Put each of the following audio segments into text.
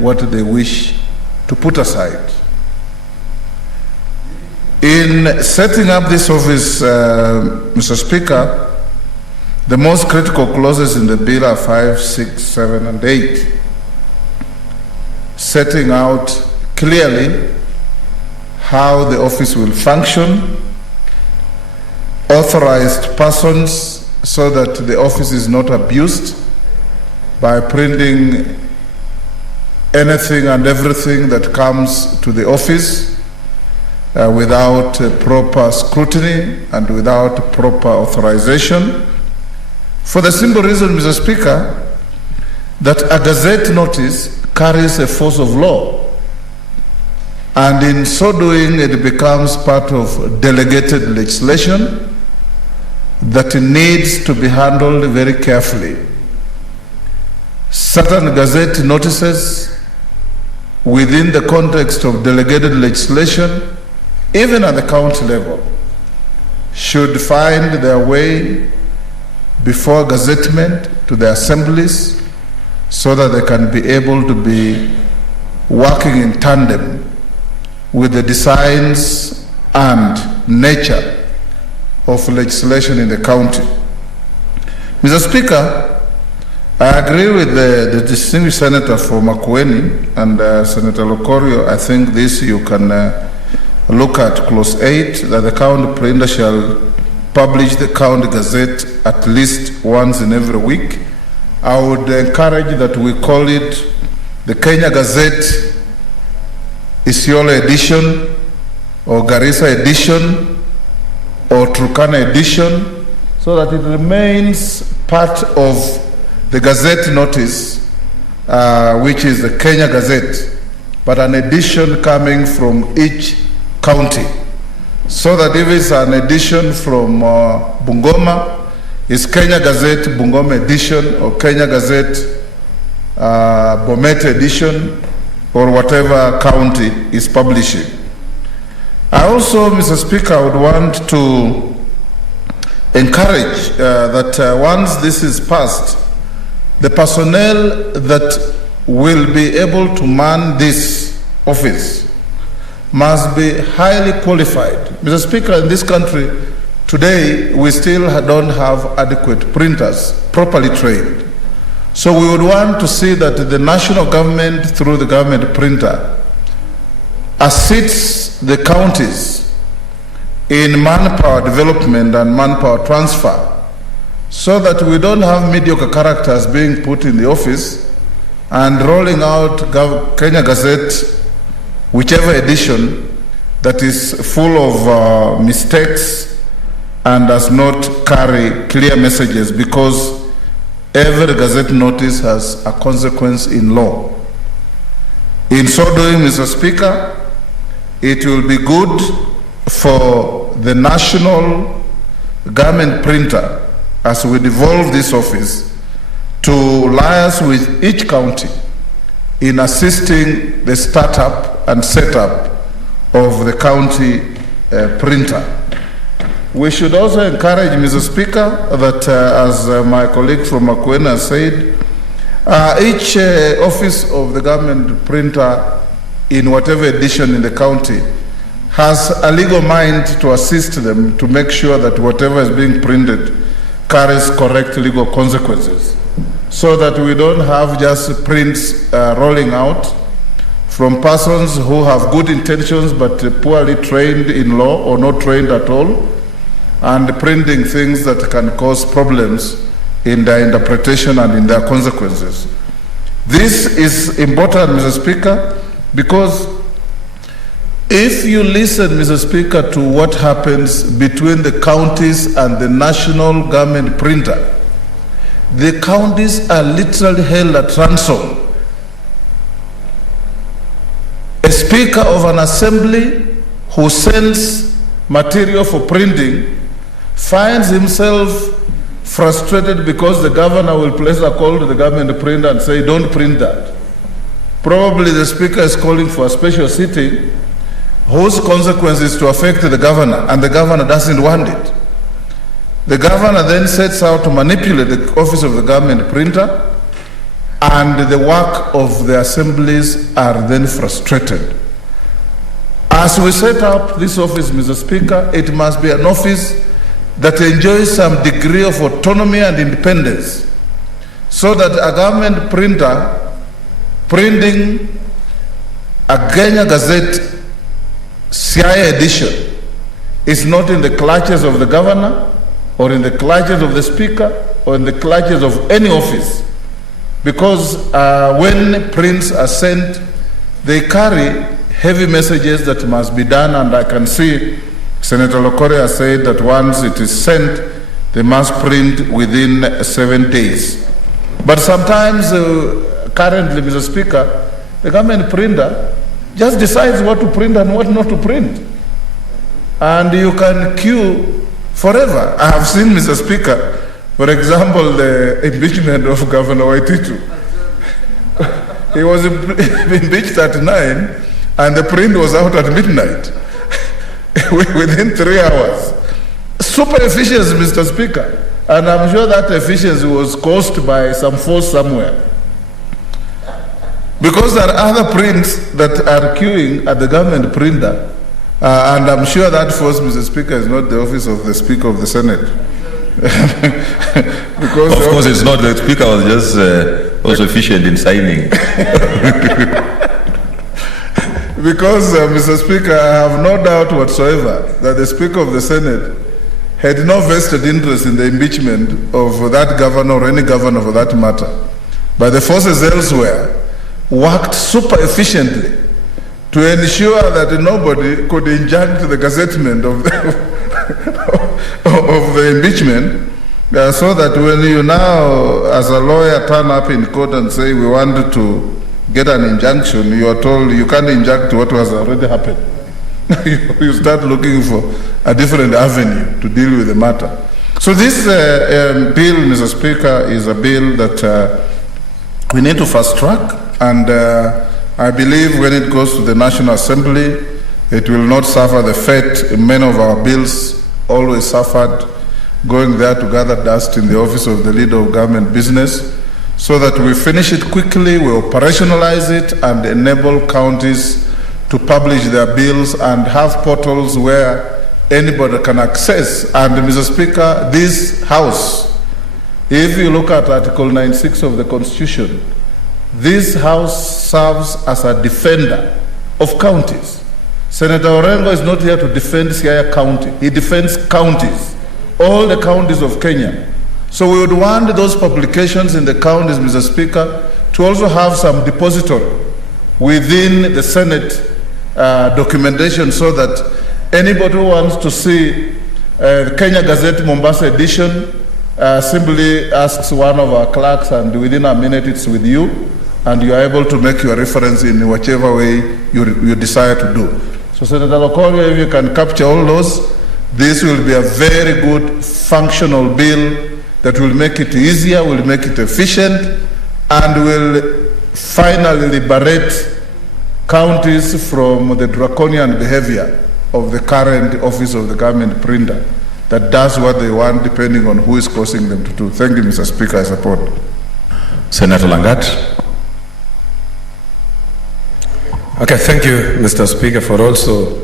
what they wish to put aside. In setting up this office, Mr. Speaker, the most critical clauses in the bill are 5, 6, 7, and 8, setting out clearly how the office will function, authorized persons so that the office is not abused by printing anything and everything that comes to the office without proper scrutiny and without proper authorization. For the simple reason, Mr. Speaker, that a gazette notice carries a force of law, and in so doing it becomes part of delegated legislation that needs to be handled very carefully. Certain gazette notices within the context of delegated legislation, even at the county level, should find their way before gazettement to the assemblies so that they can be able to be working in tandem with the designs and nature of legislation in the county. Mr. Speaker, I agree with the distinguished Senator for Makueni and Senator Lokorio. I think this you can look at clause 8, that the county printer shall publish the county gazette at least once in every week. I would encourage that we call it the Kenya Gazette Isiolo edition, or Garissa edition, or Turkana edition, so that it remains part of the gazette notice, which is the Kenya Gazette, but an edition coming from each county, so that if it's an edition from Bungoma, it's Kenya Gazette Bungoma edition, or Kenya Gazette Bomet edition, or whatever county is publishing. I also, Mr. Speaker, would want to encourage that once this is passed, the personnel that will be able to man this office must be highly qualified. Mr. Speaker, in this country today, we still don't have adequate printers properly trained. So we would want to see that the national government, through the government printer, assists the counties in manpower development and manpower transfer, so that we don't have mediocre characters being put in the office and rolling out Kenya Gazette, whichever edition, that is full of mistakes and does not carry clear messages, because every gazette notice has a consequence in law. In so doing, Mr. Speaker, it will be good for the national government printer, as we devolve this office, to liaise with each county in assisting the startup and setup of the county printer. We should also encourage, Mr. Speaker, that as my colleague from Makueni said, each office of the government printer in whatever edition in the county has a legal mind to assist them to make sure that whatever is being printed carries correct legal consequences, so that we don't have just prints rolling out from persons who have good intentions but poorly trained in law or not trained at all, and printing things that can cause problems in their interpretation and in their consequences. This is important, Mr. Speaker, because if you listen, Mr. Speaker, to what happens between the counties and the national government printer, the counties are literally held at ransom. A speaker of an assembly who sends material for printing finds himself frustrated because the governor will place a call to the government printer and say, don't print that. Probably the speaker is calling for a special sitting whose consequence is to affect the governor, and the governor doesn't want it. The governor then sets out to manipulate the office of the government printer and the work of the assemblies are then frustrated. As we set up this office, Mr. Speaker, it must be an office that enjoys some degree of autonomy and independence, so that a government printer printing a Kenya Gazette CIA edition is not in the clutches of the governor, or in the clutches of the speaker, or in the clutches of any office. Because when prints are sent, they carry heavy messages that must be done, and I can see Senator Lokoria said that once it is sent, they must print within 7 days. But sometimes, currently, Mr. Speaker, the government printer just decides what to print and what not to print. And you can queue forever. I have seen, Mr. Speaker, for example, the impeachment of Governor Waititu. He was impeached at 9, and the print was out at midnight, within 3 hours. Super efficiency, Mr. Speaker. And I'm sure that efficiency was caused by some force somewhere. Because there are other prints that are queuing at the government printer, and I'm sure that force, Mr. Speaker, is not the office of the Speaker of the Senate. Because of course, it's not. The Speaker was just also efficient in signing. Because, Mr. Speaker, I have no doubt whatsoever that the Speaker of the Senate had no vested interest in the impeachment of that governor or any governor for that matter. But the forces elsewhere worked super efficiently to ensure that nobody could injunct the gazettement of the impeachment, so that when you now, as a lawyer, turn up in court and say we wanted to get an injunction, you are told you can't injunct what has already happened. You start looking for a different avenue to deal with the matter. So this bill, Mr. Speaker, is a bill that we need to fast track, and I believe when it goes to the National Assembly, it will not suffer the fate many of our bills always suffered, going there to gather dust in the office of the leader of government business, so that we finish it quickly, we operationalize it, and enable counties to publish their bills and have portals where anybody can access. And Mr. Speaker, this House, if you look at Article 96 of the Constitution, this House serves as a defender of counties. Senator Orengo is not here to defend Siaya County. He defends counties, all the counties of Kenya. So we would want those publications in the counties, Mr. Speaker, to also have some depository within the Senate documentation, so that anybody who wants to see the Kenya Gazette Mombasa edition simply asks one of our clerks, and within a minute it's with you, and you are able to make your reference in whichever way you desire to do. So Senator Lokoria, if you can capture all those, this will be a very good functional bill that will make it easier, will make it efficient, and will finally liberate counties from the draconian behavior of the current office of the government printer that does what they want depending on who is causing them to do. Thank you, Mr. Speaker. I support. Senator Langat. Okay, thank you, Mr. Speaker, for also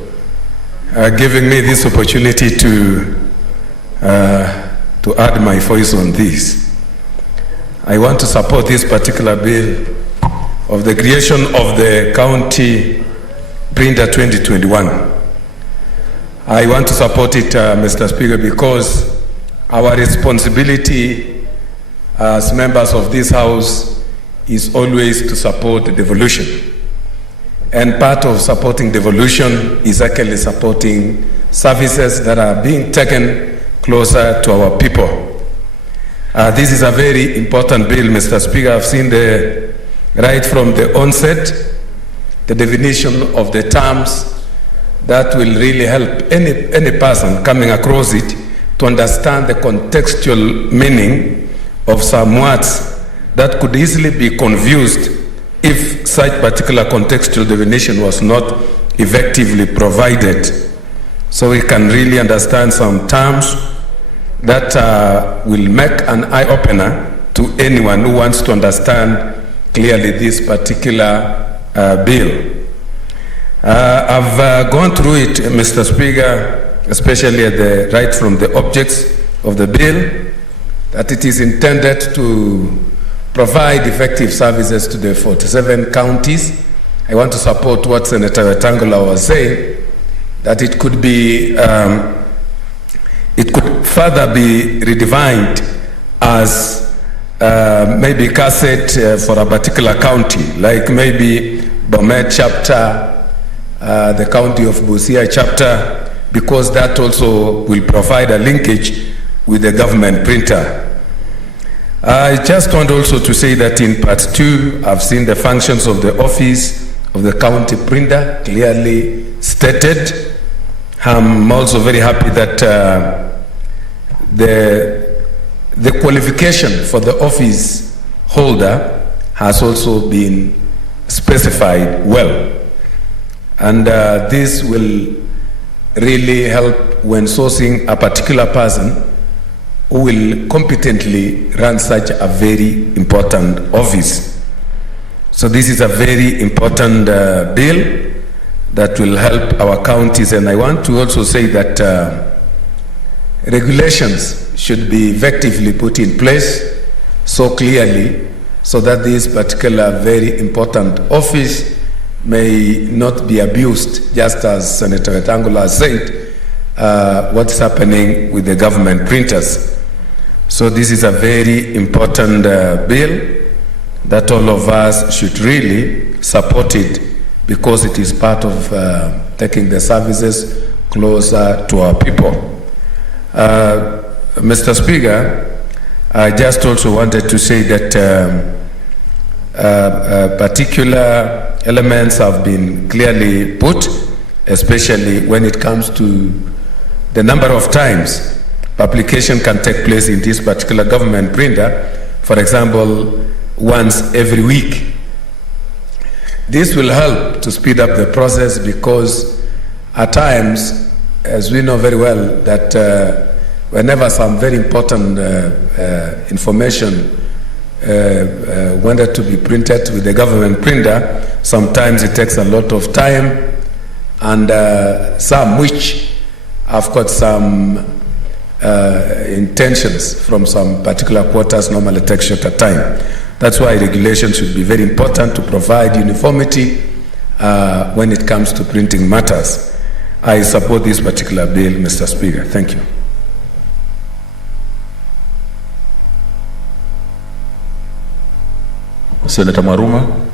giving me this opportunity to add my voice on this. I want to support this particular bill of the creation of the County Printer 2021. I want to support it, Mr. Speaker, because our responsibility as members of this House is always to support the devolution. And part of supporting devolution is actually supporting services that are being taken closer to our people. This is a very important bill, Mr. Speaker. I've seen right from the onset, the definition of the terms that will really help any person coming across it to understand the contextual meaning of some words that could easily be confused if such particular contextual definition was not effectively provided. So we can really understand some terms that will make an eye-opener to anyone who wants to understand clearly this particular bill. I've gone through it, Mr. Speaker, especially right from the objects of the bill, that it is intended to provide effective services to the 47 counties. I want to support what Senator Wetangula was saying, that it could be, it could further be redefined as maybe cassette for a particular county, like maybe Bomet chapter, the county of Busia chapter, because that also will provide a linkage with the government printer. I just want also to say that in part 2, I've seen the functions of the office of the county printer clearly stated. I'm also very happy that the qualification for the office holder has also been specified well. And this will really help when sourcing a particular person who will competently run such a very important office. So this is a very important bill that will help our counties. And I want to also say that regulations should be effectively put in place so clearly so that this particular very important office may not be abused, just as Senator Wetangula said, what's happening with the government printers. So this is a very important bill that all of us should really support it, because it is part of taking the services closer to our people. Mr. Speaker, I just also wanted to say that particular elements have been clearly put, especially when it comes to the number of times publication can take place in this particular government printer, for example, once every week. This will help to speed up the process, because at times, as we know very well, that whenever some very important information wanted to be printed with the government printer, sometimes it takes a lot of time, and some which have got some intentions from some particular quarters normally take shorter time. That's why regulation should be very important to provide uniformity when it comes to printing matters. I support this particular bill, Mr. Speaker. Thank you. Senator Maruma.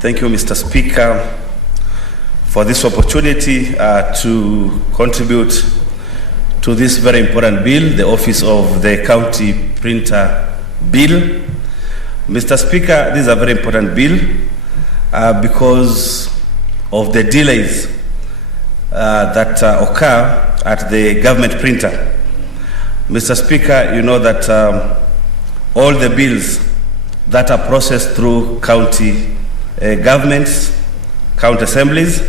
Thank you, Mr. Speaker, for this opportunity to contribute to this very important bill, the Office of the County Printer Bill. Mr. Speaker, this is a very important bill because of the delays that occur at the government printer. Mr. Speaker, you know that all the bills that are processed through county governments, county assemblies,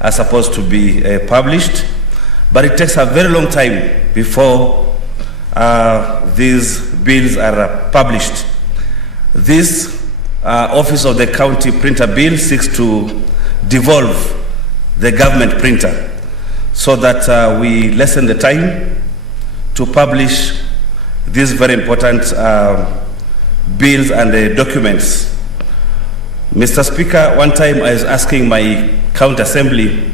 are supposed to be published, but it takes a very long time before these bills are published. This Office of the County Printer Bill seeks to devolve the government printer so that we lessen the time to publish these very important bills and documents. Mr. Speaker, one time I was asking my county assembly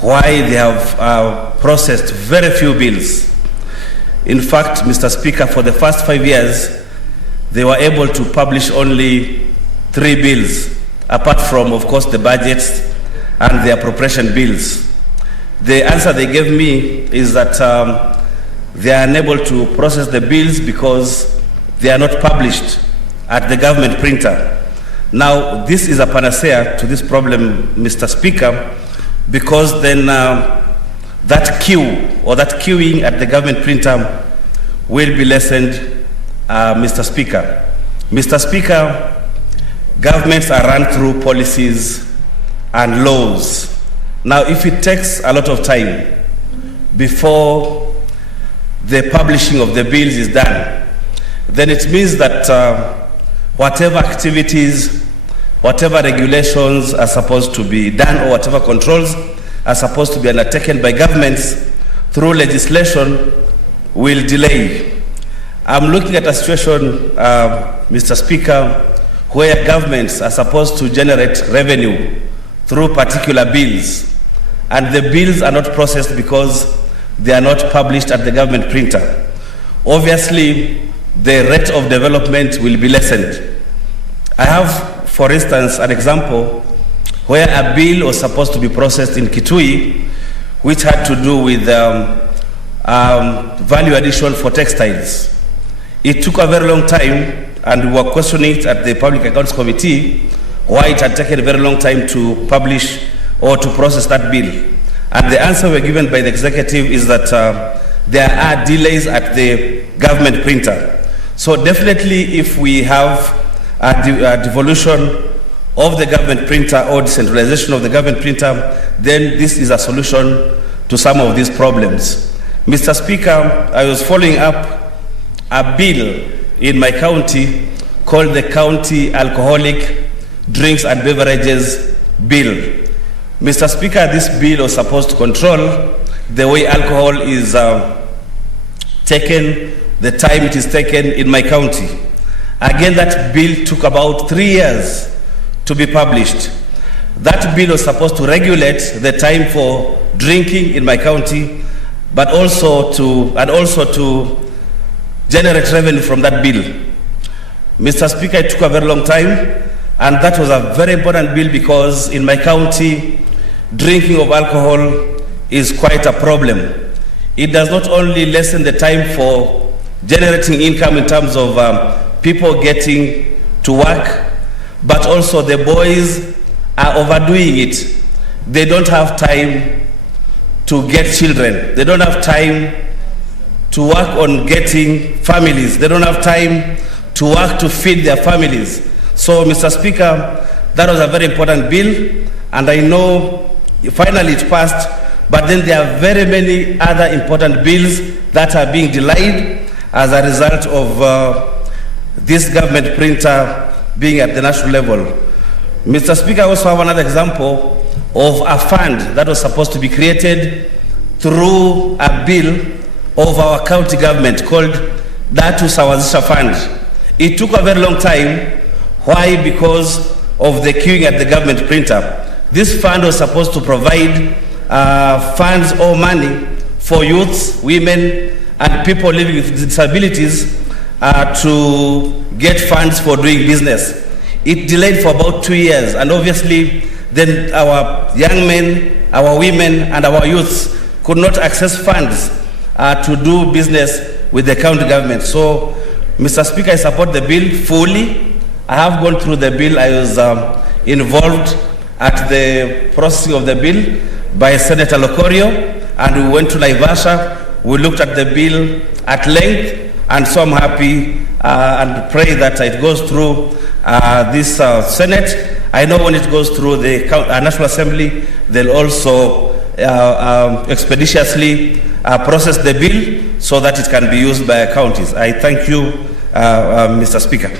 why they have processed very few bills. In fact, Mr. Speaker, for the first 5 years, they were able to publish only 3 bills, apart from, of course, the budgets and the appropriation bills. The answer they gave me is that they are unable to process the bills because they are not published at the government printer. Now, this is a panacea to this problem, Mr. Speaker, because then that queue or that queuing at the government printer will be lessened, Mr. Speaker. Mr. Speaker, governments are run through policies and laws. Now, if it takes a lot of time before the publishing of the bills is done, then it means that whatever activities, whatever regulations are supposed to be done, or whatever controls are supposed to be undertaken by governments through legislation will delay. I'm looking at a situation, Mr. Speaker, where governments are supposed to generate revenue through particular bills, and the bills are not processed because they are not published at the government printer. Obviously, the rate of development will be lessened. I have, for instance, an example where a bill was supposed to be processed in Kitui, which had to do with value addition for textiles. It took a very long time, and we were questioning it at the Public Accounts Committee why it had taken a very long time to publish or to process that bill. And the answer we were given by the executive is that there are delays at the government printer. So definitely, if we have a devolution of the government printer or decentralization of the government printer, then this is a solution to some of these problems. Mr. Speaker, I was following up a bill in my county called the County Alcoholic Drinks and Beverages Bill. Mr. Speaker, this bill was supposed to control the way alcohol is taken, the time it is taken in my county. Again, that bill took about 3 years to be published. That bill was supposed to regulate the time for drinking in my county, but also to generate revenue from that bill. Mr. Speaker, it took a very long time, and that was a very important bill because in my county, drinking of alcohol is quite a problem. It does not only lessen the time for generating income in terms of people getting to work, but also the boys are overdoing it. They don't have time to get children. They don't have time to work on getting families. They don't have time to work to feed their families. So, Mr. Speaker, that was a very important bill, and I know finally it passed, but then there are very many other important bills that are being delayed as a result of this government printer being at the national level. Mr. Speaker, I also have another example of a fund that was supposed to be created through a bill of our county government called Datu Sawazisha Fund. It took a very long time. Why? Because of the queuing at the government printer. This fund was supposed to provide funds or money for youths, women, and people living with disabilities to get funds for doing business. It delayed for about 2 years, and obviously then our young men, our women, and our youths could not access funds to do business with the county government. So, Mr. Speaker, I support the bill fully. I have gone through the bill. I was involved at the processing of the bill by Senator Lokorio, and we went to Naivasha. We looked at the bill at length, and so I'm happy and pray that it goes through this Senate. I know when it goes through the National Assembly, they'll also expeditiously process the bill so that it can be used by counties. I thank you, Mr. Speaker.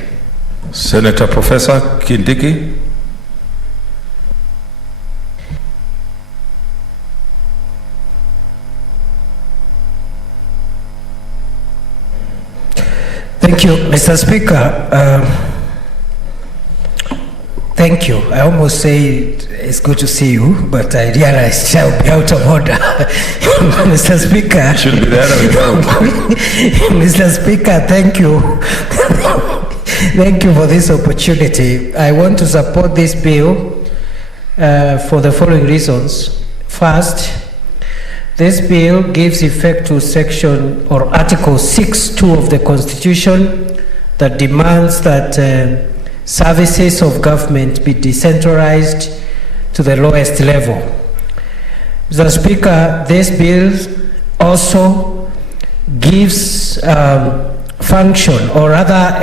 Senator Professor Kindiki. Thank you, Mr. Speaker. Thank you. I almost say it's good to see you, but I realized I'll be out of order. Mr. Speaker. Should be there. Mr. Speaker, thank you. Thank you for this opportunity. I want to support this bill for the following reasons. First, this bill gives effect to section or Article 6(2) of the Constitution that demands that services of government be decentralized to the lowest level. Mr. Speaker, this bill also gives function, or rather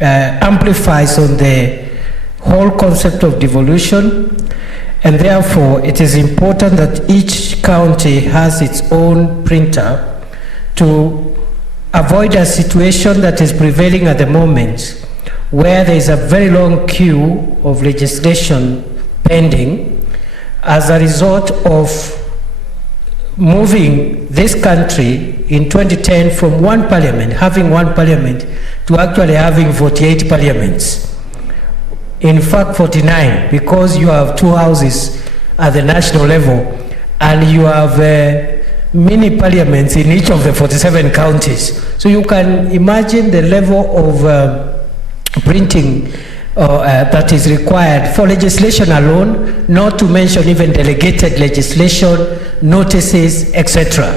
amplifies on the whole concept of devolution, and therefore it is important that each county has its own printer to avoid a situation that is prevailing at the moment, where there is a very long queue of legislation pending as a result of moving this country in 2010 from having one parliament, to actually having 48 parliaments. In fact, 49, because you have 2 houses at the national level, and you have mini parliaments in each of the 47 counties. So you can imagine the level of printing that is required for legislation alone, not to mention even delegated legislation, notices, etc.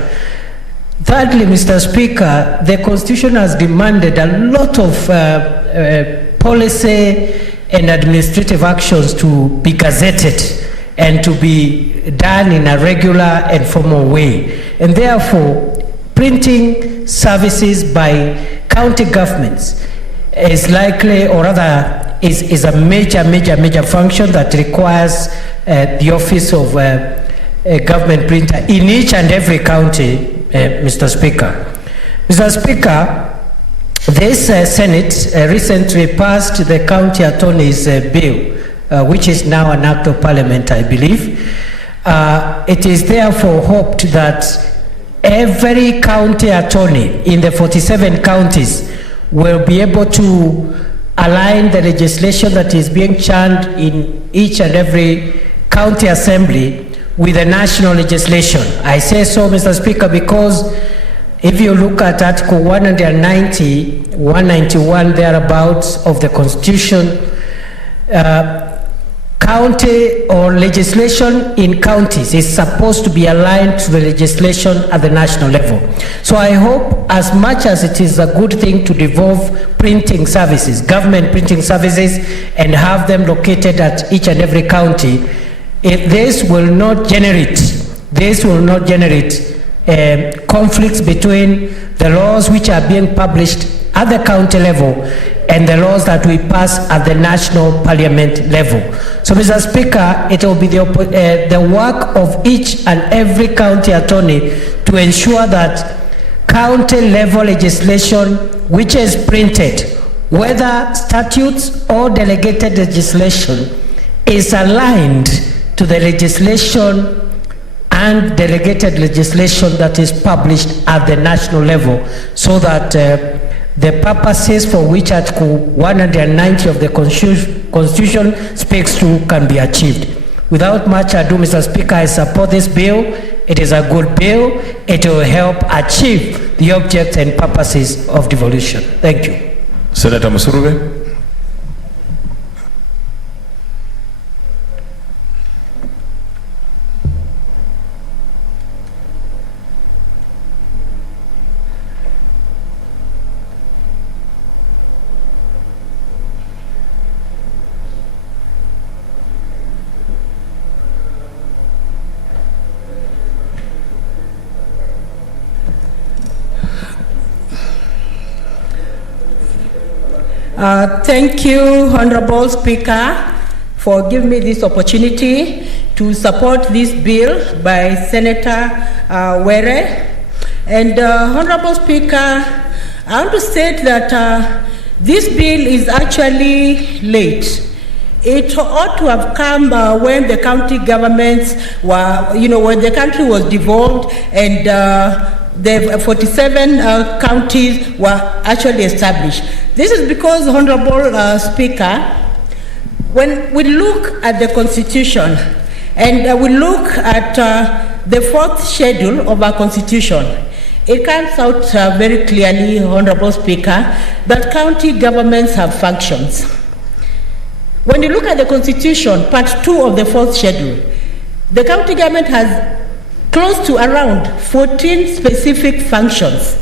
Thirdly, Mr. Speaker, the Constitution has demanded a lot of policy and administrative actions to be gazetted and to be done in a regular and formal way. And therefore, printing services by county governments is likely, or rather is a major function that requires the office of a government printer in each and every county, Mr. Speaker. Mr. Speaker, this Senate recently passed the county attorney's bill, which is now an act of parliament, I believe. It is therefore hoped that every county attorney in the 47 counties will be able to align the legislation that is being churned in each and every county assembly with the national legislation. I say so, Mr. Speaker, because if you look at Article 190, 191 thereabouts of the Constitution, county or legislation in counties is supposed to be aligned to the legislation at the national level. So I hope, as much as it is a good thing to devolve printing services, government printing services, and have them located at each and every county, this will not generate conflicts between the laws which are being published at the county level and the laws that we pass at the national parliament level. So, Mr. Speaker, it will be the work of each and every county attorney to ensure that county level legislation which is printed, whether statutes or delegated legislation, is aligned to the legislation and delegated legislation that is published at the national level, so that the purposes for which Article 190 of the Constitution speaks to can be achieved. Without much ado, Mr. Speaker, I support this bill. It is a good bill. It will help achieve the objects and purposes of devolution. Thank you. Senator Musurube. Thank you, Honorable Speaker, for giving me this opportunity to support this bill by Senator Were. And Honorable Speaker, I want to state that this bill is actually late. It ought to have come when the county governments were, when the country was devolved and the 47 counties were actually established. This is because, Honorable Speaker, when we look at the Constitution and we look at the fourth schedule of our Constitution, it comes out very clearly, Honorable Speaker, that county governments have functions. When you look at the Constitution, Part 2 of the fourth schedule, the county government has close to around 14 specific functions.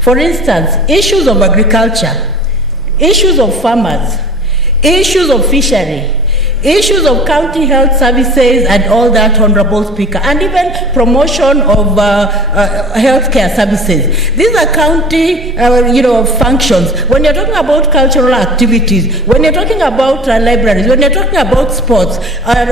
For instance, issues of agriculture, issues of farmers, issues of fishery, issues of county health services and all that, Honorable Speaker, and even promotion of healthcare services. These are county, functions. When you're talking about cultural activities, when you're talking about libraries, when you're talking about sports,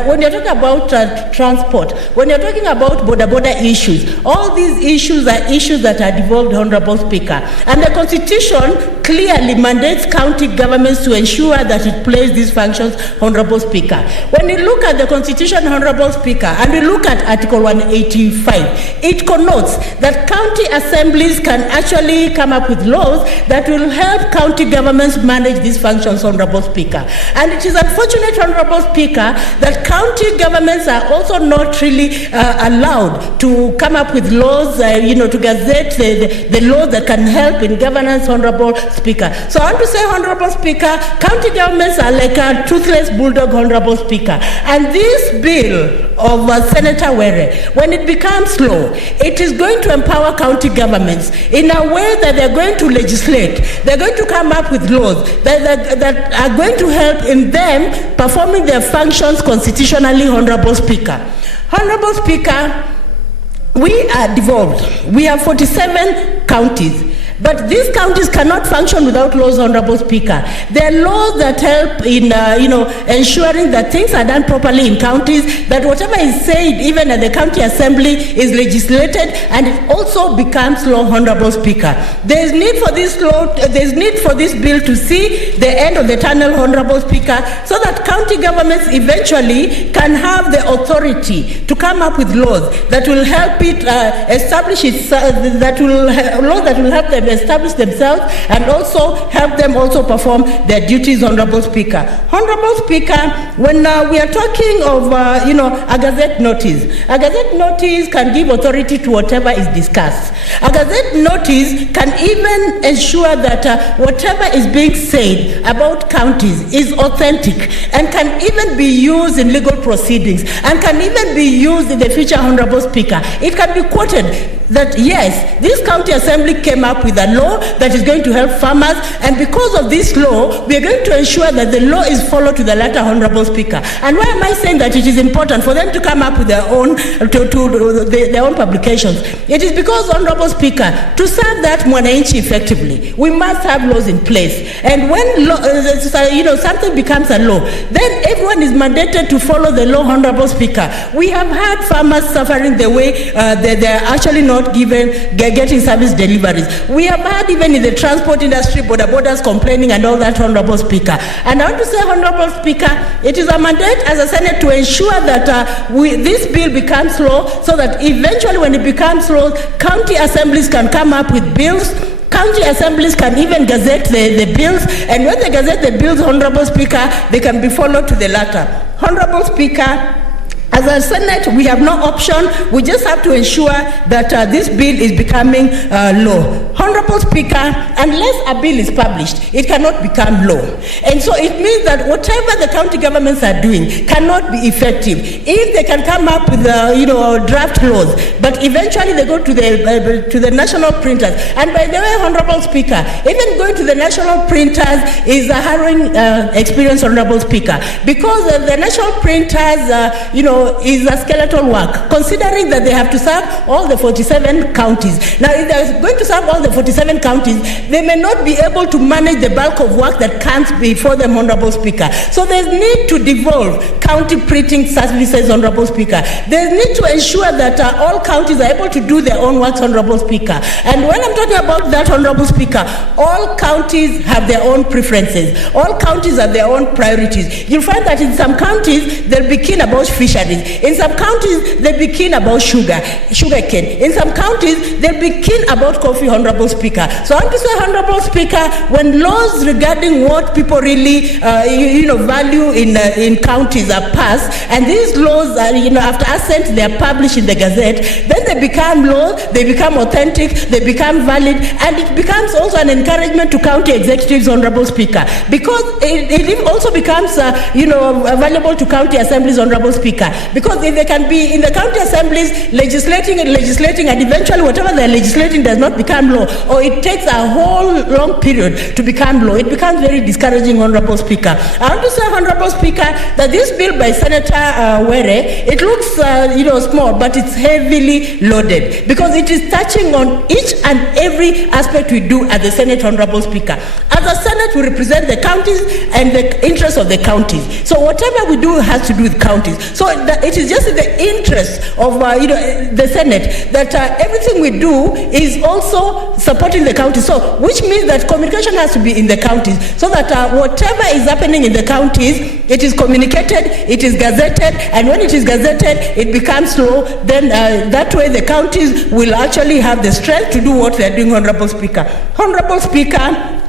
when you're talking about transport, when you're talking about border issues, all these issues are issues that are devolved, Honorable Speaker. And the Constitution clearly mandates county governments to ensure that it plays these functions, Honorable Speaker. When you look at the Constitution, Honorable Speaker, and we look at Article 185, it connotes that county assemblies can actually come up with laws that will help county governments manage these functions, Honorable Speaker. And it is unfortunate, Honorable Speaker, that county governments are also not really allowed to come up with laws, to gazette the laws that can help in governance, Honorable Speaker. So I want to say, Honorable Speaker, county governments are like a toothless bulldog, Honorable Speaker. And this bill of Senator Were, when it becomes law, it is going to empower county governments in a way that they're going to legislate. They're going to come up with laws that are going to help in them performing their functions constitutionally, Honorable Speaker. Honorable Speaker, we are devolved. We have 47 counties. But these counties cannot function without laws, Honorable Speaker. There are laws that help in, ensuring that things are done properly in counties, that whatever is said, even at the county assembly, is legislated, and it also becomes law, Honorable Speaker. There is need for this law, there is need for this bill to see the end of the tunnel, Honorable Speaker, so that county governments eventually can have the authority to come up with laws that will help it establish its, laws that will help them establish themselves and also help them also perform their duties, Honorable Speaker. Honorable Speaker, when we are talking of, a gazette notice can give authority to whatever is discussed. A gazette notice can even ensure that whatever is being said about counties is authentic and can even be used in legal proceedings and can even be used in the future, Honorable Speaker. It can be quoted that yes, this county assembly came up with a law that is going to help farmers, and because of this law, we are going to ensure that the law is followed to the letter, Honorable Speaker. And why am I saying that it is important for them to come up with their own, their own publications? It is because, Honorable Speaker, to serve that mwananchi effectively, we must have laws in place. And when something becomes a law, then everyone is mandated to follow the law, Honorable Speaker. We have had farmers suffering the way they are actually not getting service deliveries. We have had even in the transport industry, borders complaining and all that, Honorable Speaker. And I want to say, Honorable Speaker, it is a mandate as a Senate to ensure that this bill becomes law, so that eventually when it becomes law, county assemblies can come up with bills. County assemblies can even gazette the bills, and when they gazette the bills, Honorable Speaker, they can be followed to the letter. Honorable Speaker, as a Senate, we have no option. We just have to ensure that this bill is becoming law. Honorable Speaker, unless a bill is published, it cannot become law. And so it means that whatever the county governments are doing cannot be effective. If they can come up with, draft laws, but eventually they go to the national printers. And by the way, Honorable Speaker, even going to the national printers is a harrowing experience, Honorable Speaker, because the national printers, is a skeletal work, considering that they have to serve all the 47 counties. Now, if they're going to serve all the 47 counties, they may not be able to manage the bulk of work that comes before them, Honorable Speaker. So there's need to devolve county printing services, Honorable Speaker. There's need to ensure that all counties are able to do their own works, Honorable Speaker. And when I'm talking about that, Honorable Speaker, all counties have their own preferences. All counties have their own priorities. You'll find that in some counties, they'll be keen about fisheries. In some counties, they'll be keen about sugarcane. In some counties, they'll be keen about coffee, Honorable Speaker. So I want to say, Honorable Speaker, when laws regarding what people really, value in counties are passed, and these laws are, after assent, they are published in the Gazette, then they become law, they become authentic, they become valid, and it becomes also an encouragement to county executives, Honorable Speaker, because it also becomes, valuable to county assemblies, Honorable Speaker. Because if they can be in the county assemblies legislating, and eventually whatever they're legislating does not become law, or it takes a whole long period to become law, it becomes very discouraging, Honorable Speaker. I want to say, Honorable Speaker, that this bill by Senator Were, it looks small, but it's heavily loaded because it is touching on each and every aspect we do at the Senate, Honorable Speaker. As a Senate, we represent the counties and the interests of the counties. So whatever we do has to do with counties. So it is just in the interest of the Senate that everything we do is also supporting the counties. So which means that communication has to be in the counties, so that whatever is happening in the counties, it is communicated, it is gazetted, and when it is gazetted, it becomes law. Then that way the counties will actually have the strength to do what they are doing, Honorable Speaker. Honorable Speaker,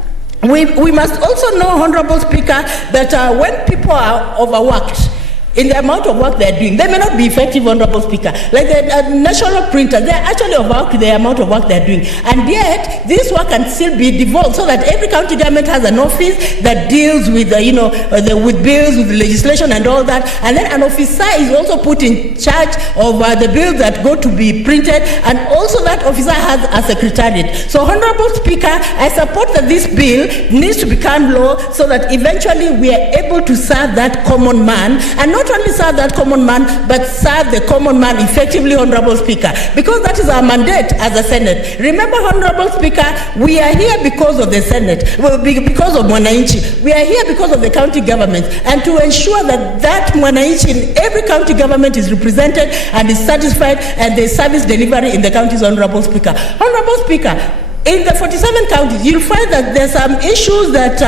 we must also know, Honorable Speaker, that when people are overworked in the amount of work they're doing, they may not be effective, Honorable Speaker. Like the national printer, they're actually overworked the amount of work they're doing. And yet, this work can still be devolved so that every county government has an office that deals with, with bills, with legislation and all that. And then an officer is also put in charge of the bills that go to be printed. And also that officer has a secretariat. So, Honorable Speaker, I support that this bill needs to become law so that eventually we are able to serve that common man, and not only serve that common man, but serve the common man effectively, Honorable Speaker, because that is our mandate as a Senate. Remember, Honorable Speaker, we are here because of the Senate, because of Mwananchi. We are here because of the county governments, and to ensure that that Mwananchi in every county government is represented and is satisfied, and the service delivery in the counties, Honorable Speaker. Honorable Speaker, in the 47 counties, you'll find that there's some issues that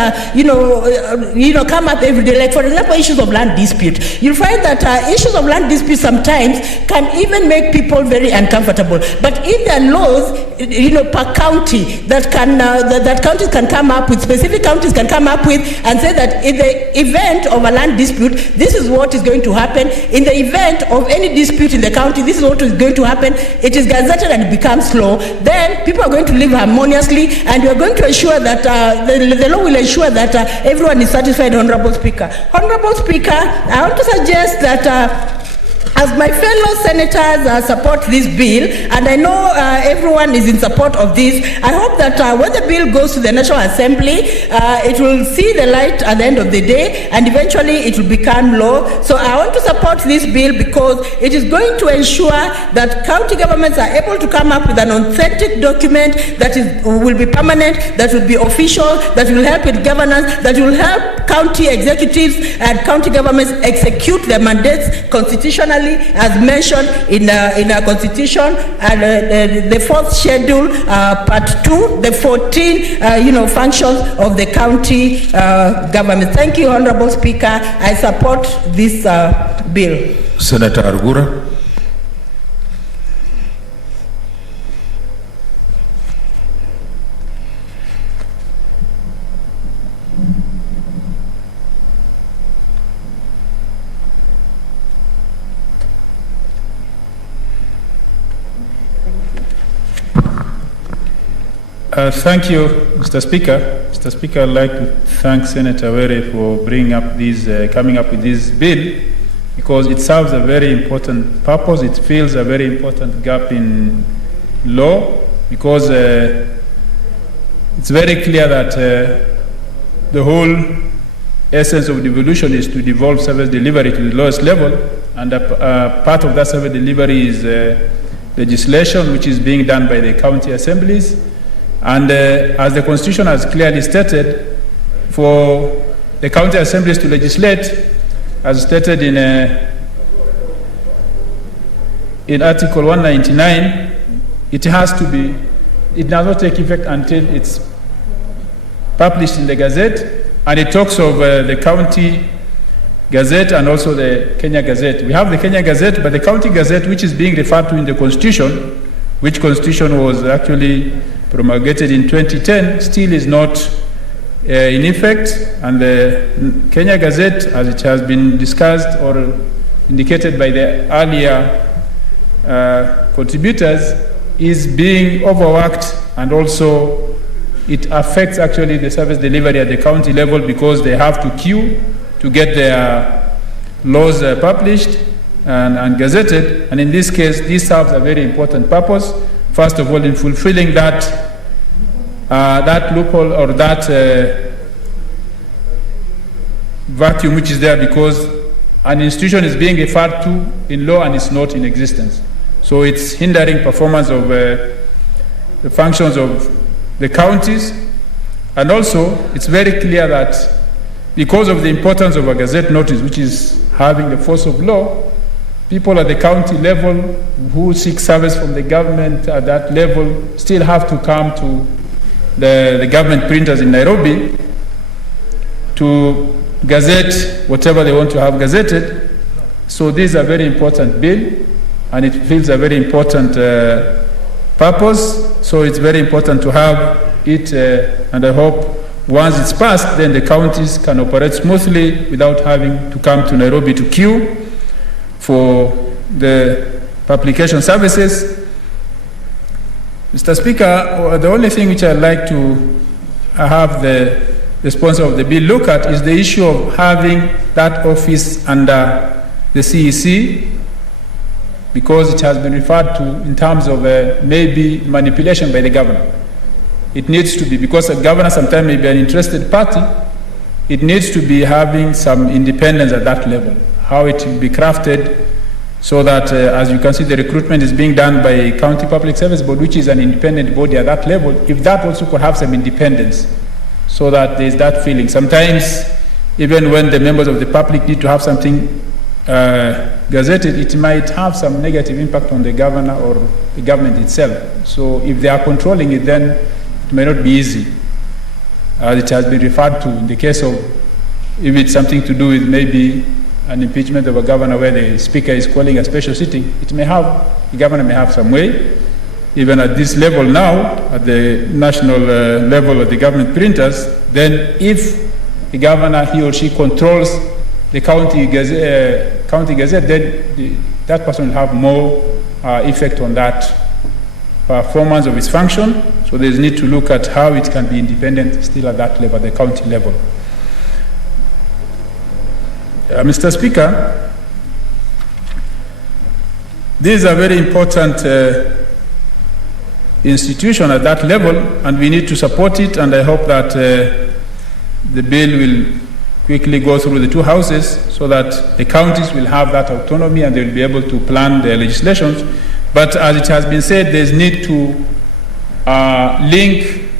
come up every day. Like, for example, issues of land dispute. You'll find that issues of land dispute sometimes can even make people very uncomfortable. But if there are laws, per county that counties can come up with, specific counties can come up with, and say that in the event of a land dispute, this is what is going to happen. In the event of any dispute in the county, this is what is going to happen. It is gazetted and it becomes law. Then people are going to live harmoniously, and we are going to ensure that the law will ensure that everyone is satisfied, Honorable Speaker. Honorable Speaker, I want to suggest that as my fellow senators support this bill, and I know everyone is in support of this, I hope that when the bill goes to the National Assembly, it will see the light at the end of the day, and eventually it will become law. So I want to support this bill because it is going to ensure that county governments are able to come up with an authentic document that will be permanent, that will be official, that will help with governance, that will help county executives and county governments execute their mandates constitutionally, as mentioned in our constitution, and the fourth schedule, part 2, the 14 functions of the county government. Thank you, Honorable Speaker. I support this bill. Senator Argura. Thank you, Mr. Speaker. Mr. Speaker, I'd like to thank Senator Were for bringing up coming up with this bill, because it serves a very important purpose. It fills a very important gap in law, because it's very clear that the whole essence of devolution is to devolve service delivery to the lowest level, and part of that service delivery is legislation which is being done by the county assemblies. And as the Constitution has clearly stated, for the county assemblies to legislate, as stated in Article 199, it does not take effect until it's published in the Gazette, and it talks of the County Gazette and also the Kenya Gazette. We have the Kenya Gazette, but the County Gazette, which is being referred to in the Constitution, which Constitution was actually promulgated in 2010, still is not in effect, and the Kenya Gazette, as it has been discussed or indicated by the earlier contributors, is being overworked, and also it affects actually the service delivery at the county level, because they have to queue to get their laws published, and gazetted. And in this case, this serves a very important purpose. First of all, in fulfilling that loophole or that vacuum which is there because an institution is being referred to in law and it's not in existence. So it's hindering performance of the functions of the counties. And also, it's very clear that because of the importance of a gazette notice, which is having the force of law, people at the county level who seek service from the government at that level still have to come to the government printers in Nairobi to gazette whatever they want to have gazetted. So this is a very important bill, and it fills a very important purpose. So it's very important to have it, and I hope once it's passed, then the counties can operate smoothly without having to come to Nairobi to queue for the publication services. Mr. Speaker, the only thing which I'd like to have the sponsor of the bill look at is the issue of having that office under the CEC, because it has been referred to in terms of maybe manipulation by the governor. It needs to be, because a governor sometimes may be an interested party, it needs to be having some independence at that level. How it will be crafted so that, as you can see, the recruitment is being done by a county public service board, which is an independent body at that level. If that also could have some independence, so that there is that feeling. Sometimes, even when the members of the public need to have something gazetted, it might have some negative impact on the governor or the government itself. So if they are controlling it, then it may not be easy. As it has been referred to in the case of, if it's something to do with maybe an impeachment of a governor where the speaker is calling a special sitting, the governor may have some way. Even at this level now, at the national level of the government printers, then if the governor, he or she controls the county gazette, then that person will have more effect on that performance of its function. So there's need to look at how it can be independent still at that level, the county level. Mr. Speaker, this is a very important institution at that level, and we need to support it, and I hope that the bill will quickly go through the two houses so that the counties will have that autonomy and they will be able to plan their legislations. But as it has been said, there's need to link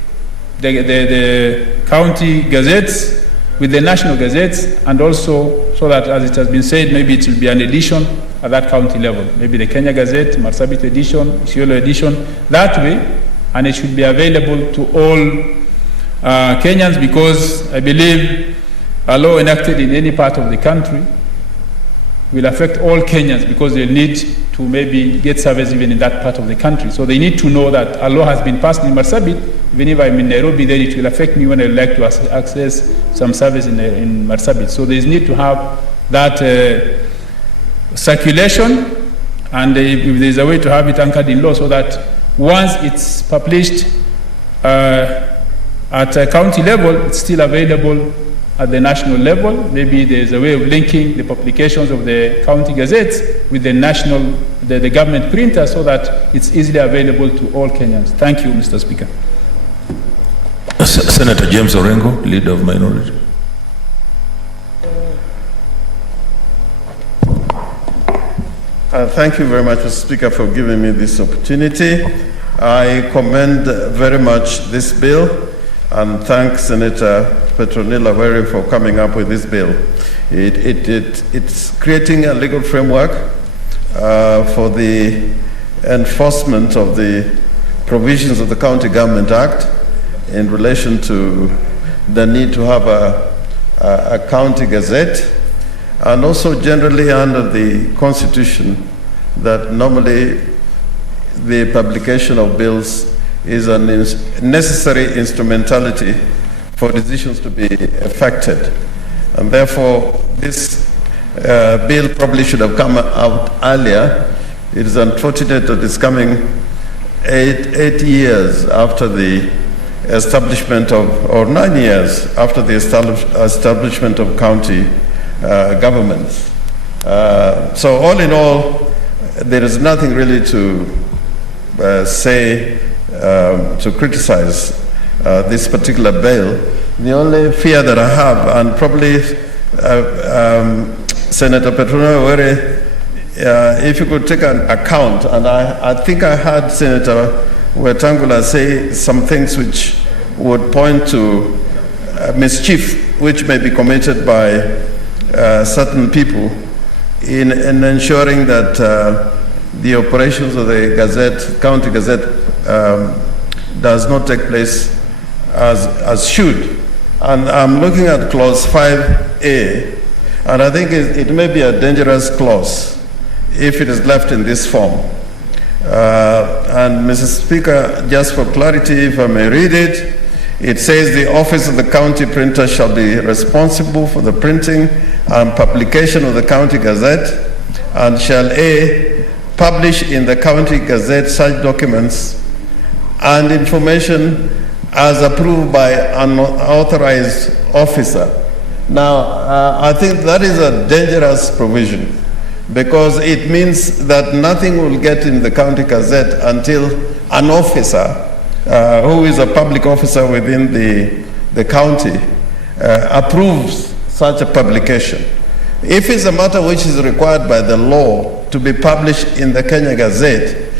the county gazettes with the national gazettes, and also so that, as it has been said, maybe it will be an edition at that county level. Maybe the Kenya Gazette, Marsabit edition, Isiolo edition, that way, and it should be available to all Kenyans, because I believe a law enacted in any part of the country will affect all Kenyans, because they'll need to maybe get service even in that part of the country. So they need to know that a law has been passed in Marsabit. Even if I'm in Nairobi, then it will affect me when I would like to access some service in Marsabit. So there's need to have that circulation, and if there's a way to have it anchored in law, so that once it's published at a county level, it's still available at the national level. Maybe there's a way of linking the publications of the county gazettes with the national, the government printer, so that it's easily available to all Kenyans. Thank you, Mr. Speaker. Senator James Orengo, Leader of Minority. Thank you very much, Mr. Speaker, for giving me this opportunity. I commend very much this bill and thank Senator Petronilla Were for coming up with this bill. It's creating a legal framework for the enforcement of the provisions of the County Government Act in relation to the need to have a county gazette, and also generally under the Constitution that normally the publication of bills is a necessary instrumentality for decisions to be effected. And therefore, this bill probably should have come out earlier. It is unfortunate that it's coming eight years after the establishment of, or 9 years after the establishment of county governments. So all in all, there is nothing really to say, to criticize this particular bill. The only fear that I have, and probably Senator Petronella, if you could take an account, and I think I heard Senator Wetangula say some things which would point to mischief which may be committed by certain people in ensuring that the operations of the Gazette, County Gazette, does not take place as should. And I'm looking at clause 5A, and I think it may be a dangerous clause if it is left in this form. And Mrs. Speaker, just for clarity, if I may read it, it says the office of the county printer shall be responsible for the printing and publication of the county gazette, and shall A, publish in the county gazette such documents and information as approved by an authorized officer. Now, I think that is a dangerous provision, because it means that nothing will get in the county gazette until an officer who is a public officer within the county approves such a publication. If it's a matter which is required by the law to be published in the Kenya Gazette,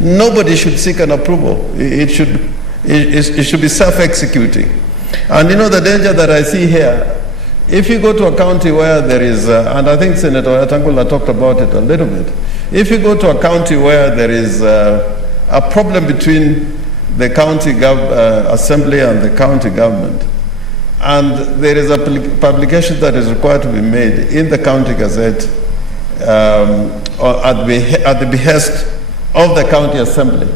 nobody should seek an approval. It should be self-executing. And you know the danger that I see here, if you go to a county where there is, and I think Senator Wetangula talked about it a little bit, if you go to a county where there is a problem between the county assembly and the county government, and there is a publication that is required to be made in the county gazette at the behest of the county assembly.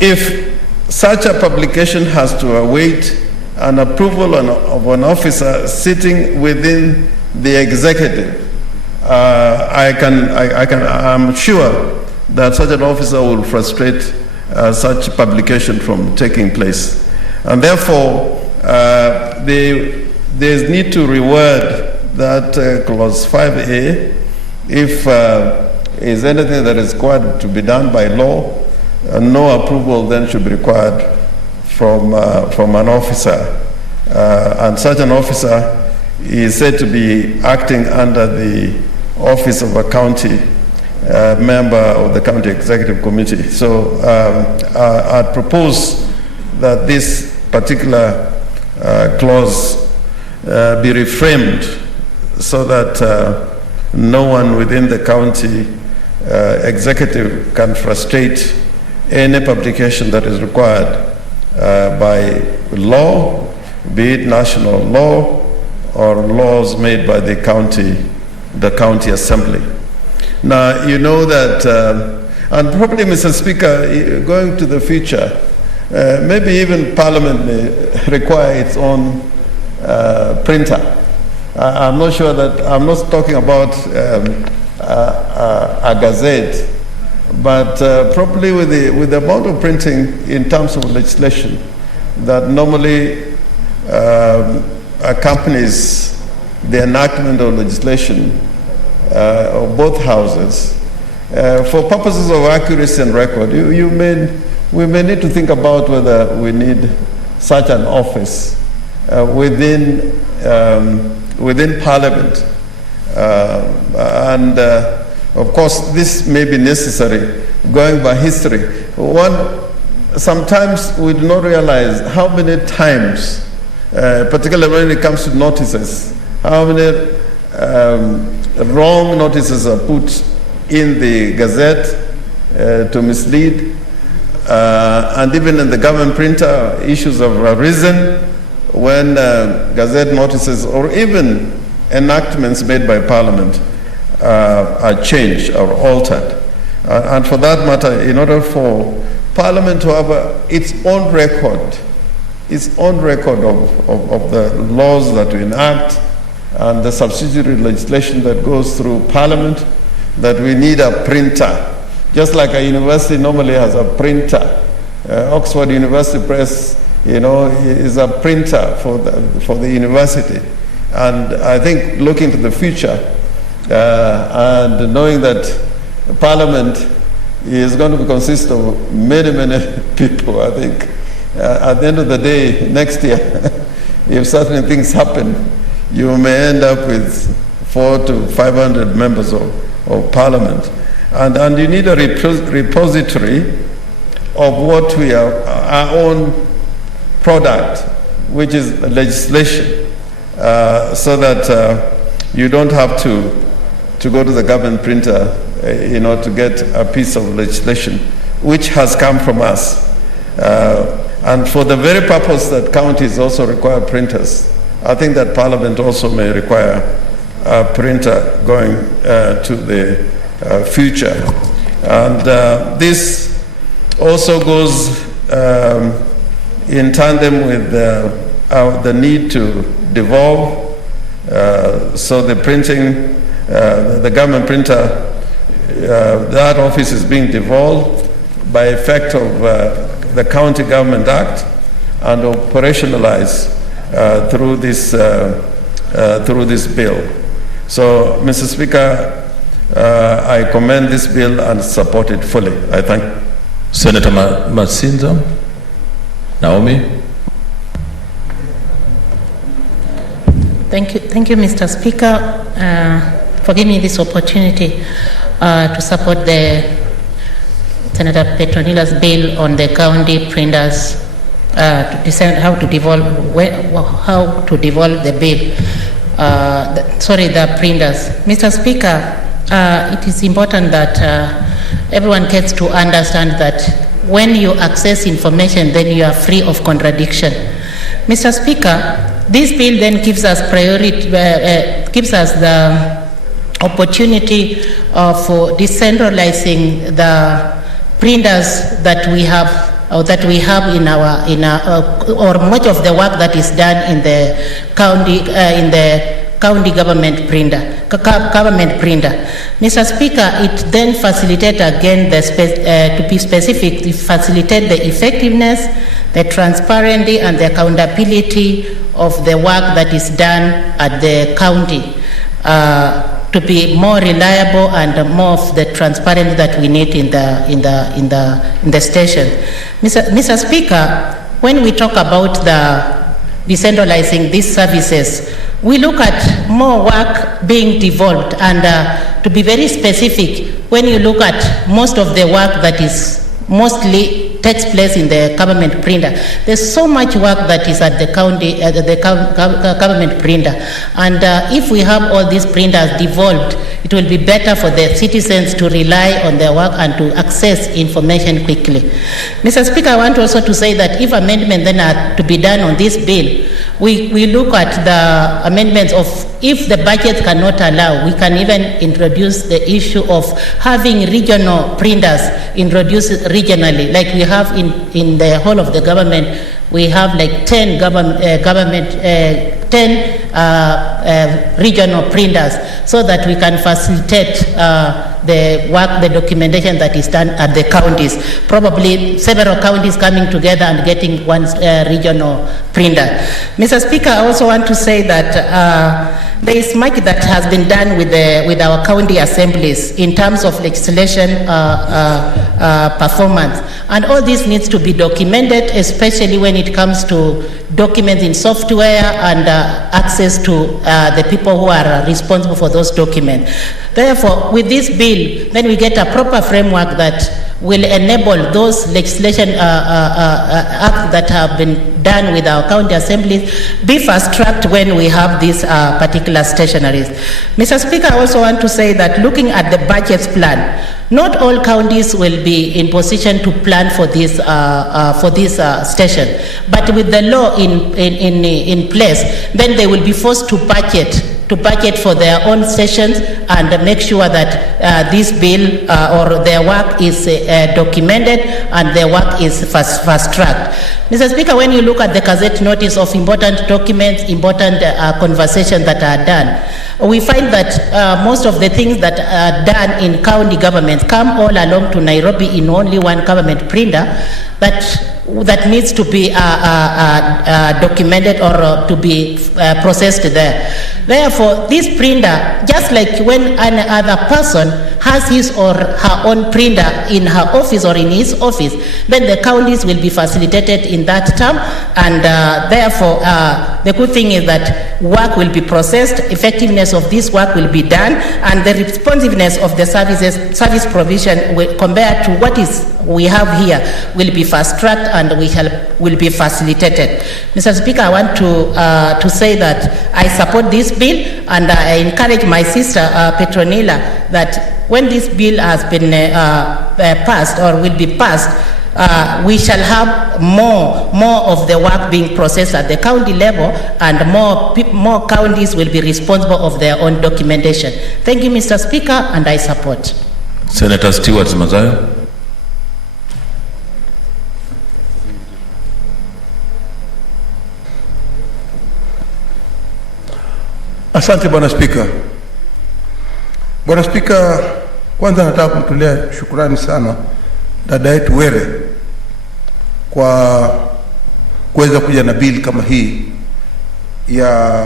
If such a publication has to await an approval of an officer sitting within the executive, I'm sure that such an officer will frustrate such publication from taking place. And therefore, there's need to reword that clause 5A. If is anything that is required to be done by law, no approval then should be required from an officer. And such an officer is said to be acting under the office of a county member of the county executive committee. So I'd propose that this particular clause be reframed so that no one within the county executive can frustrate any publication that is required by law, be it national law or laws made by the county assembly. Now, you know that, and probably, Mr. Speaker, going to the future, maybe even Parliament may require its own printer. I'm not sure that, I'm not talking about a gazette, but probably with the amount of printing in terms of legislation that normally accompanies the enactment of legislation of both houses, for purposes of accuracy and record, we may need to think about whether we need such an office within Parliament. And of course, this may be necessary going by history. Sometimes we do not realize how many times, particularly when it comes to notices, how many wrong notices are put in the Gazette to mislead, and even in the government printer, issues have arisen when Gazette notices or even enactments made by Parliament are changed or altered. And for that matter, in order for Parliament to have its own record of the laws that we enact and the subsidiary legislation that goes through Parliament, that we need a printer. Just like a university normally has a printer. Oxford University Press, is a printer for the university. And I think looking to the future, and knowing that Parliament is going to consist of many, many people, I think. At the end of the day, next year, if certain things happen, you may end up with 400 to 500 members of Parliament. And you need a repository of what we are, our own product, which is legislation, so that you don't have to go to the government printer to get a piece of legislation, which has come from us. And for the very purpose that counties also require printers, I think that Parliament also may require a printer going to the future. And this also goes in tandem with the need to devolve. So the printing, the government printer, that office is being devolved by effect of the County Government Act and operationalized through this bill. So, Mr. Speaker, I commend this bill and support it fully. I thank you. Senator Masinza. Naomi. Thank you, Mr. Speaker, for giving me this opportunity to support the Senator Petronila's bill on the county printers to decide how to devolve the bill. The printers. Mr. Speaker, it is important that everyone gets to understand that when you access information, then you are free of contradiction. Mr. Speaker, this bill then gives us gives us the opportunity for decentralizing the printers that we have, or that we have in our or much of the work that is done in the county government printer. Mr. Speaker, it then facilitates again to be specific, it facilitates the effectiveness, the transparency, and the accountability of the work that is done at the county. To be more reliable and more of the transparency that we need in the station. Mr. Speaker, when we talk about the decentralizing these services, we look at more work being devolved, and to be very specific, when you look at most of the work that is mostly takes place in the government printer, there's so much work that is at the county, government printer. And if we have all these printers devolved, it will be better for the citizens to rely on their work and to access information quickly. Mr. Speaker, I want also to say that if amendments then are to be done on this bill, we look at the amendments of, if the budget cannot allow, we can even introduce the issue of having regional printers introduced regionally, like we have in the whole of the government. We have like 10 regional printers, so that we can facilitate the work, the documentation that is done at the counties. Probably several counties coming together and getting one regional printer. Mr. Speaker, I also want to say that there is much that has been done with our county assemblies in terms of legislation performance, and all this needs to be documented, especially when it comes to documents in software and access to the people who are responsible for those documents. Therefore, with this bill, then we get a proper framework that will enable those legislation acts that have been done with our county assemblies be fast-tracked when we have these particular stationaries. Mr. Speaker, I also want to say that looking at the budgets plan, not all counties will be in position to plan for this station, but with the law in place, then they will be forced to budget for their own sessions and make sure that this bill or their work is documented and their work is fast-tracked. Mr. Speaker, when you look at the Gazette notice of important documents, important conversations that are done, we find that most of the things that are done in county governments come all along to Nairobi in only one government printer that needs to be documented or to be processed there. Therefore, this printer, just like when any other person has his or her own printer in her office or in his office, then the counties will be facilitated in that term, and therefore, the good thing is that work will be processed, effectiveness of this work will be done, and the responsiveness of the service provision compared to what we have here will be fast-tracked and will be facilitated. Mr. Speaker, I want to say that I support this bill, and I encourage my sister Petronilla that when this bill has been passed or will be passed, we shall have more of the work being processed at the county level, and more counties will be responsible of their own documentation. Thank you, Mr. Speaker, and I support. Senator Stewart Mazayo. Asante Bwana Spika. Bwana Spika, kwanza nataka kumtolea shukrani sana dada yetu Were kwa kuweza kuja na bill kama hii ya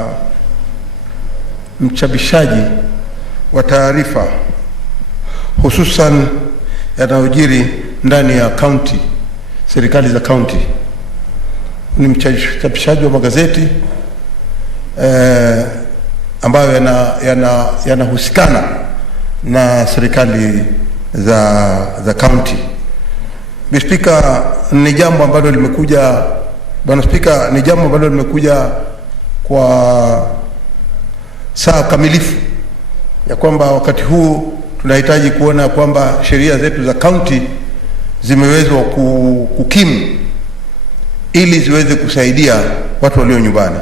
mchapishaji wa taarifa hususan yanayojiri ndani ya county, serikali za county. Ni mchapishaji wa magazeti ambayo yanahusikana na serikali za county. Bwana Spika, ni jambo ambalo limekuja kwa saa kamilifu ya kwamba wakati huu tunahitaji kuona kwamba sheria zetu za county zimewezwa kukimu ili ziweze kusaidia watu walio nyumbani.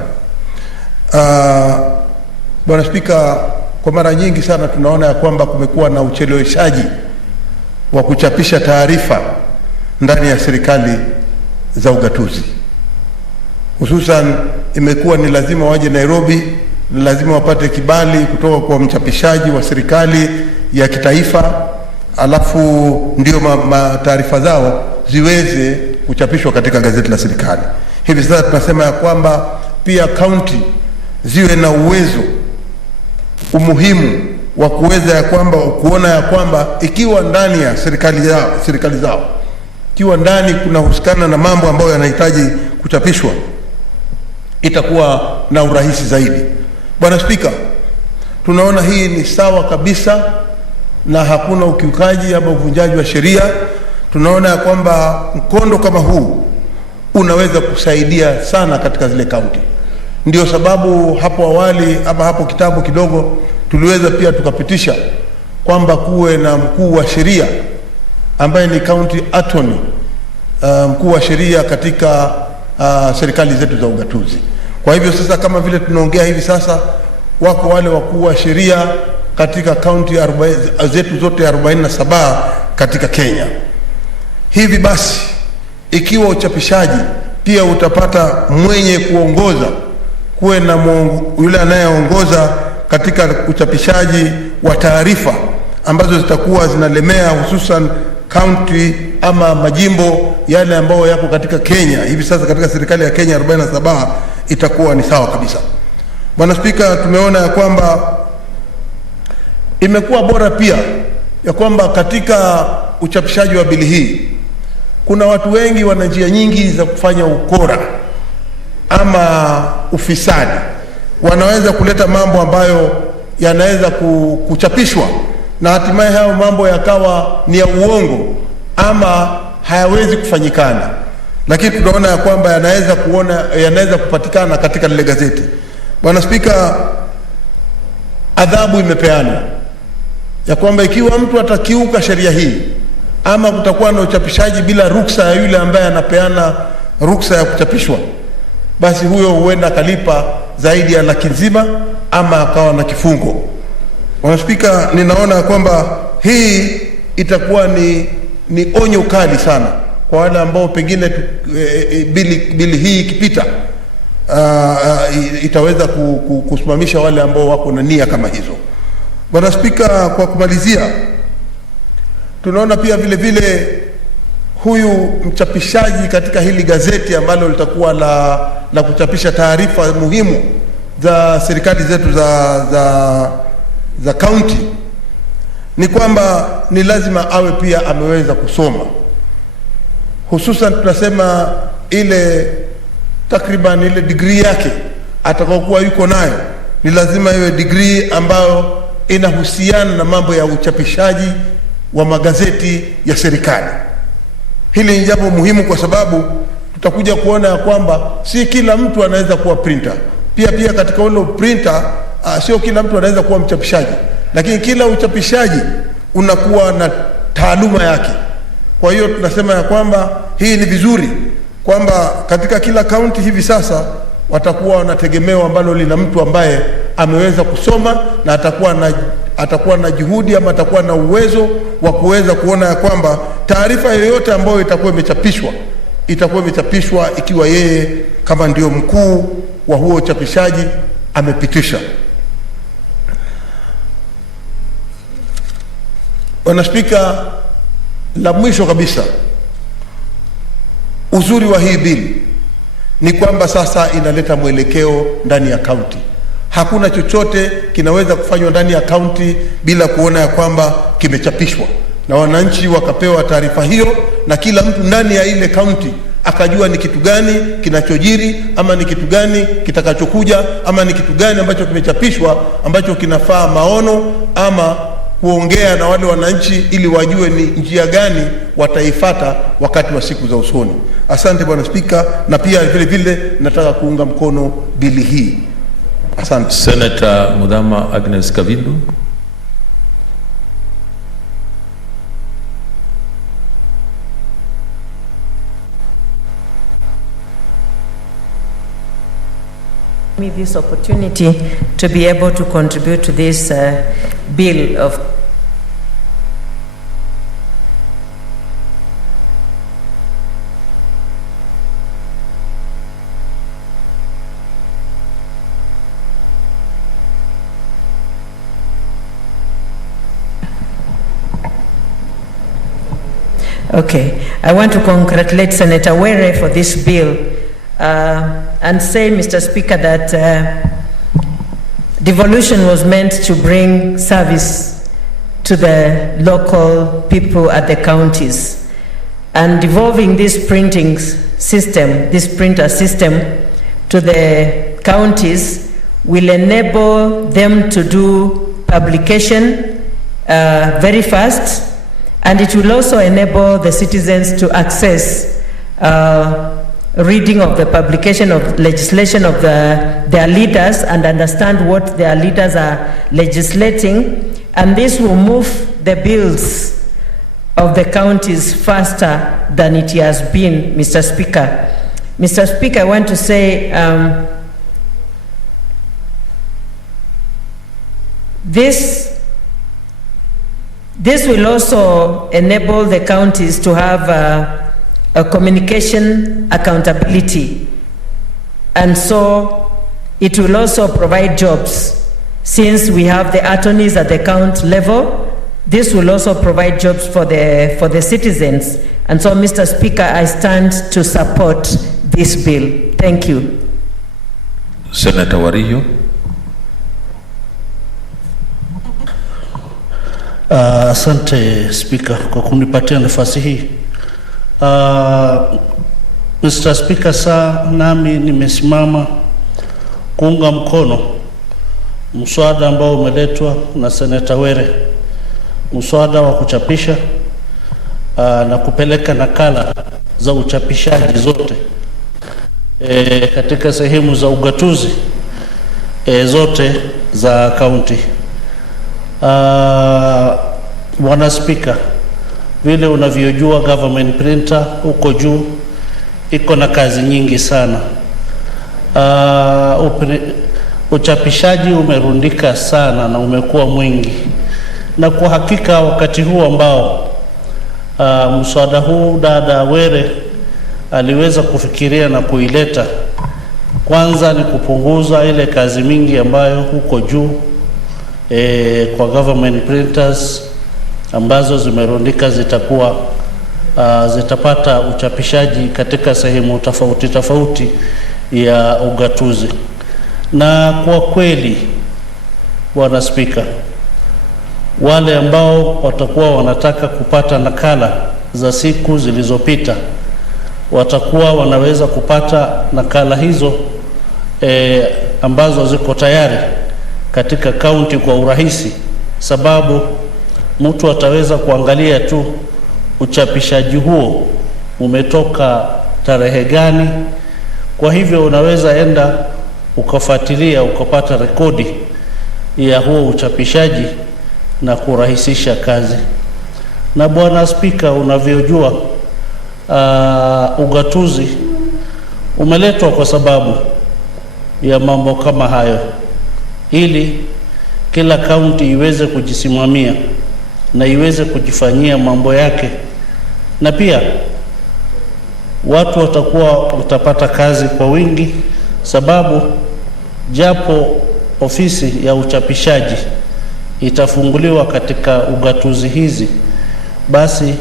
Bwana Spika, kwa mara nyingi sana tunaona ya kwamba kumekuwa na ucheleweshaji wa kuchapisha taarifa ndani ya serikali za ugatuzi. Hususan imekuwa ni lazima waje Nairobi, ni lazima wapate kibali kutoka kwa mchapishaji wa serikali ya kitaifa, alafu ndio taarifa zao ziweze kuchapishwa katika gazeti la serikali. Hivi sasa tunasema ya kwamba pia county ziwe na uwezo umuhimu wa kuweza ya kwamba kuona ya kwamba ikiwa ndani ya serikali zao ikiwa ndani kuna husikana na mambo ambayo yanahitaji kuchapishwa, itakuwa na urahisi zaidi. Bwana Spika, tunaona hii ni sawa kabisa na hakuna ukiukaji ama uvunjaji wa sheria. Tunaona ya kwamba mkondo kama huu unaweza kusaidia sana katika zile kaunti. Ndio sababu hapo awali ama hapo kitambo kidogo tuliweza pia tukapitisha kwamba kuwe na mkuu wa sheria ambaye ni county attorney, mkuu wa sheria katika serikali zetu za ugatuzi. Kwa hivyo sasa, kama vile tunaongea hivi sasa, wako wale wakuu wa sheria katika county zetu zote 47 katika Kenya. Hivi basi, ikiwa uchapishaji pia utapata mwenye kuongoza, kuwe na yule anayeongoza katika uchapishaji wa taarifa ambazo zitakuwa zinalemea hususan county ama majimbo yale ambayo yako katika Kenya hivi sasa katika serikali ya Kenya 47, itakuwa ni sawa kabisa. Bwana Spika, tumeona ya kwamba imekuwa bora pia ya kwamba katika uchapishaji wa bili hii kuna watu wengi wana njia nyingi za kufanya ukora ama ufisadi. Wanaweza kuleta mambo ambayo yanaweza kuchapishwa na hatimaye hayo mambo yakawa ni ya uongo ama hayawezi kufanyikana, lakini tunaona ya kwamba yanaweza kupatikana katika lile gazeti. Bwana Spika, adhabu imepeanwa ya kwamba ikiwa mtu atakiuka sheria hii ama kutakuwa na uchapishaji bila ruksa ya yule ambaye anapeana ruksa ya kuchapishwa, basi huyo huenda akalipa zaidi ya $100,000 ama akawa na kifungo. Bwana Spika, ninaona kwamba hii itakuwa ni onyo kali sana kwa wale ambao pengine bili hii ikipita itaweza kusimamisha wale ambao wako na nia kama hizo. Bwana Spika, kwa kumalizia, tunaona pia vile vile huyu mchapishaji katika hili gazeti ambalo litakuwa la kuchapisha taarifa muhimu za serikali zetu za county ni kwamba ni lazima awe pia ameweza kusoma, hususan tunasema ile takriban ile degree yake atakayokuwa yuko nayo ni lazima iwe degree ambayo inahusiana na mambo ya uchapishaji wa magazeti ya serikali. Hili ni jambo muhimu kwa sababu tutakuja kuona ya kwamba si kila mtu anaweza kuwa printer. Pia katika ule printer sio kila mtu anaweza kuwa mchapishaji, lakini kila uchapishaji unakuwa na taaluma yake. Kwa hiyo tunasema ya kwamba hii ni vizuri kwamba katika kila kaunti hivi sasa watakuwa wanategemewa ambalo lina mtu ambaye ameweza kusoma na atakuwa na juhudi ama atakuwa na uwezo wa kuweza kuona ya kwamba taarifa yoyote ambayo itakuwa imechapishwa ikiwa yeye kama ndio mkuu wa huo uchapishaji amepitisha. Bwana Spika, la mwisho kabisa, uzuri wa hii bili ni kwamba sasa inaleta mwelekeo ndani ya kaunti. Hakuna chochote kinaweza kufanywa ndani ya kaunti bila kuona ya kwamba kimechapishwa na wananchi wakapewa taarifa hiyo, na kila mtu ndani ya ile kaunti akajua ni kitu gani kinachojiri, ama ni kitu gani kitakachokuja, ama ni kitu gani ambacho kimechapishwa ambacho kinafaa maono ama kuongea na wale wananchi ili wajue ni njia gani wataifata wakati wa siku za usoni. Asante Bwana Spika, na pia vile nataka kuunga mkono bili hii. Asante. Senator Mudhama Agnes Kavindu. Me this opportunity to be able to contribute to this bill of Okay, I want to congratulate Senator Were for this bill and say, Mr. Speaker, that devolution was meant to bring service to the local people at the counties. And devolving this printing system, this printer system to the counties will enable them to do publication very fast, and it will also enable the citizens to access reading of the publication of legislation of their leaders and understand what their leaders are legislating, and this will move the bills of the counties faster than it has been, Mr. Speaker. Mr. Speaker, I want to say this will also enable the counties to have a communication accountability, and so it will also provide jobs. Since we have the attorneys at the county level, this will also provide jobs for the citizens. And so, Mr. Speaker, I stand to support this bill. Thank you. Senator Wario. Asante Speaker kwa kunipatia nafasi hii. Mr. Speaker, nami nimesimama kuunga mkono mswada ambao umeletwa na Senator Were, mswada wa kuchapisha na kupeleka nakala za uchapishaji zote katika sehemu za ugatuzi zote za kaunti. Bwana Speaker, vile unavyojua government printer huko juu iko na kazi nyingi sana. Uchapishaji umerundika sana na umekuwa mwingi, na kwa hakika wakati huu ambao mswada huu dada Were aliweza kufikiria na kuileta, kwanza ni kupunguza ile kazi mingi ambayo huko juu kwa government printers ambazo zimerundika zitakuwa zitapata uchapishaji katika sehemu tofauti ya ugatuzi. Na kwa kweli, Bwana Spika, wale ambao watakuwa wanataka kupata nakala za siku zilizopita watakuwa wanaweza kupata nakala hizo ambazo ziko tayari katika kaunti kwa urahisi, sababu mtu ataweza kuangalia tu uchapishaji huo umetoka tarehe gani. Kwa hivyo unaweza enda ukafuatilia ukapata rekodi ya huo uchapishaji na kurahisisha kazi. Na Bwana Spika, unavyojua ugatuzi umeletwa kwa sababu ya mambo kama hayo, ili kila kaunti iweze kujisimamia na iweze kujifanyia mambo yake, na pia watu watapata kazi kwa wingi, sababu japo ofisi ya uchapishaji itafunguliwa katika ugatuzi hizi, basi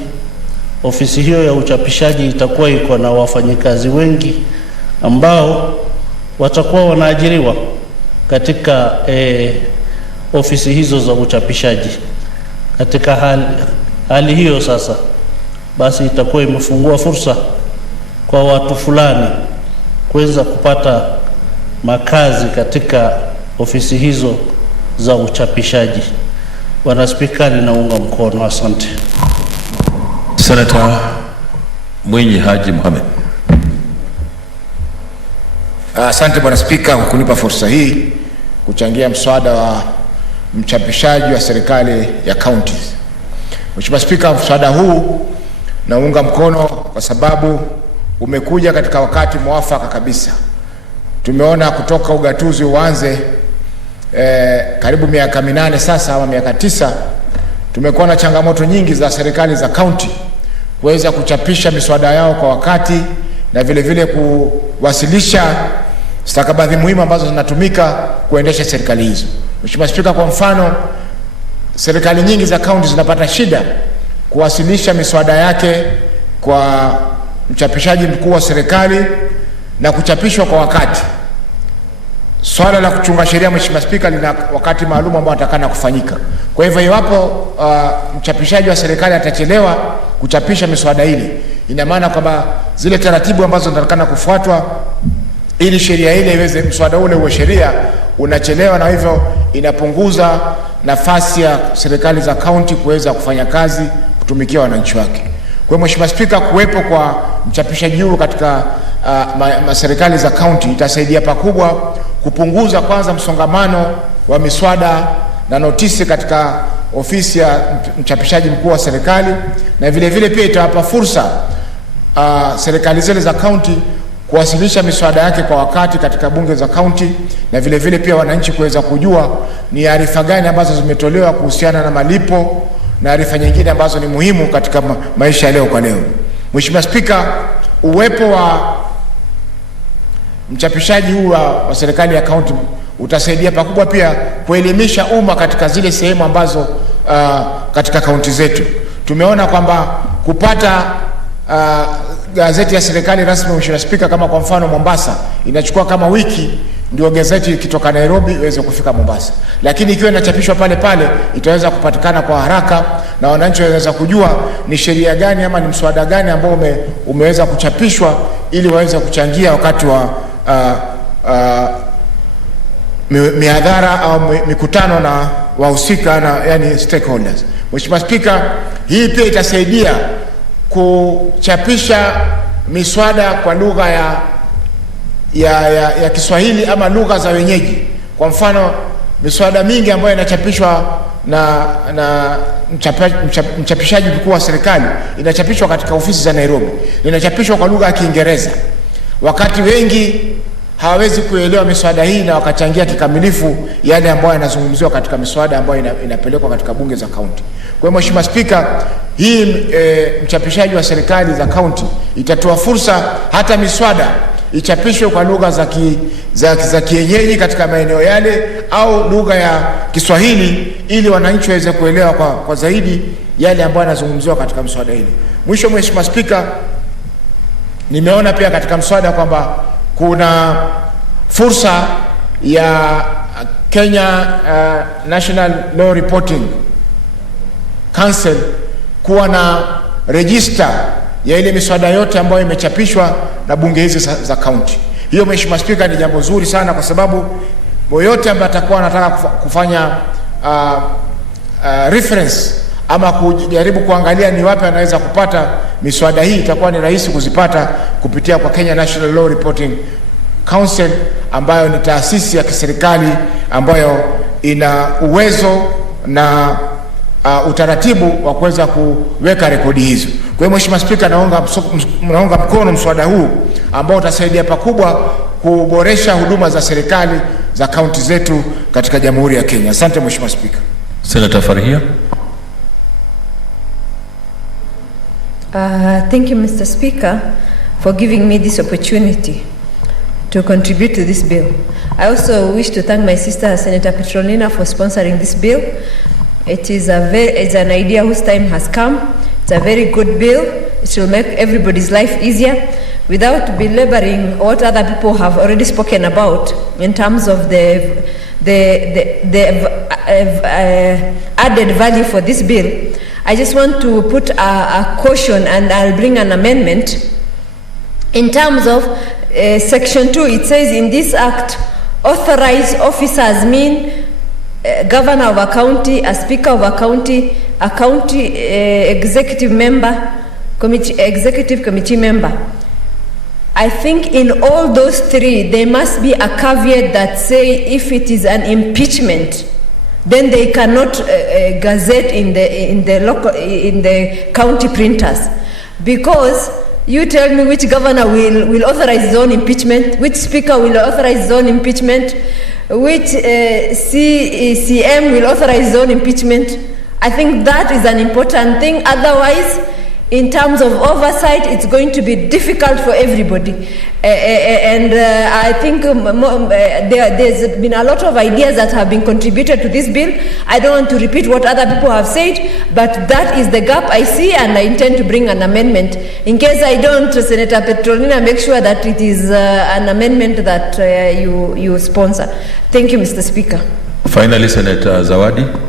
ofisi hiyo ya uchapishaji itakuwa iko na wafanyikazi wengi ambao watakuwa wanaajiriwa katika ofisi hizo za uchapishaji. Katika hali hiyo sasa, basi itakuwa imefungua fursa kwa watu fulani kuweza kupata makazi katika ofisi hizo za uchapishaji. Bwana Spika, ninaunga mkono. Asante. Senator Mwinyi Haji Mohamed. Asante Bwana Spika kwa kunipa fursa hii kuchangia mswada wa mchapishaji wa serikali ya counties. Mheshimiwa Spika, mswada huu naunga mkono kwa sababu umekuja katika wakati mwafaka kabisa. Tumeona kutoka ugatuzi uanze karibu miaka 8 sasa ama miaka 9, tumekuwa na changamoto nyingi za serikali za county kuweza kuchapisha miswada yao kwa wakati na vile vile kuwasilisha stakabadhi muhimu ambazo zinatumika kuendesha serikali hizo. Mheshimiwa Spika, kwa mfano, serikali nyingi za county zinapata shida kuwasilisha miswada yake kwa mchapishaji mkuu wa serikali na kuchapishwa kwa wakati. Swala la kuchunga sheria, Mheshimiwa Spika, lina wakati maalum ambao atakana kufanyika. Kwa hivyo iwapo mchapishaji wa serikali atachelewa kuchapisha miswada ile, ina maana kwamba zile taratibu ambazo zinatakana kufuatwa ili sheria ile iweze, mswada ule uwe sheria, unachelewa, na hivyo inapunguza nafasi ya serikali za county kuweza kufanya kazi kutumikia wananchi wake. Kwa Mheshimiwa Spika, kuwepo kwa mchapishaji huyu katika serikali za county itasaidia pakubwa kupunguza kwanza msongamano wa miswada na notisi katika ofisi ya mchapishaji mkuu wa serikali, na vile vile pia itawapa fursa serikali zile za county kuwasilisha miswada yake kwa wakati katika bunge za county, na vile vile pia wananchi kuweza kujua ni arifa gani ambazo zimetolewa kuhusiana na malipo na arifa nyingine ambazo ni muhimu katika maisha ya leo kwa leo. Mheshimiwa Spika, uwepo wa mchapishaji huu wa serikali ya county utasaidia pakubwa pia kuelimisha umma katika zile sehemu ambazo katika kaunti zetu tumeona kwamba kupata gazeti ya serikali rasmi, Mheshimiwa Spika, kama kwa mfano Mombasa inachukua kama wiki ndio gazeti ikitoka Nairobi iweze kufika Mombasa, lakini ikiwa inachapishwa pale pale itaweza kupatikana kwa haraka na wananchi waweza kujua ni sheria gani ama ni mswada gani ambao umeweza kuchapishwa ili waweze kuchangia wakati wa mihadhara au mikutano na wahusika na yani stakeholders. Mheshimiwa Spika, hii pia itasaidia kuchapisha miswada kwa lugha ya Kiswahili ama lugha za wenyeji. Kwa mfano, miswada mingi ambayo inachapishwa na mchapishaji mkuu wa serikali inachapishwa katika ofisi za Nairobi, inachapishwa kwa lugha ya Kiingereza. Wakati wengi hawawezi kuelewa miswada hii na wakachangia kikamilifu yale ambayo yanazungumziwa katika miswada ambayo inapelekwa katika bunge za county. Kwa hiyo Mheshimiwa Spika, hii mchapishaji wa serikali za county itatoa fursa hata miswada ichapishwe kwa lugha za kienyeji katika maeneo yale au lugha ya Kiswahili ili wananchi waweze kuelewa kwa zaidi yale ambayo yanazungumziwa katika mswada hili. Mwisho, Mheshimiwa Spika, nimeona pia katika mswada kwamba kuna fursa ya Kenya National Law Reporting Council kuwa na register ya ile miswada yote ambayo imechapishwa na bunge hizi za county. Hiyo Mheshimiwa Spika ni jambo zuri sana, kwa sababu yoyote ambaye atakuwa anataka kufanya reference ama kujaribu kuangalia ni wapi anaweza kupata miswada hii, itakuwa ni rahisi kuzipata kupitia kwa Kenya National Law Reporting Council, ambayo ni taasisi ya kiserikali ambayo ina uwezo na utaratibu wa kuweza kuweka rekodi hizo. Kwa hiyo Mheshimiwa Spika, naunga mkono mswada huu ambao utasaidia pakubwa kuboresha huduma za serikali za kaunti zetu katika Jamhuri ya Kenya. Asante Mheshimiwa Spika. Senator Farhia. Thank you, Mr. Speaker, for giving me this opportunity to contribute to this bill. I also wish to thank my sister, Senator Petronina, for sponsoring this bill. It's an idea whose time has come. It's a very good bill. It will make everybody's life easier, without belaboring what other people have already spoken about in terms of the added value for this bill. I just want to put a caution, and I'll bring an amendment. In terms of Section 2, it says in this act, authorized officers mean governor of a county, a speaker of a county executive member, executive committee member. I think in all those three, there must be a caveat that say if it is an impeachment, then they cannot gazette in the county printers, because you tell me which governor will authorize his own impeachment, which speaker will authorize his own impeachment, which CM will authorize his own impeachment. I think that is an important thing. Otherwise, in terms of oversight, it's going to be difficult for everybody. I think there's been a lot of ideas that have been contributed to this bill. I don't want to repeat what other people have said, but that is the gap I see, and I intend to bring an amendment. In case I don't, Senator Petronina, make sure that it is an amendment that you sponsor. Thank you, Mr. Speaker. Finally, Senator Zawadi.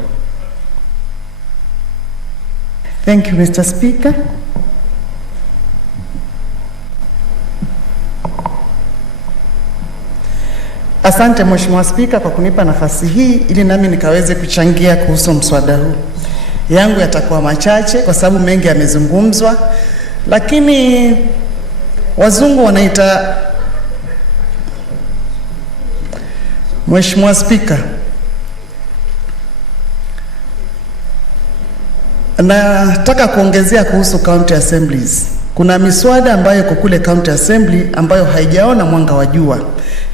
Thank you, Mr. Speaker. Asante Mheshimiwa Spika kwa kunipa nafasi hii ili nami nikaweze kuchangia kuhusu mswada huu. Yangu yatakuwa machache kwa sababu mengi yamezungumzwa, lakini wazungu wanaita, Mheshimiwa Spika, nataka kuongezea kuhusu county assemblies. Kuna miswada ambayo iko kule county assembly ambayo haijaona mwanga wa jua,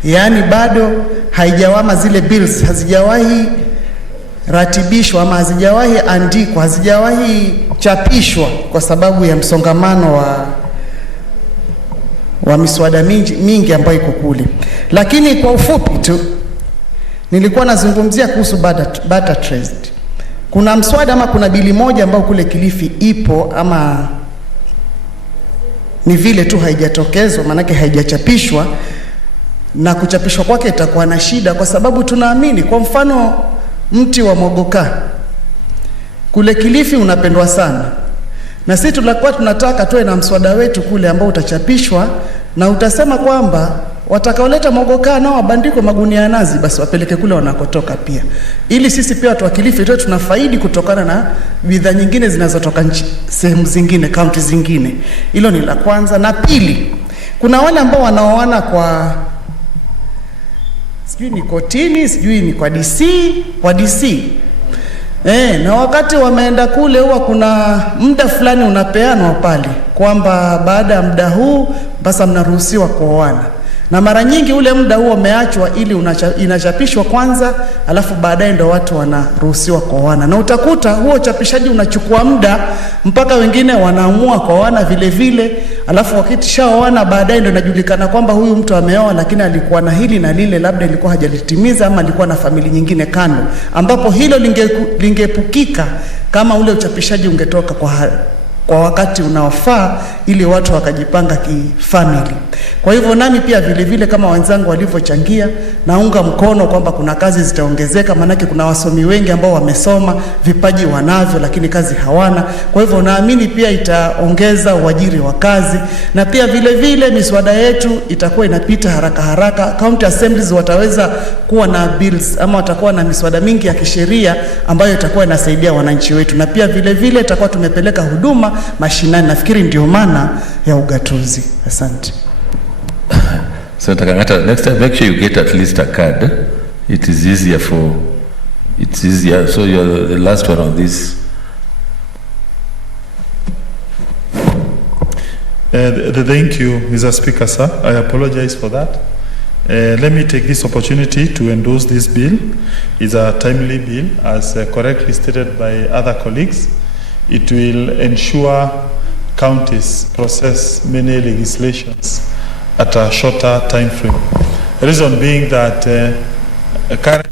yaani bado haijawama, zile bills hazijawahi ratibishwa ama hazijawahi andikwa, hazijawahi chapishwa kwa sababu ya msongamano wa miswada mingi ambayo iko kule. Lakini kwa ufupi tu nilikuwa nazungumzia kuhusu barter trade. Kuna mswada ama kuna bili moja ambao kule Kilifi ipo, ama ni vile tu haijatokezwa, manake haijachapishwa, na kuchapishwa kwake itakuwa na shida, kwa sababu tunaamini, kwa mfano mti wa mogoka kule Kilifi unapendwa sana, na sisi tulikuwa tunataka tuwe na mswada wetu kule ambao utachapishwa na utasema kwamba watakaoleta mogoka nao wabandikwe magunia ya nazi, basi wapeleke kule wanakotoka pia, ili sisi pia watu wa Kilifi tuwe tunafaidi kutokana na bidhaa nyingine zinazotoka sehemu zingine, kaunti zingine. Hilo ni la kwanza. Na pili, kuna wale ambao wanaoana kwa sijui ni kotini, sijui ni kwa DC, na wakati wameenda kule huwa kuna muda fulani unapeanwa pale kwamba baada ya muda huu basi mnaruhusiwa kuoana, na mara nyingi ule muda huo umeachwa ili inachapishwa kwanza, alafu baadaye ndo watu wanaruhusiwa kuoana, na utakuta huo uchapishaji unachukua muda mpaka wengine wanaamua kuoana vile vile, alafu wakati shaoana baadaye ndo inajulikana kwamba huyu mtu ameoa, lakini alikuwa na hili na lile, labda ilikuwa hajalitimiza ama alikuwa na familia nyingine kando, ambapo hilo lingeepukika kama ule uchapishaji ungetoka kwa kwa wakati unaofaa ili watu wakajipanga kifamily. Kwa hivyo nami pia vile vile kama wenzangu walivyochangia, naunga mkono kwamba kuna kazi zitaongezeka, manake kuna wasomi wengi ambao wamesoma, vipaji wanavyo lakini kazi hawana. Kwa hivyo naamini pia itaongeza uajiri wa kazi, na pia vile vile miswada yetu itakuwa inapita haraka haraka. County assemblies wataweza kuwa na bills ama watakuwa na miswada mingi ya kisheria ambayo itakuwa inasaidia wananchi wetu, na pia vile vile itakuwa tumepeleka huduma mashinani. Nafikiri ndio maana ya ugatuzi. Asante. Senator Kangata, next time make sure you get at least a card. It is easier. So you're the last one on this. Thank you, Mr. Speaker, sir. I apologize for that. Let me take this opportunity to endorse this bill. It's a timely bill, as correctly stated by other colleagues. It will ensure counties process many legislations at a shorter time frame. The reason being that current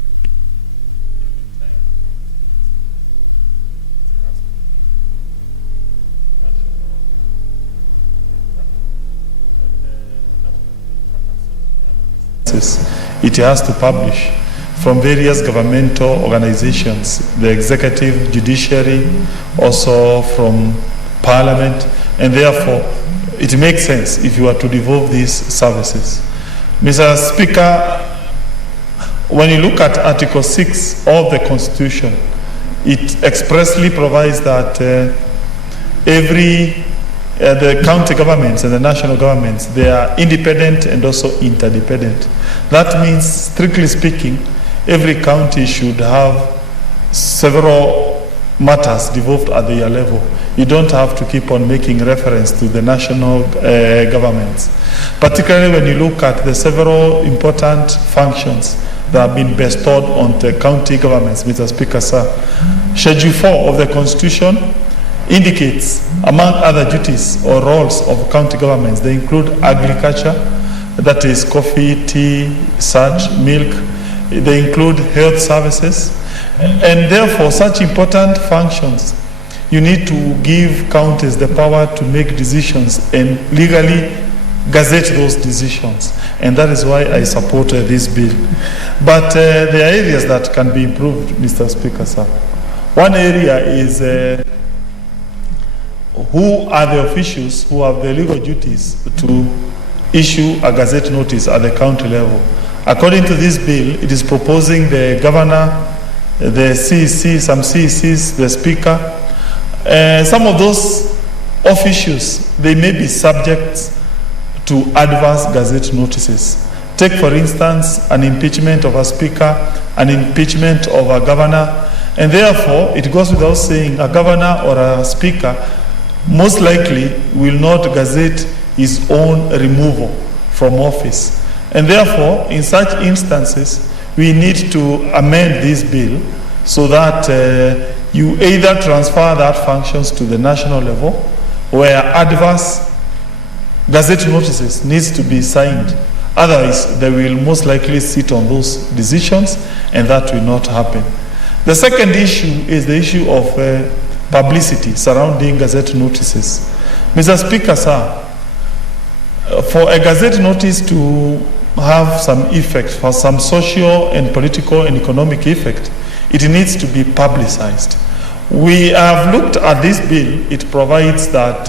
it has to publish from various governmental organizations, the executive, judiciary, also from parliament, and therefore it makes sense if you are to devolve these services. Mr. Speaker, when you look at Article 6 of the Constitution, it expressly provides that the county governments and the national governments, they are independent and also interdependent. That means, strictly speaking, every county should have several matters devolved at their level. You don't have to keep on making reference to the national governments. Particularly when you look at the several important functions that have been bestowed on the county governments, Mr. Speaker, sir. Schedule 4 of the Constitution indicates, among other duties or roles of county governments, they include agriculture, that is coffee, tea, such, milk. They include health services, and therefore such important functions, you need to give counties the power to make decisions and legally gazette those decisions, and that is why I support this bill. But there are areas that can be improved, Mr. Speaker, sir. One area is who are the officials who have the legal duties to issue a gazette notice at the county level. According to this bill, it is proposing the governor, the CEC, some CECs, the speaker. Some of those officials, they may be subject to adverse gazette notices. Take, for instance, an impeachment of a speaker, an impeachment of a governor, and therefore it goes without saying a governor or a speaker most likely will not gazette his own removal from office. And therefore, in such instances, we need to amend this bill so that you either transfer that functions to the national level, where adverse gazette notices needs to be signed. Otherwise, they will most likely sit on those decisions, and that will not happen. The second issue is the issue of publicity surrounding gazette notices. Mr. Speaker, sir, for a gazette notice to have some effect, for some social and political and economic effect, it needs to be publicized. We have looked at this bill. It provides that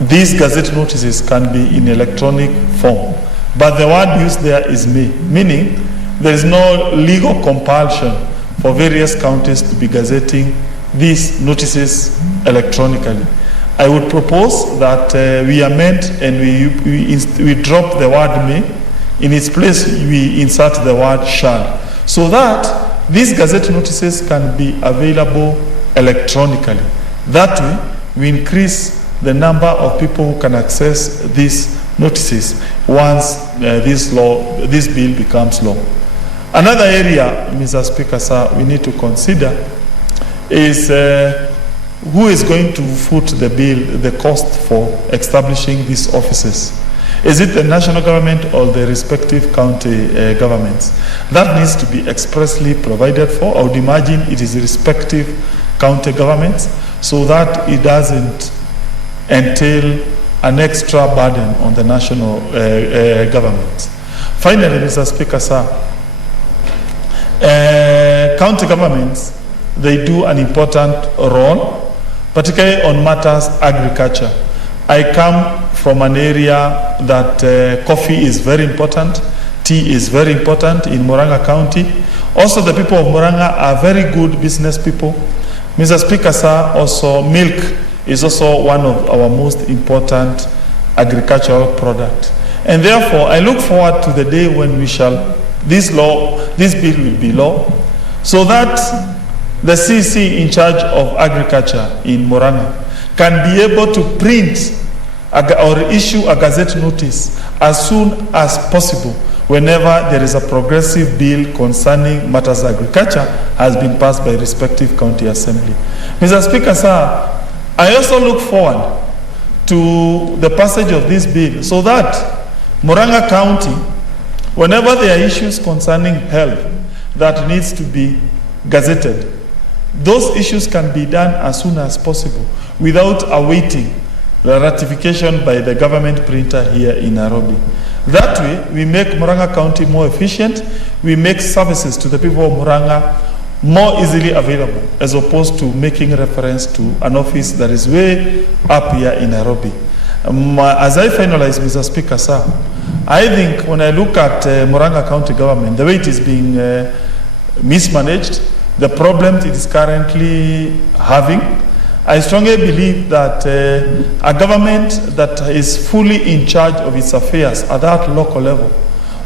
these gazette notices can be in electronic form, but the word used there is may, meaning there is no legal compulsion for various counties to be gazetting these notices electronically. I would propose that we amend and we drop the word may. In its place, we insert the word shall, so that these gazette notices can be available electronically. That way, we increase the number of people who can access these notices once this bill becomes law. Another area, Mr. Speaker, sir, we need to consider is who is going to foot the bill, the cost for establishing these offices. Is it the national government or the respective county governments? That needs to be expressly provided for. I would imagine it is the respective county governments, so that it doesn't entail an extra burden on the national government. Finally, Mr. Speaker, sir, county governments, they do an important role, particularly on matters agriculture. I come from an area that coffee is very important, tea is very important in Murang'a County. Also, the people of Murang'a are very good business people. Mr. Speaker, sir, also milk is also one of our most important agricultural product. And therefore, I look forward to the day when we shall, this bill will be law, so that the CC in charge of agriculture in Murang'a can be able to print or issue a gazette notice as soon as possible whenever there is a progressive bill concerning matters agriculture has been passed by respective county assembly. Mr. Speaker, sir, I also look forward to the passage of this bill so that Murang'a County, whenever there are issues concerning health that needs to be gazetted, those issues can be done as soon as possible without awaiting the ratification by the government printer here in Nairobi. That way, we make Murang'a County more efficient, we make services to the people of Murang'a more easily available, as opposed to making reference to an office that is way up here in Nairobi. As I finalize, Mr. Speaker, sir, I think when I look at Murang'a County government, the way it is being mismanaged, the problem it is currently having, I strongly believe that a government that is fully in charge of its affairs at that local level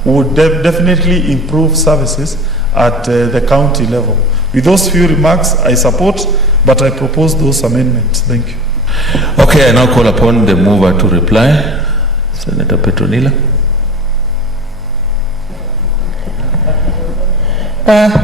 would definitely improve services at the county level. With those few remarks, I support, but I propose those amendments. Thank you. Okay, I now call upon the mover to reply. Senator Petronila.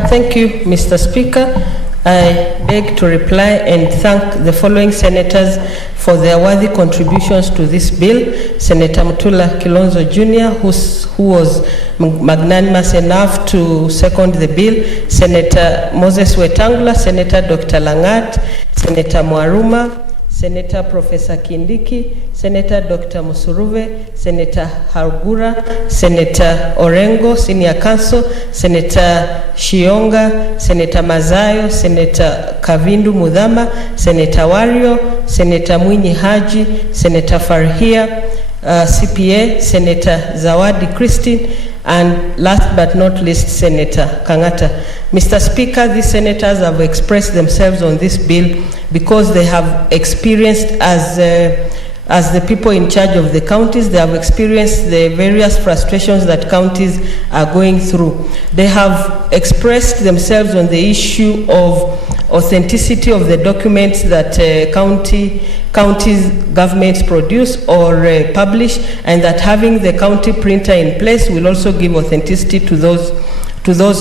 Thank you, Mr. Speaker. I beg to reply and thank the following senators for their worthy contributions to this bill. Senator Mutula Kilonzo Jr., who was magnanimous enough to second the bill, Senator Moses Wetangula, Senator Dr. Langat, Senator Mwaruma, Senator Professor Kindiki, Senator Dr. Musuruve, Senator Hargura, Senator Orengo, Senior Counsel, Senator Shionga, Senator Mazayo, Senator Kavindu Mudhama, Senator Wario, Senator Mwinyi Haji, Senator Farhia, CPA, Senator Zawadi Christine, and last but not least, Senator Kangata. Mr. Speaker, these senators have expressed themselves on this bill because they have experienced, as the people in charge of the counties, they have experienced the various frustrations that counties are going through. They have expressed themselves on the issue of authenticity of the documents that counties governments produce or publish, and that having the county printer in place will also give authenticity to those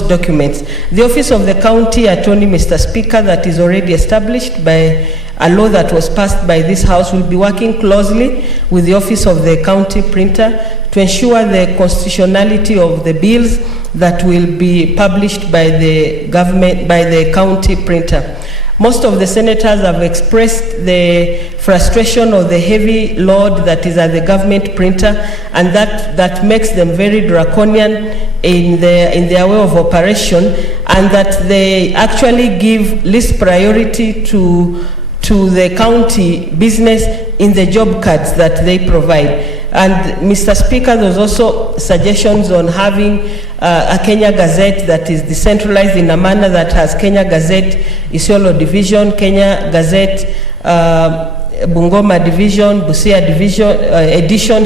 documents. The Office of the County Attorney, Mr. Speaker, that is already established by a law that was passed by this House, will be working closely with the Office of the County Printer to ensure the constitutionality of the bills that will be published by the government, by the county printer. Most of the senators have expressed the frustration of the heavy load that is at the government printer, and that makes them very draconian in their way of operation, and that they actually give least priority to the county business in the job cards that they provide. And Mr. Speaker, there's also suggestions on having a Kenya Gazette that is decentralized in a manner that has Kenya Gazette Isiolo Division, Kenya Gazette Bungoma Division, Busia Division edition,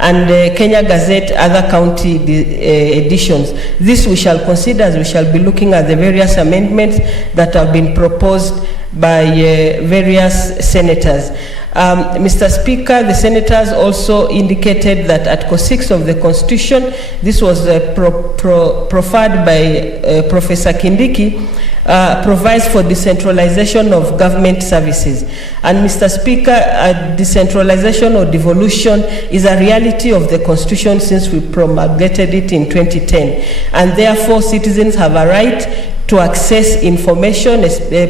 and Kenya Gazette other county editions. This we shall consider as we shall be looking at the various amendments that have been proposed by various senators. Mr. Speaker, the senators also indicated that Article 6 of the Constitution, this was proffered by Professor Kindiki, provides for decentralization of government services. And Mr. Speaker, decentralization or devolution is a reality of the Constitution since we promulgated it in 2010. And therefore, citizens have a right to access information,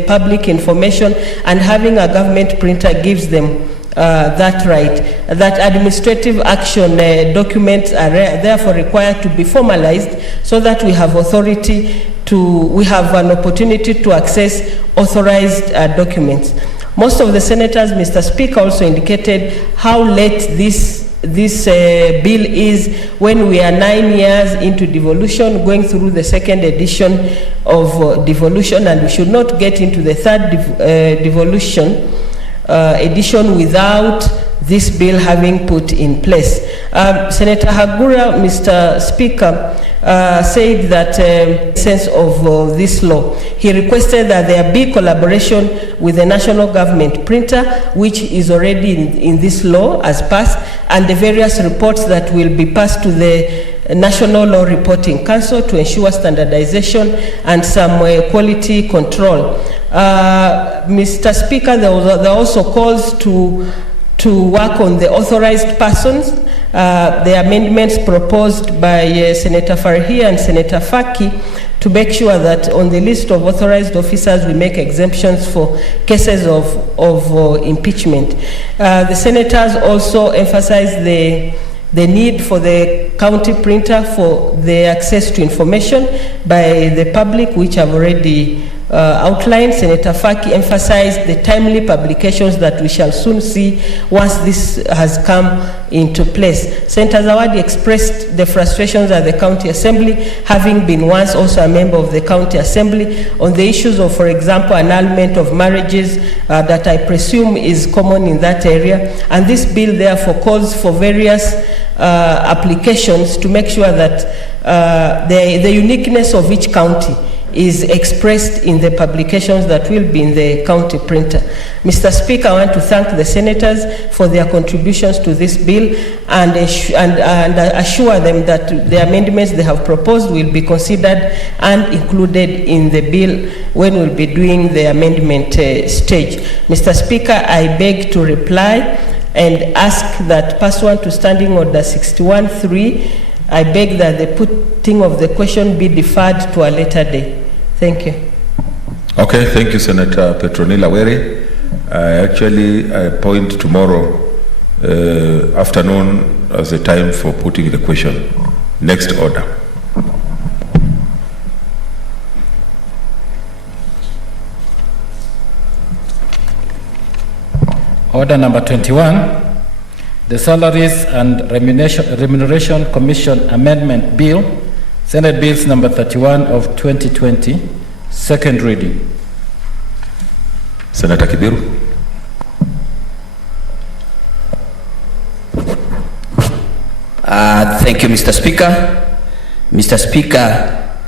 public information, and having a government printer gives them that right. That administrative action documents are therefore required to be formalized so that we have we have an opportunity to access authorized documents. Most of the senators, Mr. Speaker, also indicated how late this bill is when we are 9 years into devolution, going through the second edition of devolution, and we should not get into the third devolution edition without this bill having put in place. Senator Hagura, Mr. Speaker, said that sense of this law. He requested that there be collaboration with the national government printer, which is already in this law as passed, and the various reports that will be passed to the National Law Reporting Council to ensure standardization and some quality control. Mr. Speaker, there are also calls to work on the authorized persons. The amendments proposed by Senator Farhi and Senator Faki to make sure that on the list of authorized officers we make exemptions for cases of impeachment. The senators also emphasized the need for the county printer for the access to information by the public, which I've already outlined. Senator Faki emphasized the timely publications that we shall soon see once this has come into place. Senator Zawadi expressed the frustrations at the County Assembly, having been once also a member of the County Assembly, on the issues of, for example, annulment of marriages that I presume is common in that area. And this bill therefore calls for various applications to make sure that the uniqueness of each county is expressed in the publications that will be in the county printer. Mr. Speaker, I want to thank the senators for their contributions to this bill and assure them that the amendments they have proposed will be considered and included in the bill when we'll be doing the amendment stage. Mr. Speaker, I beg to reply and ask that pursuant to Standing Order 61.3, I beg that the putting of the question be deferred to a later day. Thank you. Okay, thank you, Senator Petronila Were. I appoint tomorrow afternoon as the time for putting the question. Next order. Order number 21, the Salaries and Remuneration Commission Amendment Bill, Senate Bills number 31 of 2020, second reading. Senator Kibiru. Thank you, Mr. Speaker. Mr. Speaker,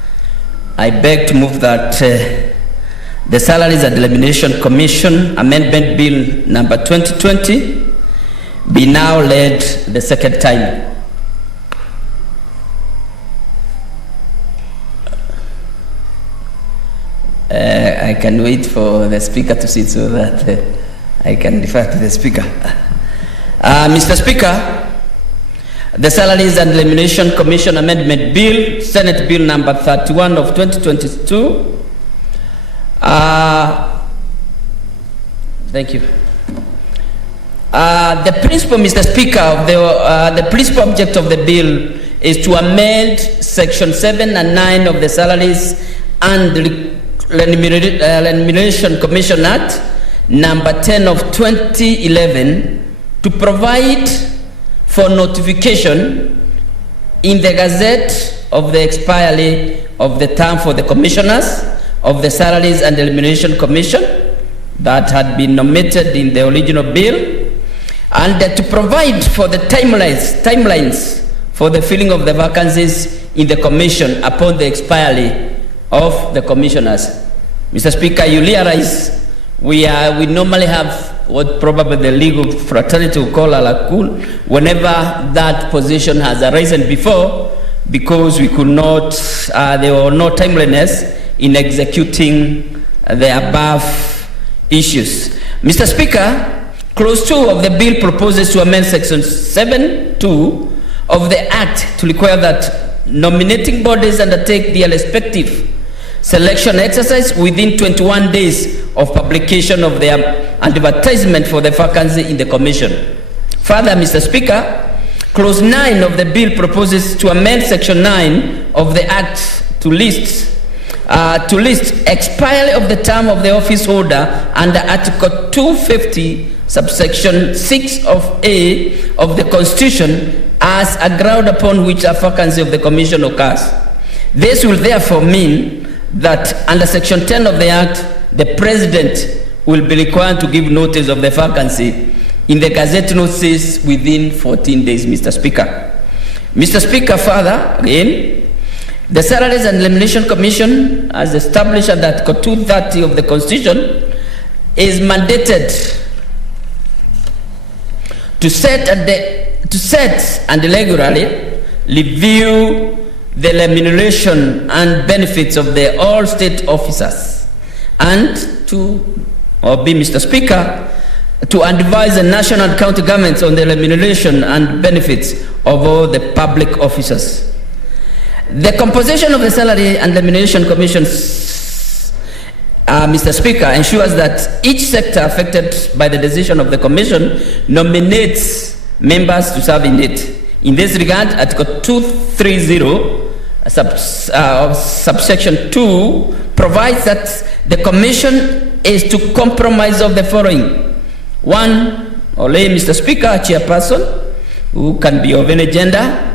I beg to move that the Salaries and Remuneration Commission Amendment Bill number 2020 be now read the second time. I can wait for the Speaker to sit so that I can refer to the Speaker. Mr. Speaker, the Salaries and Remuneration Commission Amendment Bill, Senate Bill number 31 of 2022. Thank you. The principal, Mr. Speaker, of the principal object of the bill is to amend Section 7 and 9 of the Salaries and Remuneration Commission Act, number 10 of 2011, to provide for notification in the Gazette of the expiry of the term for the commissioners of the Salaries and Remuneration Commission that had been nominated in the original bill, and to provide for the timelines for the filling of the vacancies in the commission upon the expiry of the commissioners. Mr. Speaker, you realize we normally have what probably the legal fraternity will call a lacune whenever that position has arisen before, because we could not, there were no timeliness in executing the above issues. Mr. Speaker, Clause 2 of the bill proposes to amend Section 7(2) of the Act to require that nominating bodies undertake their respective selection exercise within 21 days of publication of the advertisement for the vacancy in the commission. Further, Mr. Speaker, Clause 9 of the bill proposes to amend Section 9 of the Act to list expiry of the term of the office holder under Article 250, subsection 6 of A of the Constitution as a ground upon which a vacancy of the commission occurs. This will therefore mean that under Section 10 of the Act, the President will be required to give notice of the vacancy in the Gazette notices within 14 days, Mr. Speaker. Mr. Speaker, further, again, the Salaries and Remuneration Commission, as established under Article 230 of the Constitution, is mandated to set and regularly review the remuneration and benefits of all state officers, and Mr. Speaker, to advise the national and county governments on the remuneration and benefits of all the public officers. The composition of the Salary and Remuneration Commission, Mr. Speaker, ensures that each sector affected by the decision of the Commission nominates members to serve in it. In this regard, Article 230, subsection 2, provides that the Commission is to compromise of the following. One, Mr. Speaker, a chairperson, who can be of any gender.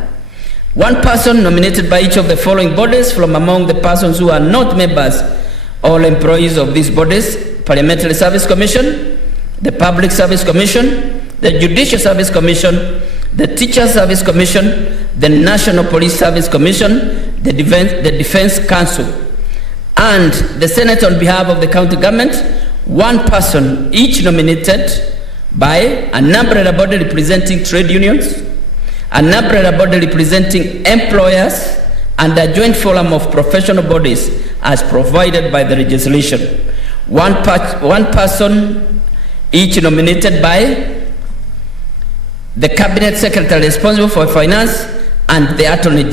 One person nominated by each of the following bodies from among the persons who are not members or employees of these bodies: Parliamentary Service Commission, the Public Service Commission, the Judicial Service Commission, the Teacher Service Commission, the National Police Service Commission, the Defense Council, and the Senate on behalf of the county government. One person each nominated by an umbrella body representing trade unions, an umbrella body representing employers, and a joint forum of professional bodies as provided by the legislation. One person each nominated by the Cabinet Secretary responsible for finance and the Attorney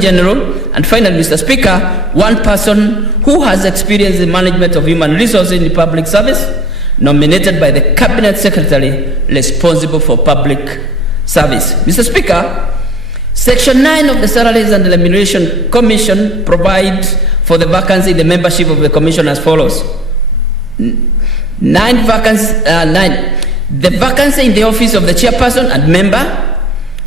General. And finally, Mr. Speaker, one person who has experience in management of human resources in the public service, nominated by the Cabinet Secretary responsible for public service. Mr. Speaker, Section 9 of the Salaries and Remuneration Commission provides for the vacancy in the membership of the Commission as follows. The vacancy in the office of the chairperson and member,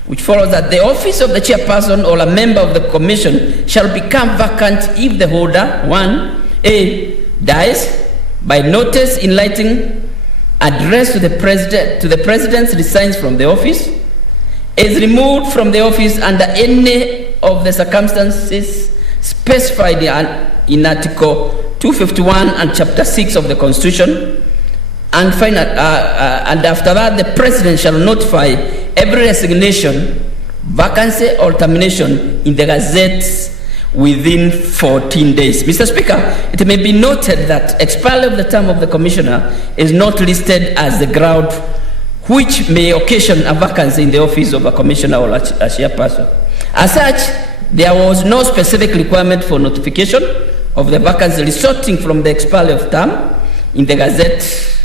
which follows that the office of the chairperson or a member of the commission shall become vacant if the holder, 1A, dies, by notice in writing addressed to the president, resigns from the office, is removed from the office under any of the circumstances specified in Article 251 and Chapter 6 of the Constitution. And after that, the president shall notify every resignation, vacancy, or termination in the Gazette within 14 days. Mr. Speaker, it may be noted that expiry of the term of the commissioner is not listed as the ground which may occasion a vacancy in the office of a commissioner or a chairperson. As such, there was no specific requirement for notification of the vacancy resulting from the expiry of term in the Gazette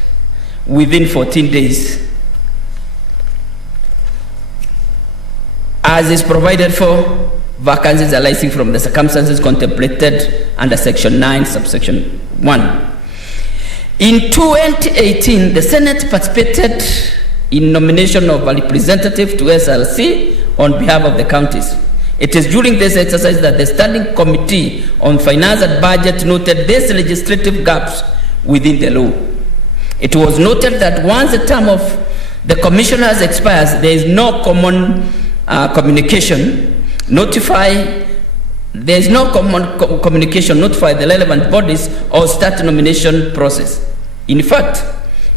within 14 days, as is provided for vacancies arising from the circumstances contemplated under Section 9, subsection 1. In 2018, the Senate participated in nomination of a representative to SRC on behalf of the counties. It is during this exercise that the Standing Committee on Finance and Budget noted these legislative gaps within the law. It was noted that once the term of the commissioners expires, there is no common communication. Notify the relevant bodies or start nomination process. In fact,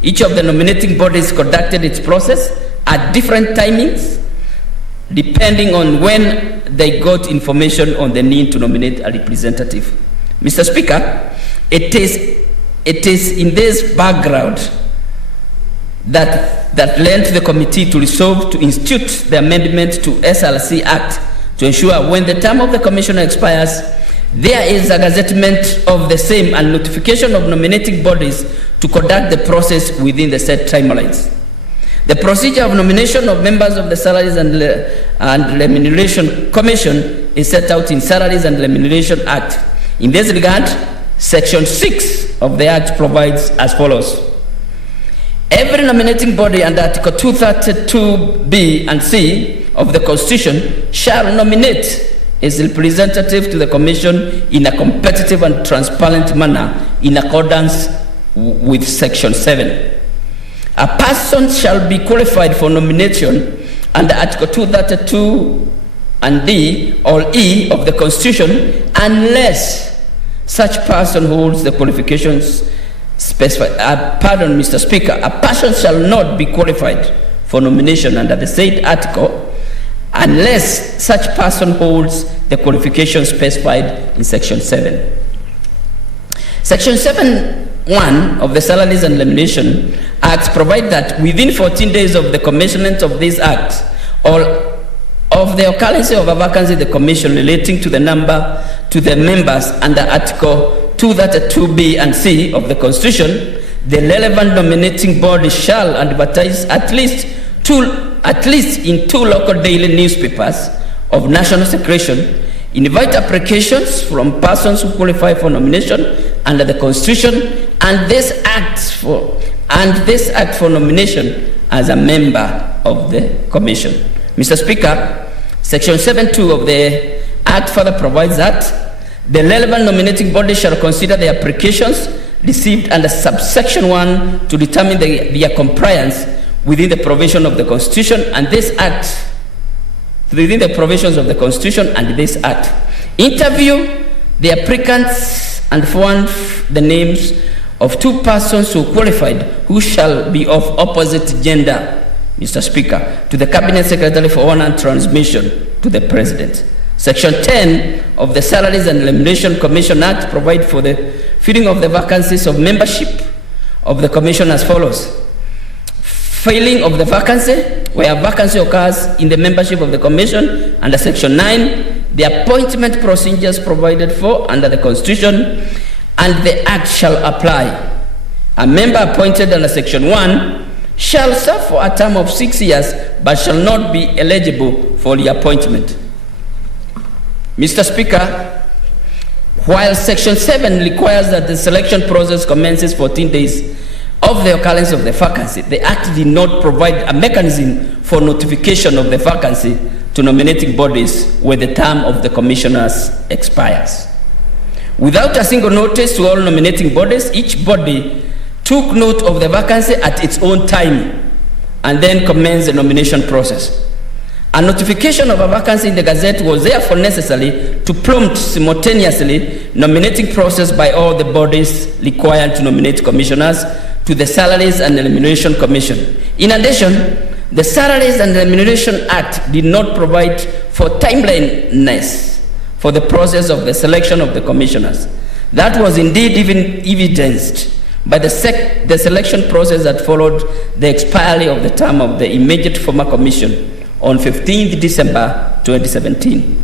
each of the nominating bodies conducted its process at different timings, depending on when they got information on the need to nominate a representative. Mr. Speaker, it is in this background that led the committee to resolve to institute the amendment to SRC Act to ensure when the term of the commissioner expires, there is a gazettement of the same and notification of nominating bodies to conduct the process within the set timelines. The procedure of nomination of members of the Salaries and Remuneration Commission is set out in Salaries and Remuneration Act. In this regard, Section 6 of the Act provides as follows. Every nominating body under Article 232B and C of the Constitution shall nominate its representative to the Commission in a competitive and transparent manner in accordance with Section 7. A person shall be qualified for nomination under Article 232 and D or E of the Constitution unless such person holds the qualifications specified. Pardon, Mr. Speaker. A person shall not be qualified for nomination under the said article unless such person holds the qualifications specified in Section 7. Section 7(1) of the Salaries and Remuneration Act provide that within 14 days of the commencement of this act or of the occurrence of a vacancy in the commission relating to the members under Article 232B and C of the Constitution, the relevant nominating body shall advertise at least in 2 local daily newspapers of national circulation, invite applications from persons who qualify for nomination under the Constitution, and this act for nomination as a member of the Commission. Mr. Speaker, Section 7(2) of the Act further provides that the relevant nominating body shall consider the applications received under subsection 1 to determine their compliance within the provision of the Constitution and this Act, within the provisions of the Constitution and this Act. Interview the applicants and forward the names of 2 persons who qualified who shall be of opposite gender, Mr. Speaker, to the Cabinet Secretary for honor and transmission to the President. Section 10 of the Salaries and Remuneration Commission Act provide for the filling of the vacancies of membership of the Commission as follows. Filling of the vacancy, where a vacancy occurs in the membership of the Commission under Section 9, the appointment procedures provided for under the Constitution and the Act shall apply. A member appointed under Section 1 shall serve for a term of 6 years but shall not be eligible for reappointment. Mr. Speaker, while Section 7 requires that the selection process commences 14 days of the occurrence of the vacancy, the Act did not provide a mechanism for notification of the vacancy to nominating bodies when the term of the commissioners expires. Without a single notice to all nominating bodies, each body took note of the vacancy at its own time and then commenced the nomination process. A notification of a vacancy in the Gazette was therefore necessary to prompt simultaneously nominating process by all the bodies required to nominate commissioners to the Salaries and Remuneration Commission. In addition, the Salaries and Remuneration Act did not provide for timeliness for the process of the selection of the commissioners. That was indeed even evidenced by the selection process that followed the expiry of the term of the immediate former commission on 15th December 2017.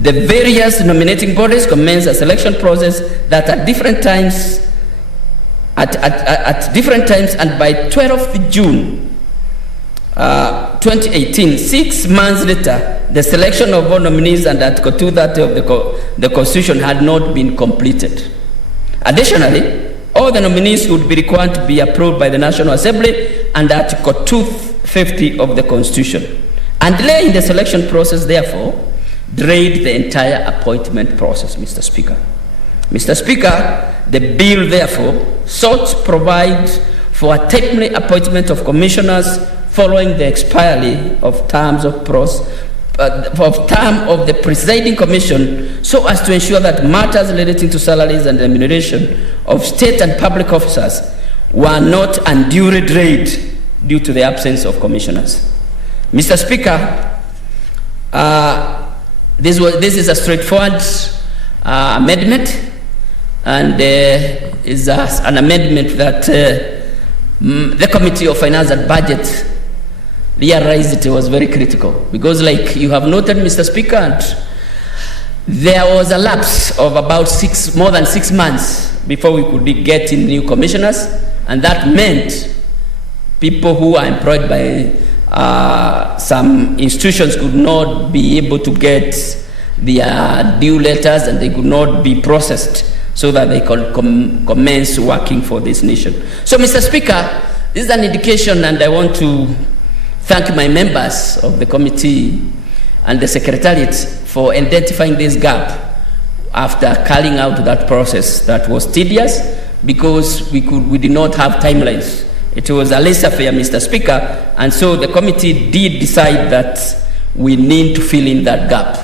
The various nominating bodies commenced a selection process that at different times and by 12th June 2018, 6 months later, the selection of all nominees under Article 230 of the Constitution had not been completed. Additionally, all the nominees would be required to be approved by the National Assembly under Article 250 of the Constitution. And delay in the selection process, therefore, delayed the entire appointment process, Mr. Speaker. Mr. Speaker, the bill, therefore, sought to provide for a timely appointment of commissioners following the expiry of terms of the presiding commission, so as to ensure that matters relating to salaries and remuneration of state and public officers were not unduly delayed due to the absence of commissioners. Mr. Speaker, this is a straightforward amendment, and is an amendment that the Committee of Finance and Budget realized it was very critical, because like you have noted, Mr. Speaker, and there was a lapse of about more than 6 months before we could get in new commissioners, and that meant people who are employed by some institutions could not be able to get their due letters, and they could not be processed so that they could commence working for this nation. So, Mr. Speaker, this is an indication, and I want to thank my members of the committee and the Secretariat for identifying this gap after carrying out that process that was tedious because we did not have timelines. It was a laissez-faire, Mr. Speaker, and so the committee did decide that we need to fill in that gap.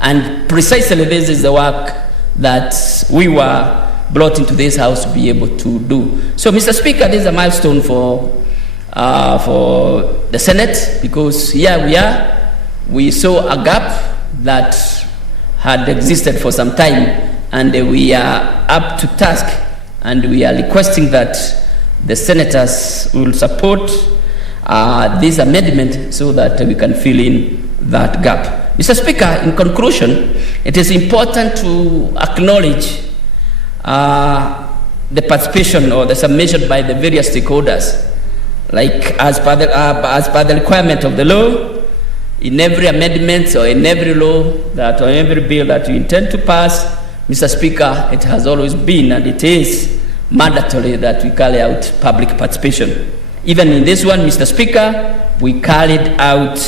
And precisely this is the work that we were brought into this House to be able to do. So, Mr. Speaker, this is a milestone for the Senate, because here we are. We saw a gap that had existed for some time, and we are up to task, and we are requesting that the senators will support this amendment so that we can fill in that gap. Mr. Speaker, in conclusion, it is important to acknowledge the participation or the submission by the various stakeholders, like as per the requirement of the law. In every amendment or in every law that or every bill that you intend to pass, Mr. Speaker, it has always been and it is mandatory that we carry out public participation. Even in this one, Mr. Speaker, we carried out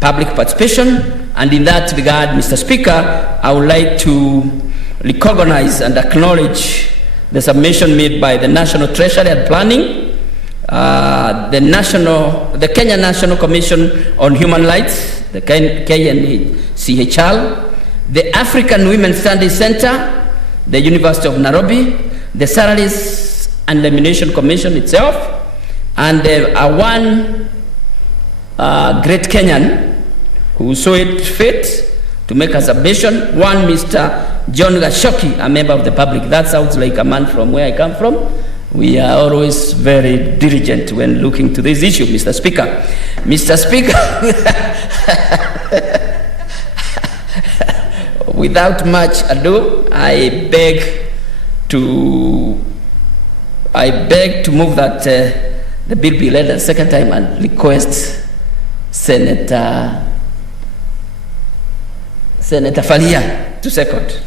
public participation, and in that regard, Mr. Speaker, I would like to recognize and acknowledge the submission made by the National Treasury and Planning, the Kenya National Commission on Human Rights, the KNCHR, the African Women's Studies Center, the University of Nairobi, the Salaries and Remuneration Commission itself, and one great Kenyan who saw it fit to make a submission, one Mr. John Gashoki, a member of the public. That sounds like a man from where I come from. We are always very diligent when looking to this issue, Mr. Speaker. Mr. Speaker, without much ado, I beg to move that the bill be read a second time and request Senator Falia to second.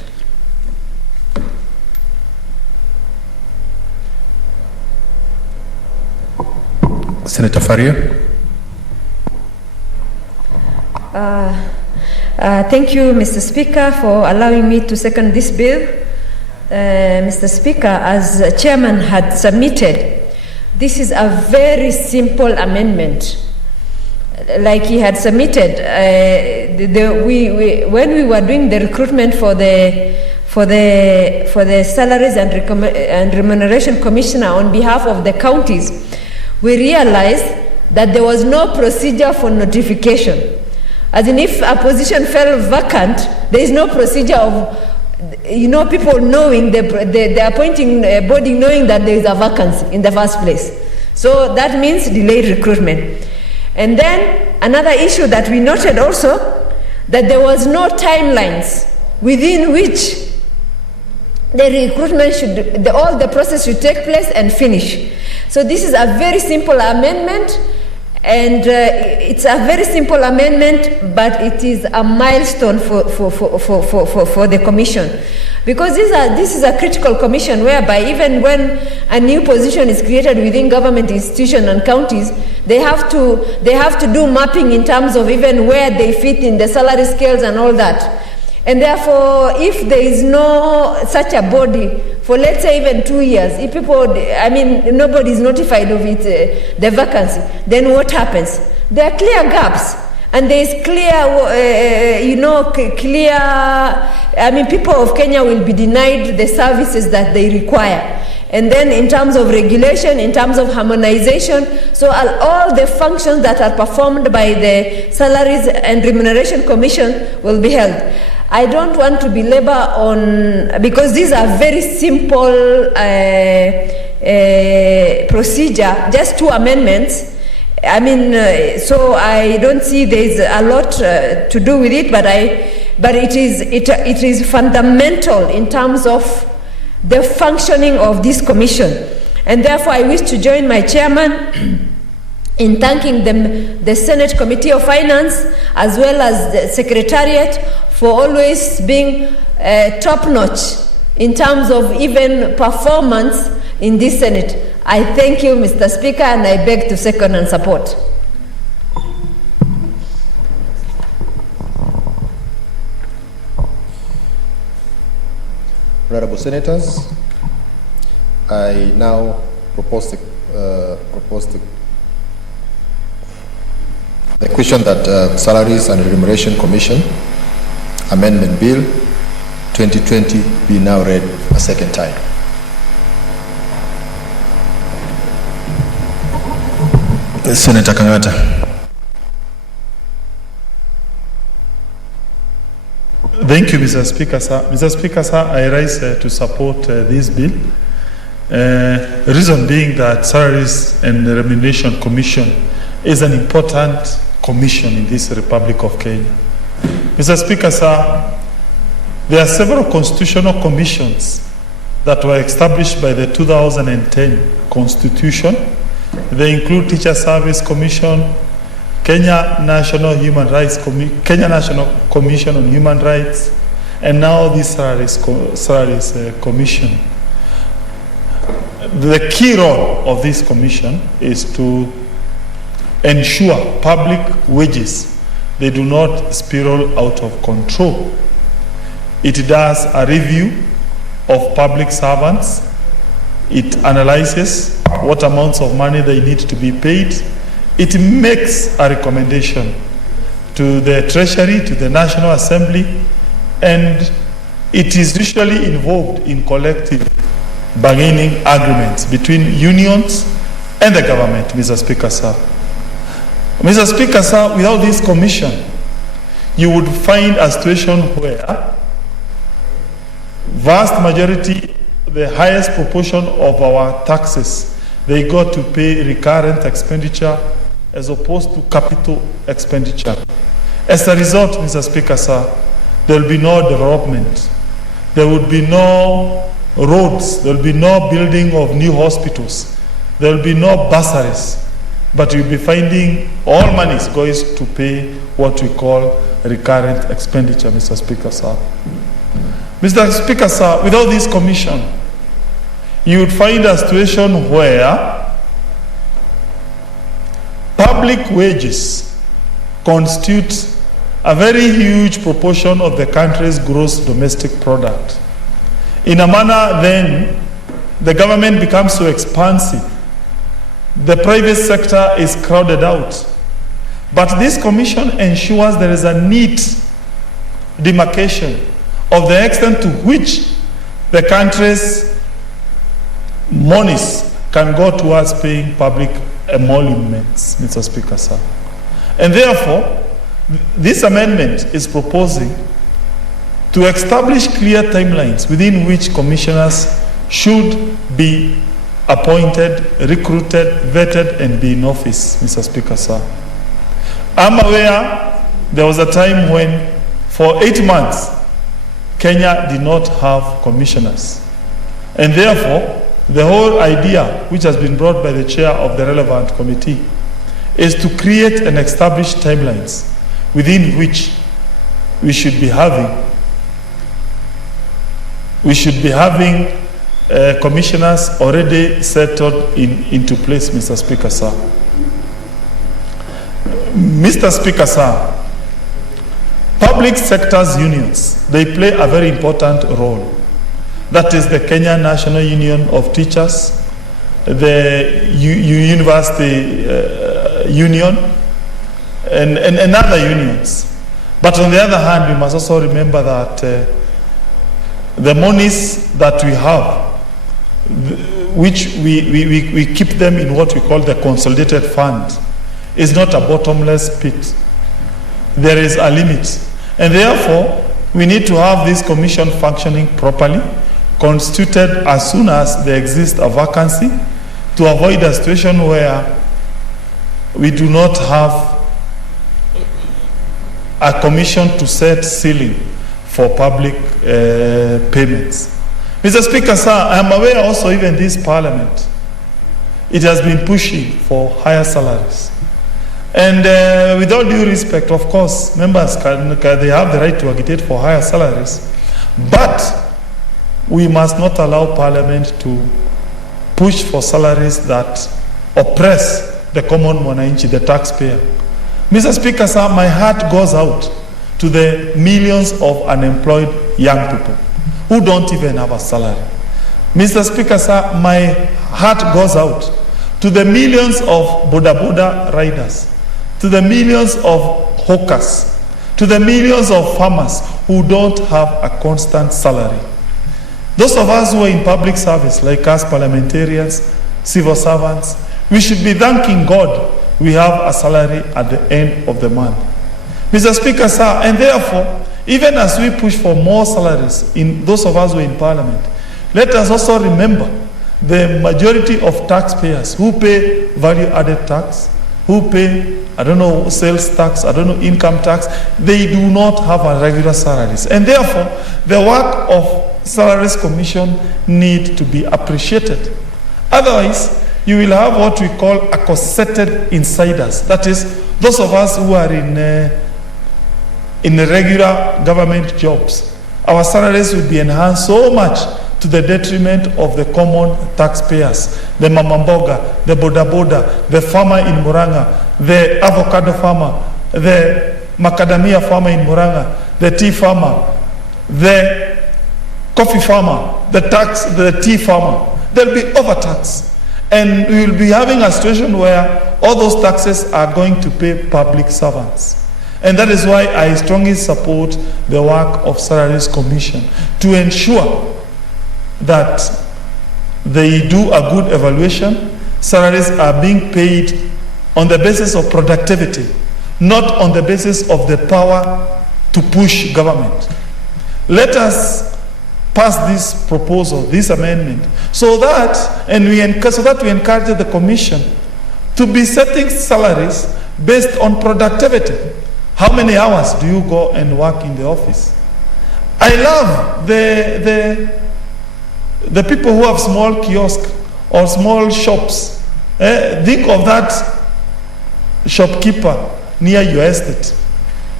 Senator Faria. Thank you, Mr. Speaker, for allowing me to second this bill. Mr. Speaker, as Chairman had submitted, this is a very simple amendment. Like he had submitted, when we were doing the recruitment for the Salaries and Remuneration Commissioner on behalf of the counties, we realized that there was no procedure for notification. As in, if a position fell vacant, there is no procedure of, people knowing, the appointing body knowing that there is a vacancy in the first place. So that means delayed recruitment. And then another issue that we noted also, that there was no timelines within which the recruitment all the process should take place and finish. So this is a very simple amendment, and it's a very simple amendment, but it is a milestone for the commission, because this is a critical commission whereby even when a new position is created within government institutions and counties, they have to do mapping in terms of even where they fit in the salary scales and all that. And therefore, if there is no such a body for, let's say, even 2 years, if nobody is notified of it, the vacancy, then what happens? There are clear gaps, and there is people of Kenya will be denied the services that they require. And then in terms of regulation, in terms of harmonization, so all the functions that are performed by the Salaries and Remuneration Commission will be held. I don't want to belabor on, because these are very simple procedure, just 2 amendments, I mean, so I don't see there's a lot to do with it, but it is fundamental in terms of the functioning of this commission. And therefore, I wish to join my chairman in thanking the Senate Committee of Finance as well as the Secretariat for always being top-notch in terms of even performance in this Senate. I thank you, Mr. Speaker, and I beg to second and support. Honorable Senators, I now propose the question that Salaries and Remuneration Commission Amendment Bill 2020 be now read a second time. Senator Kangata. Thank you, Mr. Speaker, sir. Mr. Speaker, sir, I rise to support this bill. Reason being that Salaries and Remuneration Commission is an important commission in this Republic of Kenya. Mr. Speaker, sir, there are several constitutional commissions that were established by the 2010 Constitution. They include Teacher Service Commission, Kenya National Commission on Human Rights, and now this Salaries Commission. The key role of this commission is to ensure public wages, they do not spiral out of control. It does a review of public servants. It analyzes what amounts of money they need to be paid. It makes a recommendation to the Treasury, to the National Assembly, and it is usually involved in collective bargaining agreements between unions and the government, Mr. Speaker, sir. Mr. Speaker, sir, without this commission, you would find a situation where vast majority, the highest proportion of our taxes, they go to pay recurrent expenditure as opposed to capital expenditure. As a result, Mr. Speaker, sir, there will be no development. There would be no roads. There will be no building of new hospitals. There will be no bursaries. But you'll be finding all monies goes to pay what we call recurrent expenditure, Mr. Speaker, sir. Mr. Speaker, sir, without this commission, you would find a situation where public wages constitute a very huge proportion of the country's gross domestic product. In a manner, then, the government becomes so expansive. The private sector is crowded out. But this commission ensures there is a neat demarcation of the extent to which the country's monies can go towards paying public emoluments, Mr. Speaker, sir. And therefore, this amendment is proposing to establish clear timelines within which commissioners should be appointed, recruited, vetted, and be in office, Mr. Speaker, sir. I'm aware there was a time when, for 8 months, Kenya did not have commissioners. And therefore, the whole idea, which has been brought by the chair of the relevant committee, is to create and establish timelines within which we should be having commissioners already settled into place, Mr. Speaker, sir. Mr. Speaker, sir, public sector's unions, they play a very important role. That is the Kenya National Union of Teachers, the University Union, and other unions. But on the other hand, we must also remember that the monies that we have, which we keep them in what we call the consolidated fund, is not a bottomless pit. There is a limit. And therefore, we need to have this commission functioning properly, constituted as soon as there exists a vacancy, to avoid a situation where we do not have a commission to set ceiling for public payments. Mr. Speaker, sir, I am aware also even this parliament, it has been pushing for higher salaries. And with all due respect, of course, members they have the right to agitate for higher salaries, but we must not allow Parliament to push for salaries that oppress the common mwananchi, the taxpayer. Mr. Speaker, sir, my heart goes out to the millions of unemployed young people who don't even have a salary. Mr. Speaker, sir, my heart goes out to the millions of boda riders, to the millions of hawkers, to the millions of farmers who don't have a constant salary. Those of us who are in public service, like us parliamentarians, civil servants, we should be thanking God we have a salary at the end of the month. Mr. Speaker, sir, and therefore, even as we push for more salaries in those of us who are in Parliament, let us also remember the majority of taxpayers who pay value-added tax, who pay, sales tax, income tax, they do not have a regular salaries. And therefore, the work of Salaries Commission need to be appreciated. Otherwise, you will have what we call accosteted insiders. That is, those of us who are in regular government jobs. Our salaries will be enhanced so much to the detriment of the common taxpayers. The mamamboga, the boda, the farmer in Muranga, the avocado farmer, the macadamia farmer in Muranga, the tea farmer, the coffee farmer, the tea farmer. There will be overtax. And we will be having a situation where all those taxes are going to pay public servants. And that is why I strongly support the work of Salaries Commission to ensure that they do a good evaluation. Salaries are being paid on the basis of productivity, not on the basis of the power to push government. Let us pass this proposal, this amendment, so that we encourage the Commission to be setting salaries based on productivity. How many hours do you go and work in the office? I love the people who have small kiosks or small shops. Think of that shopkeeper near your estate.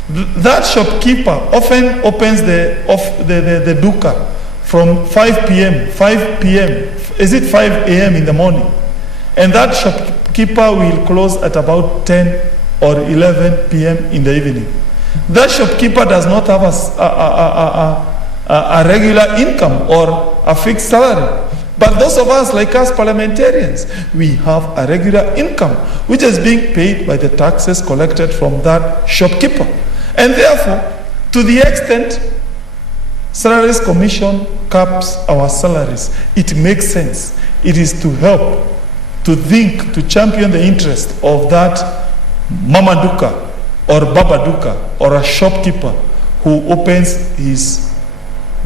That shopkeeper often opens the duka from 5 p.m., 5 p.m., is it 5 a.m. in the morning? And that shopkeeper will close at about 10 or 11 p.m. in the evening. That shopkeeper does not have a regular income or a fixed salary. But those of us, like us parliamentarians, we have a regular income, which is being paid by the taxes collected from that shopkeeper. And therefore, to the extent Salaries Commission caps our salaries, it makes sense. It is to help, to think, to champion the interest of that mama duka or baba duka or a shopkeeper who opens his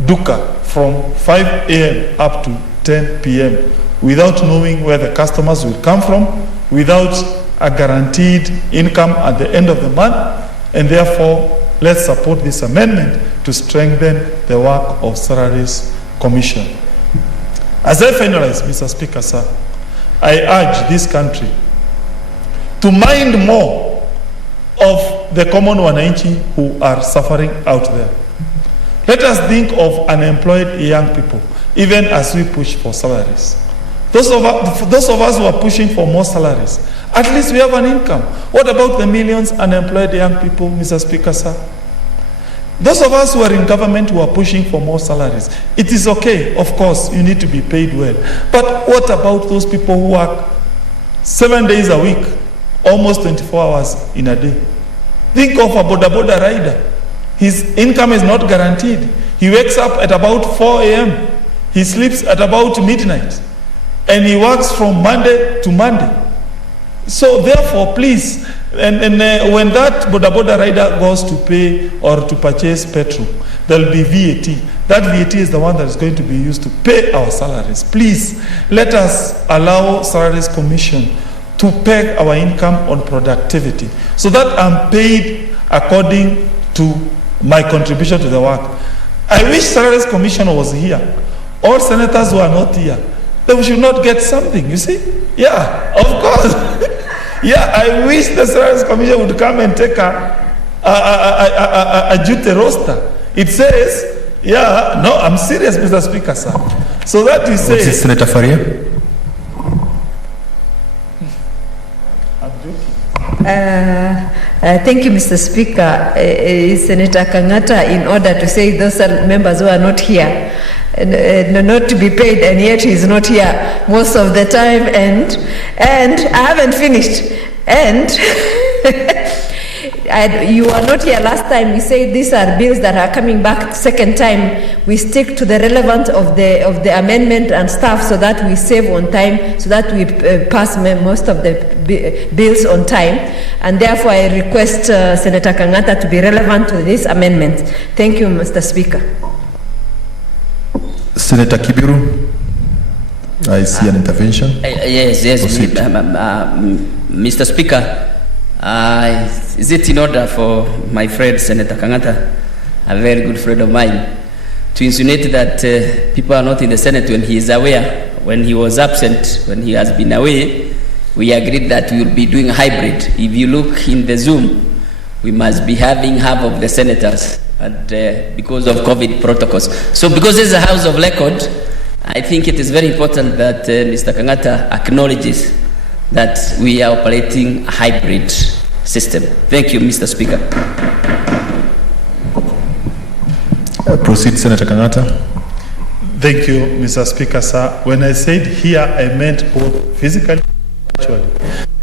duka from 5 a.m. up to 10 p.m. without knowing where the customers will come from, without a guaranteed income at the end of the month, and therefore let's support this amendment to strengthen the work of Salaries Commission. As I finalize, Mr. Speaker, sir, I urge this country to mind more of the common wananchi who are suffering out there. Let us think of unemployed young people, even as we push for salaries. Those of us who are pushing for more salaries, at least we have an income. What about the millions unemployed young people, Mr. Speaker, sir? Those of us who are in government who are pushing for more salaries, it is okay, of course, you need to be paid well. But what about those people who work 7 days a week, almost 24 hours in a day? Think of a boda rider. His income is not guaranteed. He wakes up at about 4 a.m. He sleeps at about midnight. And he works from Monday to Monday. So therefore, please, when that boda rider goes to pay or to purchase petrol, there will be VAT. That VAT is the one that is going to be used to pay our salaries. Please, let us allow Salaries Commission to peg our income on productivity so that I'm paid according to my contribution to the work. I wish Salaries Commission was here. All senators who are not here, they should not get something, you see? Yeah, of course. Yeah, I wish the Salaries Commission would come and take a duty roster. It says, yeah, no, I'm serious, Mr. Speaker, sir. So that we say... Senator Faria. I'm joking. Thank you, Mr. Speaker. Senator Kangata, in order to say those are members who are not here, not to be paid, and yet he's not here most of the time, and I haven't finished, and you were not here last time. We say these are bills that are coming back second time. We stick to the relevance of the amendment and stuff so that we save on time, so that we pass most of the bills on time. And therefore, I request Senator Kangata to be relevant to this amendment. Thank you, Mr. Speaker. Senator Kibiru, I see an intervention. Yes, Mr. Speaker. Is it in order for my friend Senator Kangata, a very good friend of mine, to insinuate that people are not in the Senate when he is aware, when he was absent, when he has been away? We agreed that we will be doing a hybrid. If you look in the Zoom, we must be having half of the senators, and because of COVID protocols. So because this is a House of Record, I think it is very important that Mr. Kangata acknowledges that we are operating a hybrid system. Thank you, Mr. Speaker. Proceed, Senator Kangata. Thank you, Mr. Speaker, sir. When I said here, I meant both physically and virtually.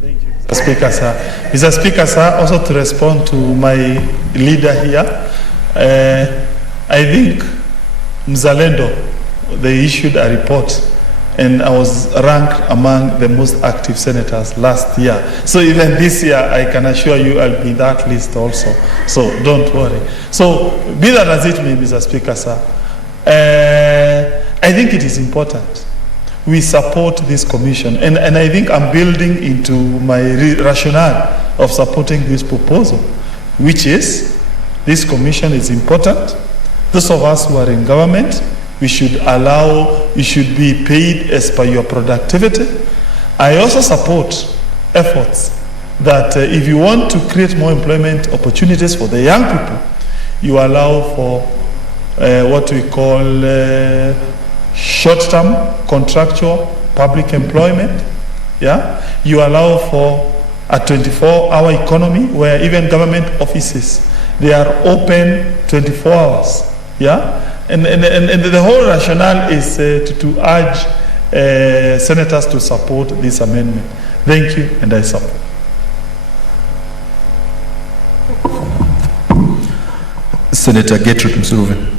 Thank you, Mr. Speaker, sir. Mr. Speaker, sir, also to respond to my leader here, I think Mzalendo, they issued a report, and I was ranked among the most active senators last year. So even this year, I can assure you I'll be in that list also. So don't worry. So be that as it may, Mr. Speaker, sir, I think it is important we support this commission. And I think I'm building into my rationale of supporting this proposal, which is this commission is important. Those of us who are in government, we should you should be paid as per your productivity. I also support efforts that if you want to create more employment opportunities for the young people, you allow for what we call short-term contractual public employment. Yeah, you allow for a 24-hour economy where even government offices, they are open 24 hours. Yeah. And the whole rationale is to urge senators to support this amendment. Thank you, and I support. Senator Gertrude Msuruve.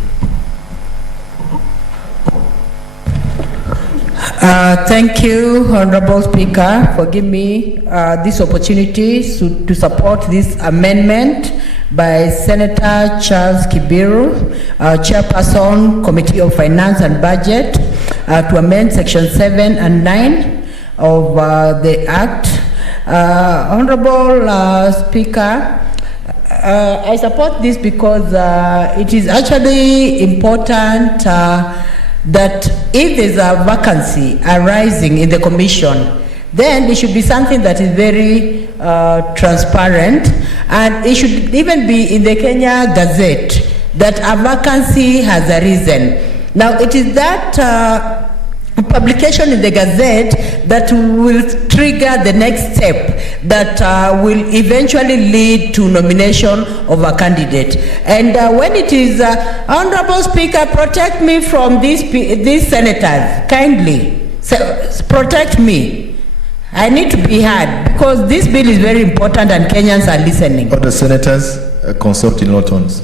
Thank you, Honorable Speaker, for giving me this opportunity to support this amendment by Senator Charles Kibiru, Chairperson, Committee of Finance and Budget, to amend Section 7 and 9 of the Act. Honorable Speaker, I support this because it is actually important that if there's a vacancy arising in the commission, then it should be something that is very transparent, and it should even be in the Kenya Gazette that a vacancy has arisen. Now, it is that publication in the Gazette that will trigger the next step that will eventually lead to nomination of a candidate. And when it is, Honorable Speaker, protect me from these senators, kindly. So, protect me. I need to be heard because this bill is very important and Kenyans are listening. Other senators consult in low tones.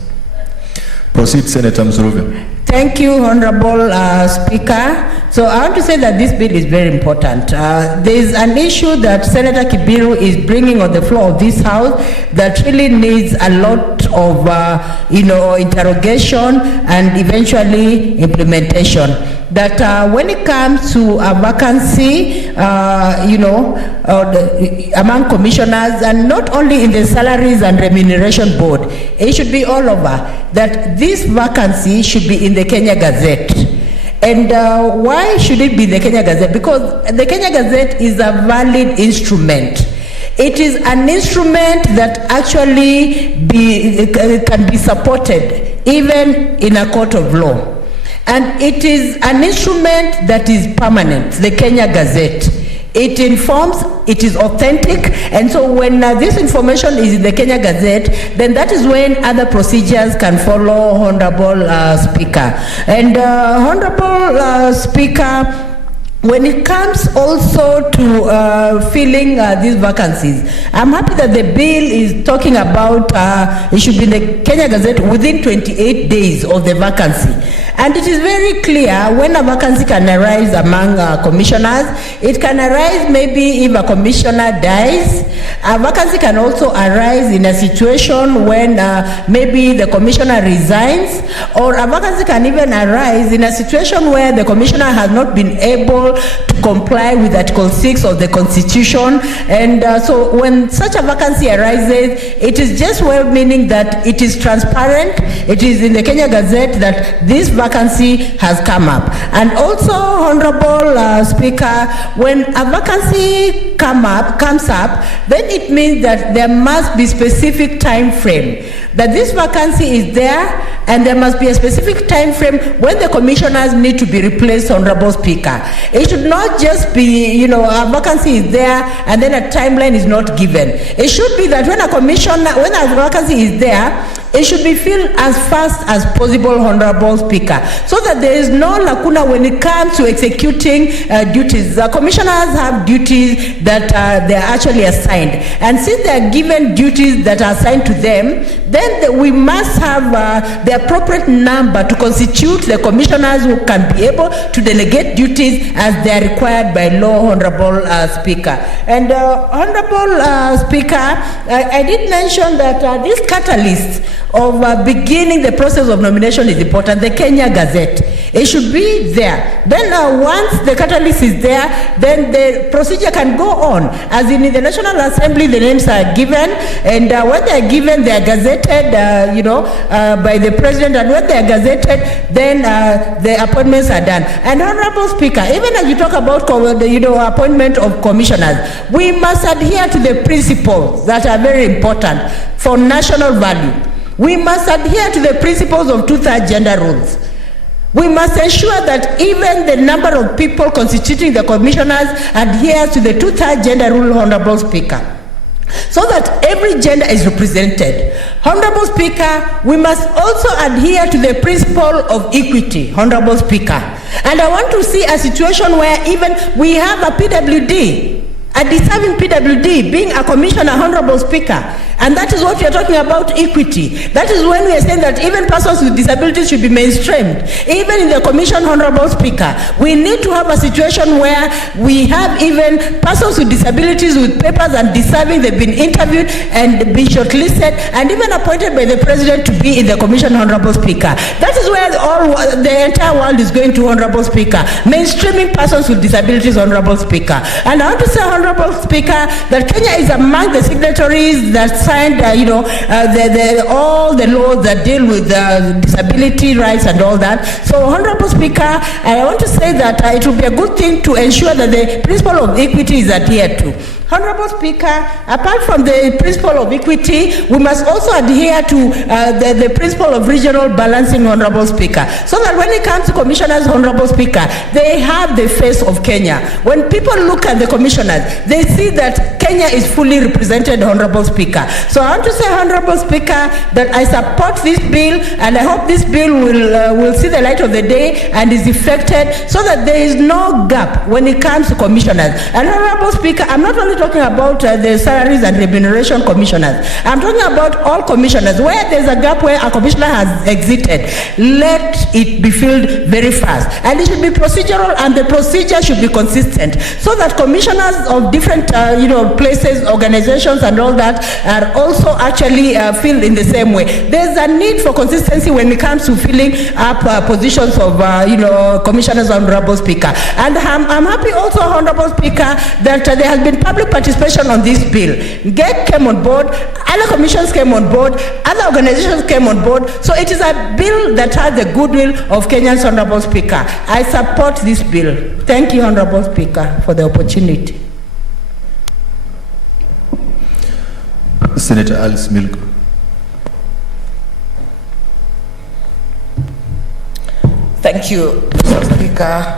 Proceed, Senator Msuruve. Thank you, Honorable Speaker. So I want to say that this bill is very important. There is an issue that Senator Kibiru is bringing on the floor of this House that really needs a lot of interrogation and eventually implementation. that when it comes to a vacancy, among commissioners, and not only in the Salaries and Remuneration Board, it should be all over, that this vacancy should be in the Kenya Gazette. And why should it be the Kenya Gazette? Because the Kenya Gazette is a valid instrument. It is an instrument that actually can be supported even in a court of law. And it is an instrument that is permanent, the Kenya Gazette. It informs, it is authentic, and so when this information is in the Kenya Gazette, then that is when other procedures can follow, Honorable Speaker. And Honorable Speaker, when it comes also to filling these vacancies, I'm happy that the bill is talking about it should be in the Kenya Gazette within 28 days of the vacancy. And it is very clear when a vacancy can arise among commissioners. It can arise maybe if a commissioner dies. A vacancy can also arise in a situation when maybe the commissioner resigns, or a vacancy can even arise in a situation where the commissioner has not been able to comply with Article 6 of the Constitution. And so when such a vacancy arises, it is just well meaning that it is transparent, it is in the Kenya Gazette that this vacancy has come up. And also, Honorable Speaker, when a vacancy comes up, then it means that there must be specific time frame, that this vacancy is there, and there must be a specific time frame when the commissioners need to be replaced, Honorable Speaker. It should not just be, a vacancy is there and then a timeline is not given. It should be that when a vacancy is there, it should be filled as fast as possible, Honorable Speaker, so that there is no lacuna when it comes to executing duties. The commissioners have duties that they are actually assigned, and since they are given duties that are assigned to them, then we must have the appropriate number to constitute the commissioners who can be able to delegate duties as they are required by law, Honorable Speaker. And Honorable Speaker, I did mention that this catalyst of beginning the process of nomination is important, the Kenya Gazette. It should be there. Then once the catalyst is there, then the procedure can go on. As in the National Assembly, the names are given, and when they are given, they are gazetted, by the President, and when they are gazetted, then the appointments are done. And Honorable Speaker, even as you talk about the appointment of commissioners, we must adhere to the principles that are very important for national value. We must adhere to the principles of two-thirds gender rules. We must ensure that even the number of people constituting the commissioners adheres to the two-thirds gender rule, Honorable Speaker, so that every gender is represented. Honorable Speaker, we must also adhere to the principle of equity, Honorable Speaker. And I want to see a situation where even we have a PWD, a deserving PWD being a commissioner, Honorable Speaker. And that is what we are talking about, equity. That is when we are saying that even persons with disabilities should be mainstreamed. Even in the commission, Honorable Speaker, we need to have a situation where we have even persons with disabilities with papers and deserving, they've been interviewed and been shortlisted and even appointed by the President to be in the commission, Honorable Speaker. That is where the entire world is going to, Honorable Speaker. Mainstreaming persons with disabilities, Honorable Speaker. And I want to say, Honorable Speaker, that Kenya is among the signatories that signed, all the laws that deal with disability rights and all that. So, Honorable Speaker, I want to say that it will be a good thing to ensure that the principle of equity is adhered to. Honorable Speaker, apart from the principle of equity, we must also adhere to the principle of regional balancing, Honorable Speaker, so that when it comes to commissioners, Honorable Speaker, they have the face of Kenya. When people look at the commissioners, they see that Kenya is fully represented, Honorable Speaker. So I want to say, Honorable Speaker, that I support this bill, and I hope this bill will see the light of the day and is effected so that there is no gap when it comes to commissioners. And Honorable Speaker, I'm not only talking about the salaries and remuneration commissioners. I'm talking about all commissioners. Where there's a gap where a commissioner has exited, let it be filled very fast. And it should be procedural, and the procedure should be consistent, so that commissioners of different places, organizations and all that are also actually filled in the same way. There's a need for consistency when it comes to filling up positions of commissioners, Honorable Speaker. And I'm happy also, Honorable Speaker, that there has been public participation on this bill. GEC came on board, other commissions came on board, other organizations came on board. So it is a bill that has the goodwill of Kenyans, Honorable Speaker. I support this bill. Thank you, Honorable Speaker, for the opportunity. Senator Alice Milgo. Thank you, Mr. Speaker,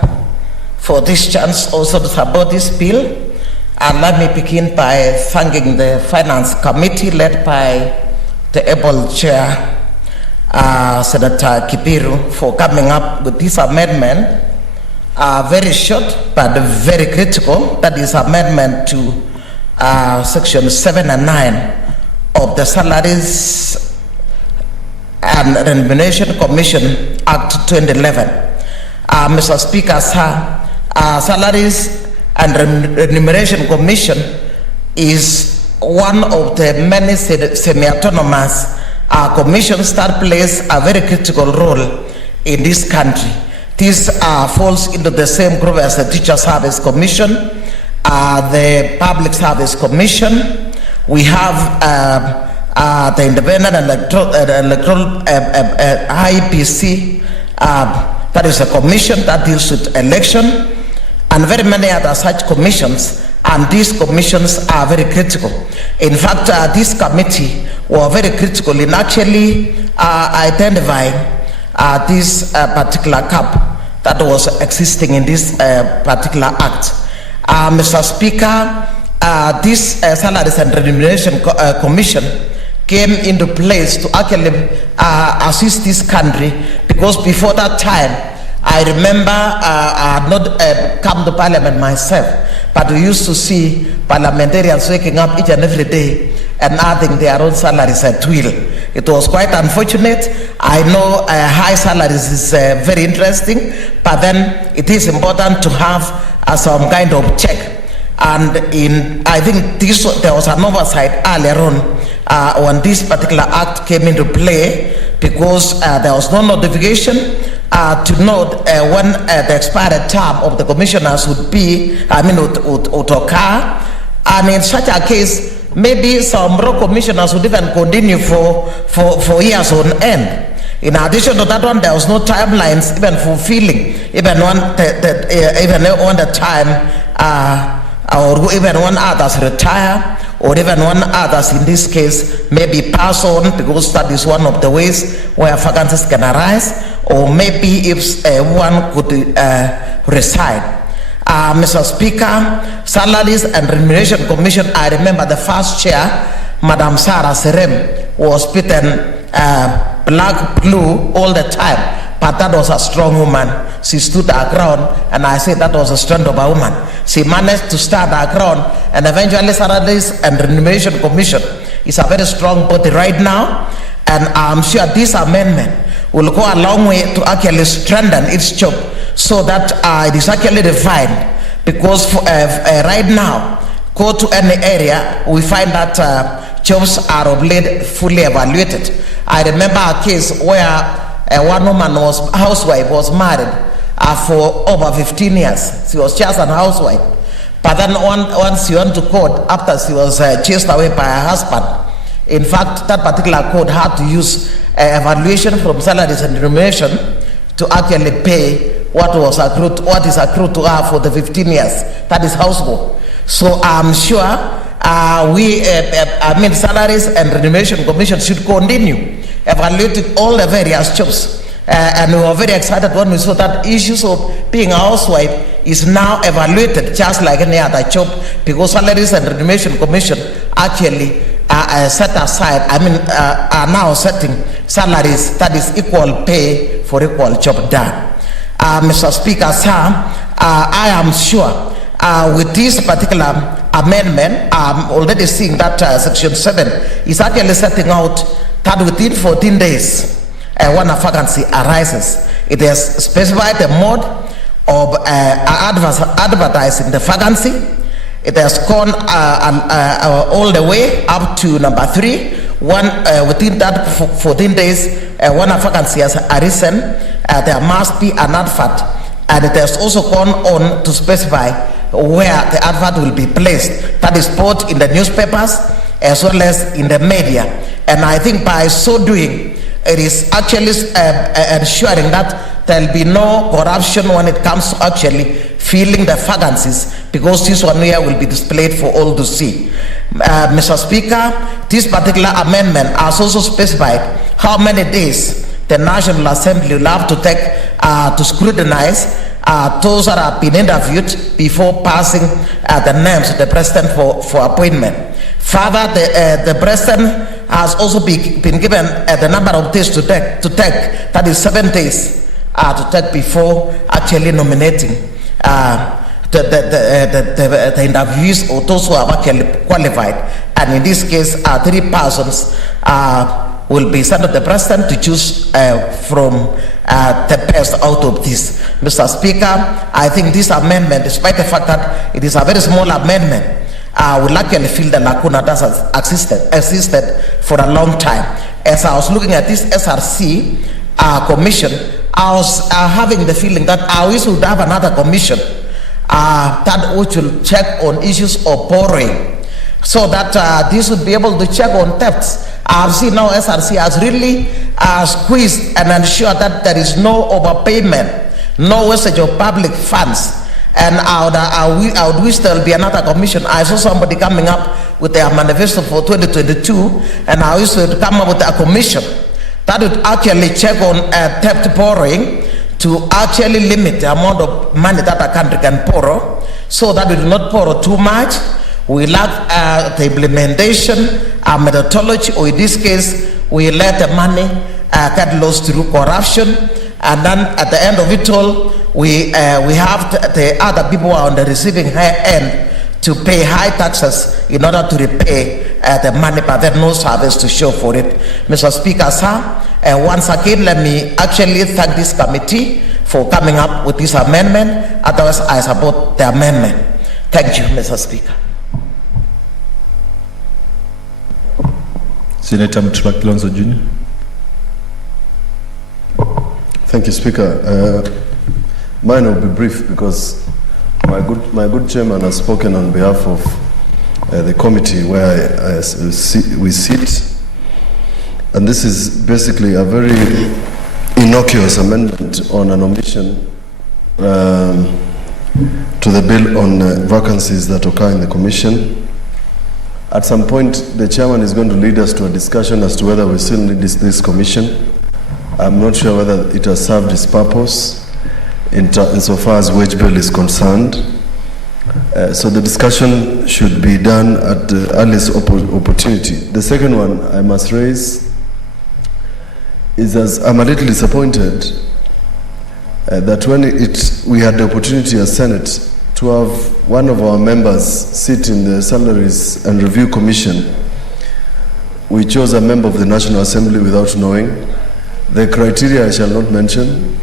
for this chance also to support this bill. And let me begin by thanking the Finance Committee led by the able Chair, Senator Kibiru, for coming up with this amendment. Very short but very critical. That is amendment to Section 7 and 9 of the Salaries and Remuneration Commission Act 2011. Mr. Speaker, sir, Salaries and Remuneration Commission is one of the many semi-autonomous commissions that plays a very critical role in this country. This falls into the same group as the Teacher Service Commission, the Public Service Commission. We have the Independent Electoral IPC, that is a commission that deals with election, and very many other such commissions, and these commissions are very critical. In fact, this committee were very critical in actually identifying this particular gap that was existing in this particular act. Mr. Speaker, this Salaries and Remuneration Commission came into place to actually assist this country, because before that time, I remember I had not come to Parliament myself, but we used to see parliamentarians waking up each and every day and adding their own salaries at will. It was quite unfortunate. I know high salaries is very interesting, but then it is important to have some kind of check. And I think there was an oversight earlier on when this particular act came into play, because there was no notification to note when the expired term of the commissioners would occur. And in such a case, maybe some row commissioners would even continue for years on end. In addition to that one, there was no timelines even fulfilling, even when the time or even when others retire, or even when others in this case maybe pass on, because that is one of the ways where vacancies can arise, or maybe if one could resign. Mr. Speaker, Salaries and Remuneration Commission, I remember the first chair, Madam Sarah Serem, was beaten black, blue all the time. But that was a strong woman. She stood her ground, and I say that was the strength of a woman. She managed to stand her ground, and eventually Salaries and Remuneration Commission is a very strong body right now, and I'm sure this amendment will go a long way to actually strengthen its job, so that it is actually defined. Because right now, go to any area, we find that jobs are of late fully evaluated. I remember a case where one woman housewife was married for over 15 years. She was just a housewife. But then once she went to court, after she was chased away by her husband, in fact, that particular court had to use evaluation from Salaries and Remuneration to actually pay what is accrued to her for the 15 years. That is household. So I'm sure Salaries and Remuneration Commission should continue evaluating all the various jobs. And we were very excited when we saw that issues of being a housewife is now evaluated just like any other job, because Salaries and Remuneration Commission actually set aside, are now setting salaries that is equal pay for equal job done. Mr. Speaker, sir, I am sure with this particular amendment, I'm already seeing that section 7 is actually setting out that within 14 days, when a vacancy arises, it has specified a mode of advertising the vacancy. It has gone all the way up to number 3. Within that 14 days, when a vacancy has arisen, there must be an advert, and it has also gone on to specify where the advert will be placed. That is both in the newspapers as well as in the media. And I think by so doing, it is actually ensuring that there will be no corruption when it comes to actually filling the vacancies, because this one here will be displayed for all to see. Mr. Speaker, this particular amendment has also specified how many days the National Assembly will have to take to scrutinize those that have been interviewed before passing the names to the President for appointment. Further, the President has also been given the number of days to take, that is 7 days to take before actually nominating the interviewees or those who have actually qualified. And in this case, 3 persons will be sent to the President to choose from the best out of this. Mr. Speaker, I think this amendment, despite the fact that it is a very small amendment, will actually fill the lacuna that has existed for a long time. As I was looking at this SRC commission, I was having the feeling that we should have another commission that which will check on issues of borrowing, so that this would be able to check on thefts. I've seen now SRC has really squeezed and ensured that there is no overpayment, no wastage of public funds. And I would wish there will be another commission. I saw somebody coming up with their manifesto for 2022, and I wish to come up with a commission that would actually check on theft borrowing to actually limit the amount of money that a country can borrow, so that we do not borrow too much. We lack the implementation, methodology, or in this case, we let the money get lost through corruption, and then at the end of it all, we have the other people who are on the receiving end to pay high taxes in order to repay the money, but there no service to show for it. Mr. Speaker, sir, once again, let me actually thank this committee for coming up with this amendment. Otherwise, I support the amendment. Thank you, Mr. Speaker. Senator Mutula Kilonzo Jr. Thank you, Speaker. Mine will be brief because my good chairman has spoken on behalf of the committee where we sit, and this is basically a very innocuous amendment on an omission to the bill on vacancies that occur in the commission. At some point, the chairman is going to lead us to a discussion as to whether we still need this commission. I'm not sure whether it has served its purpose insofar as wage bill is concerned. So the discussion should be done at the earliest opportunity. The second one I must raise is, as I'm a little disappointed that when we had the opportunity as Senate to have one of our members sit in the Salaries and Review Commission, we chose a member of the National Assembly without knowing. The criteria I shall not mention,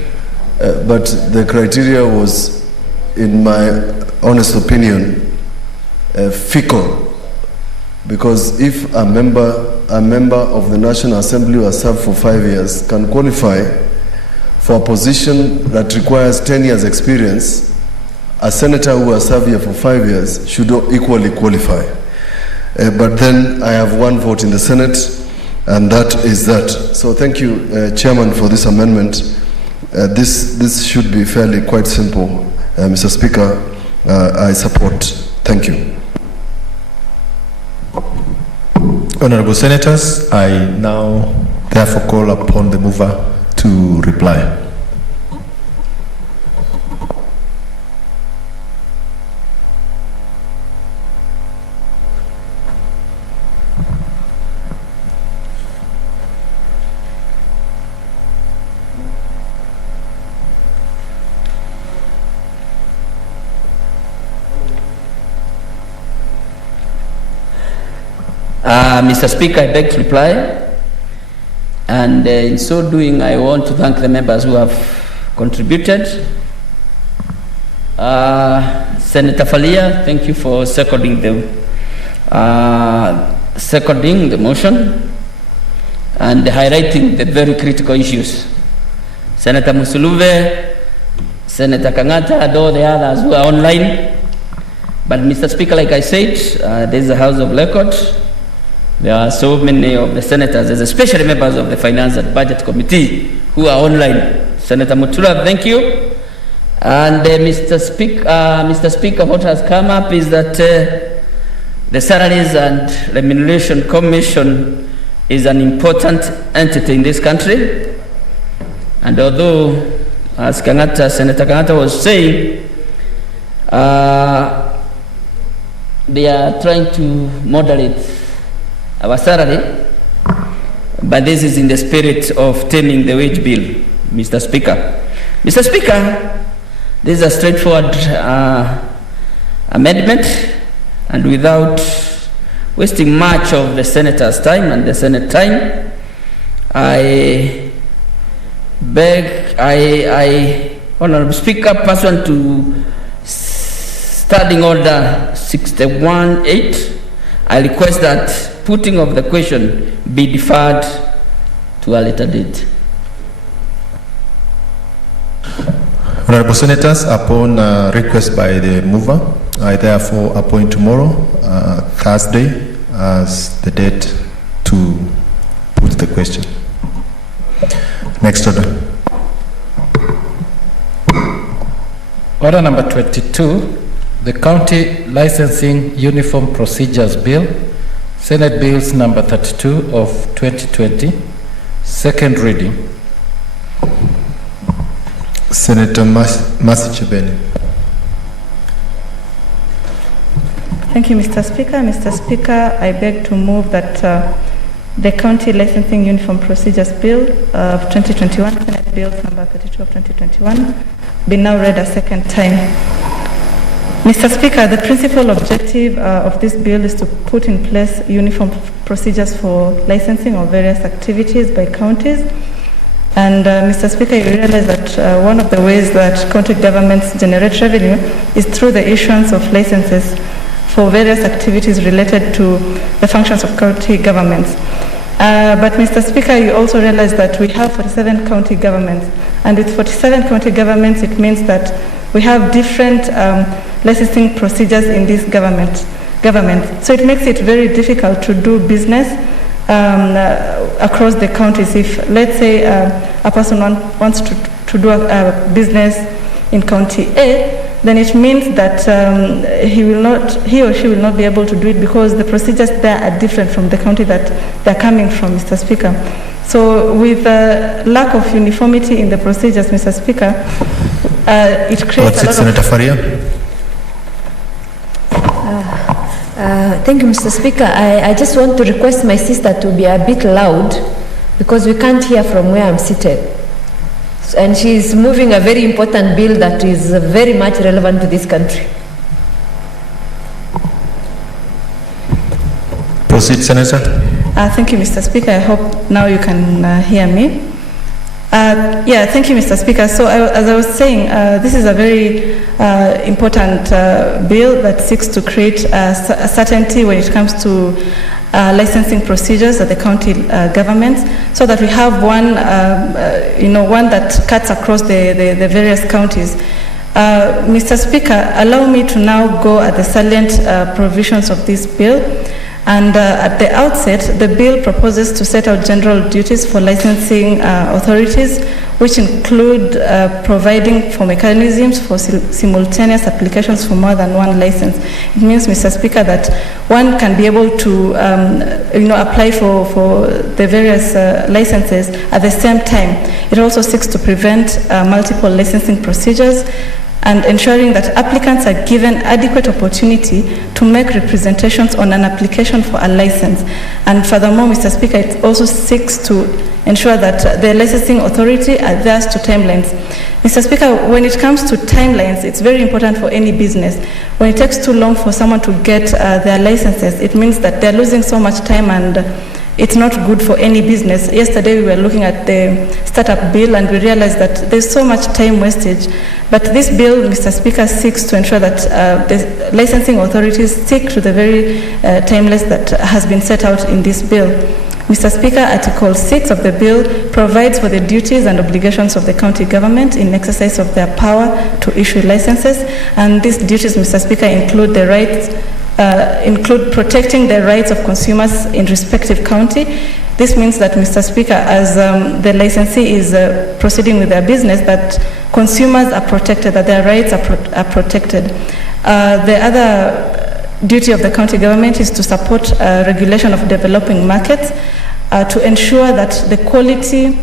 but the criteria was, in my honest opinion, fickle. Because if a member of the National Assembly who has served for 5 years can qualify for a position that requires 10 years experience, a senator who has served here for 5 years should equally qualify. But then I have one vote in the Senate, and that is that. So thank you, Chairman, for this amendment. This should be fairly quite simple. Mr. Speaker, I support. Thank you. Honorable Senators, I now therefore call upon the mover to reply. Mr. Speaker, I beg to reply. And in so doing, I want to thank the members who have contributed. Senator Falia, thank you for seconding the motion and highlighting the very critical issues. Senator Musuluve, Senator Kangata, and all the others who are online. But Mr. Speaker, like I said, this is a House of Record. There are so many of the senators, especially members of the Finance and Budget Committee, who are online. Senator Mutula, thank you. And Mr. Speaker, what has come up is that the Salaries and Remuneration Commission is an important entity in this country. And although, as Senator Kangata was saying, they are trying to moderate our salary, but this is in the spirit of taming the wage bill, Mr. Speaker. Mr. Speaker, this is a straightforward amendment, and without wasting much of the Senator's time and the Senate time, I beg, Honorable Speaker, pursuant to Standing Order 61-8, I request that putting of the question be deferred to a later date. Honorable Senators, upon request by the mover, I therefore appoint tomorrow, Thursday, as the date to put the question. Next order. Order number 22, the County Licensing Uniform Procedures Bill, Senate Bills number 32 of 2020, second reading. Senator Mercy Chebeni. Thank you, Mr. Speaker. Mr. Speaker, I beg to move that the County Licensing Uniform Procedures Bill of 2021, Senate Bills number 32 of 2021, be now read a second time. Mr. Speaker, the principal objective of this bill is to put in place uniform procedures for licensing of various activities by counties. And Mr. Speaker, you realize that one of the ways that county governments generate revenue is through the issuance of licenses for various activities related to the functions of county governments. But Mr. Speaker, you also realize that we have 47 county governments, and with 47 county governments, it means that we have different licensing procedures in this government. So it makes it very difficult to do business across the counties. If, let's say, a person wants to do a business in County A, then it means that he or she will not be able to do it because the procedures there are different from the county that they're coming from, Mr. Speaker. So with lack of uniformity in the procedures, Mr. Speaker, it creates a lot Senator Faria. Thank you, Mr. Speaker. I just want to request my sister to be a bit loud because we can't hear from where I'm seated. And she is moving a very important bill that is very much relevant to this country. Proceed, Senator. Thank you, Mr. Speaker. I hope now you can hear me. Thank you, Mr. Speaker. So as I was saying, this is a very important bill that seeks to create a certainty when it comes to licensing procedures at the county governments, so that we have one that cuts across the various counties. Mr. Speaker, allow me to now go at the salient provisions of this bill. And at the outset, the bill proposes to set out general duties for licensing authorities, which include providing for mechanisms for simultaneous applications for more than one license. It means, Mr. Speaker, that one can be able to apply for the various licenses at the same time. It also seeks to prevent multiple licensing procedures. and ensuring that applicants are given adequate opportunity to make representations on an application for a license. And furthermore, Mr. Speaker, it also seeks to ensure that the licensing authority adheres to timelines. Mr. Speaker, when it comes to timelines, it's very important for any business. When it takes too long for someone to get their licenses, it means that they're losing so much time, and it's not good for any business. Yesterday we were looking at the startup bill and we realized that there's so much time wastage. But this bill, Mr. Speaker, seeks to ensure that the licensing authorities stick to the very timelines that has been set out in this bill. Mr. Speaker, Article 6 of the bill provides for the duties and obligations of the county government in exercise of their power to issue licenses, and these duties, Mr. Speaker, include the rights, include protecting the rights of consumers in respective county. This means that, Mr. Speaker, as the licensee is proceeding with their business, that consumers are protected, that their rights are protected. The other duty of the county government is to support regulation of developing markets, to ensure that the quality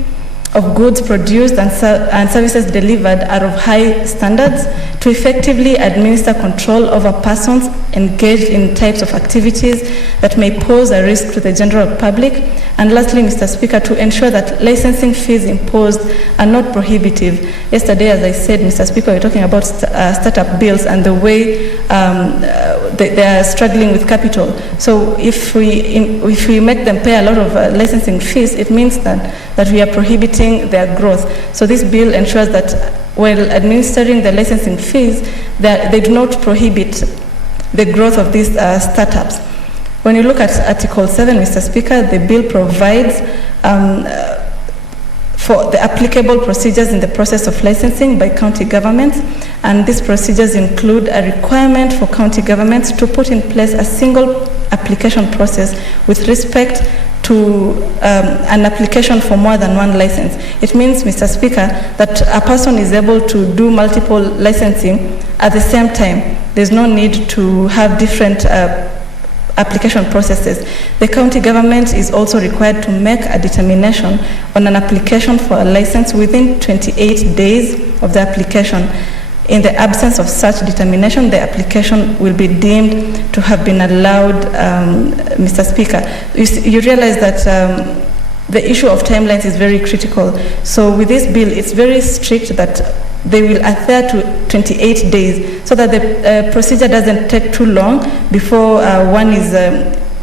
of goods produced and services delivered are of high standards, to effectively administer control over persons engaged in types of activities that may pose a risk to the general public, and lastly, Mr. Speaker, to ensure that licensing fees imposed are not prohibitive. Yesterday, as I said, Mr. Speaker, we're talking about startup bills and the way they are struggling with capital. So if we make them pay a lot of licensing fees, it means that we are prohibiting their growth. So this bill ensures that while administering the licensing fees, that they do not prohibit the growth of these startups. When you look at Article 7, Mr. Speaker, the bill provides for the applicable procedures in the process of licensing by county governments, and these procedures include a requirement for county governments to put in place a single application process with respect to an application for more than one license. It means, Mr. Speaker, that a person is able to do multiple licensing at the same time. There's no need to have different application processes. The county government is also required to make a determination on an application for a license within 28 days of the application. In the absence of such determination, the application will be deemed to have been allowed, Mr. Speaker. You realize that the issue of timelines is very critical. So with this bill, it's very strict that they will adhere to 28 days so that the procedure doesn't take too long before one is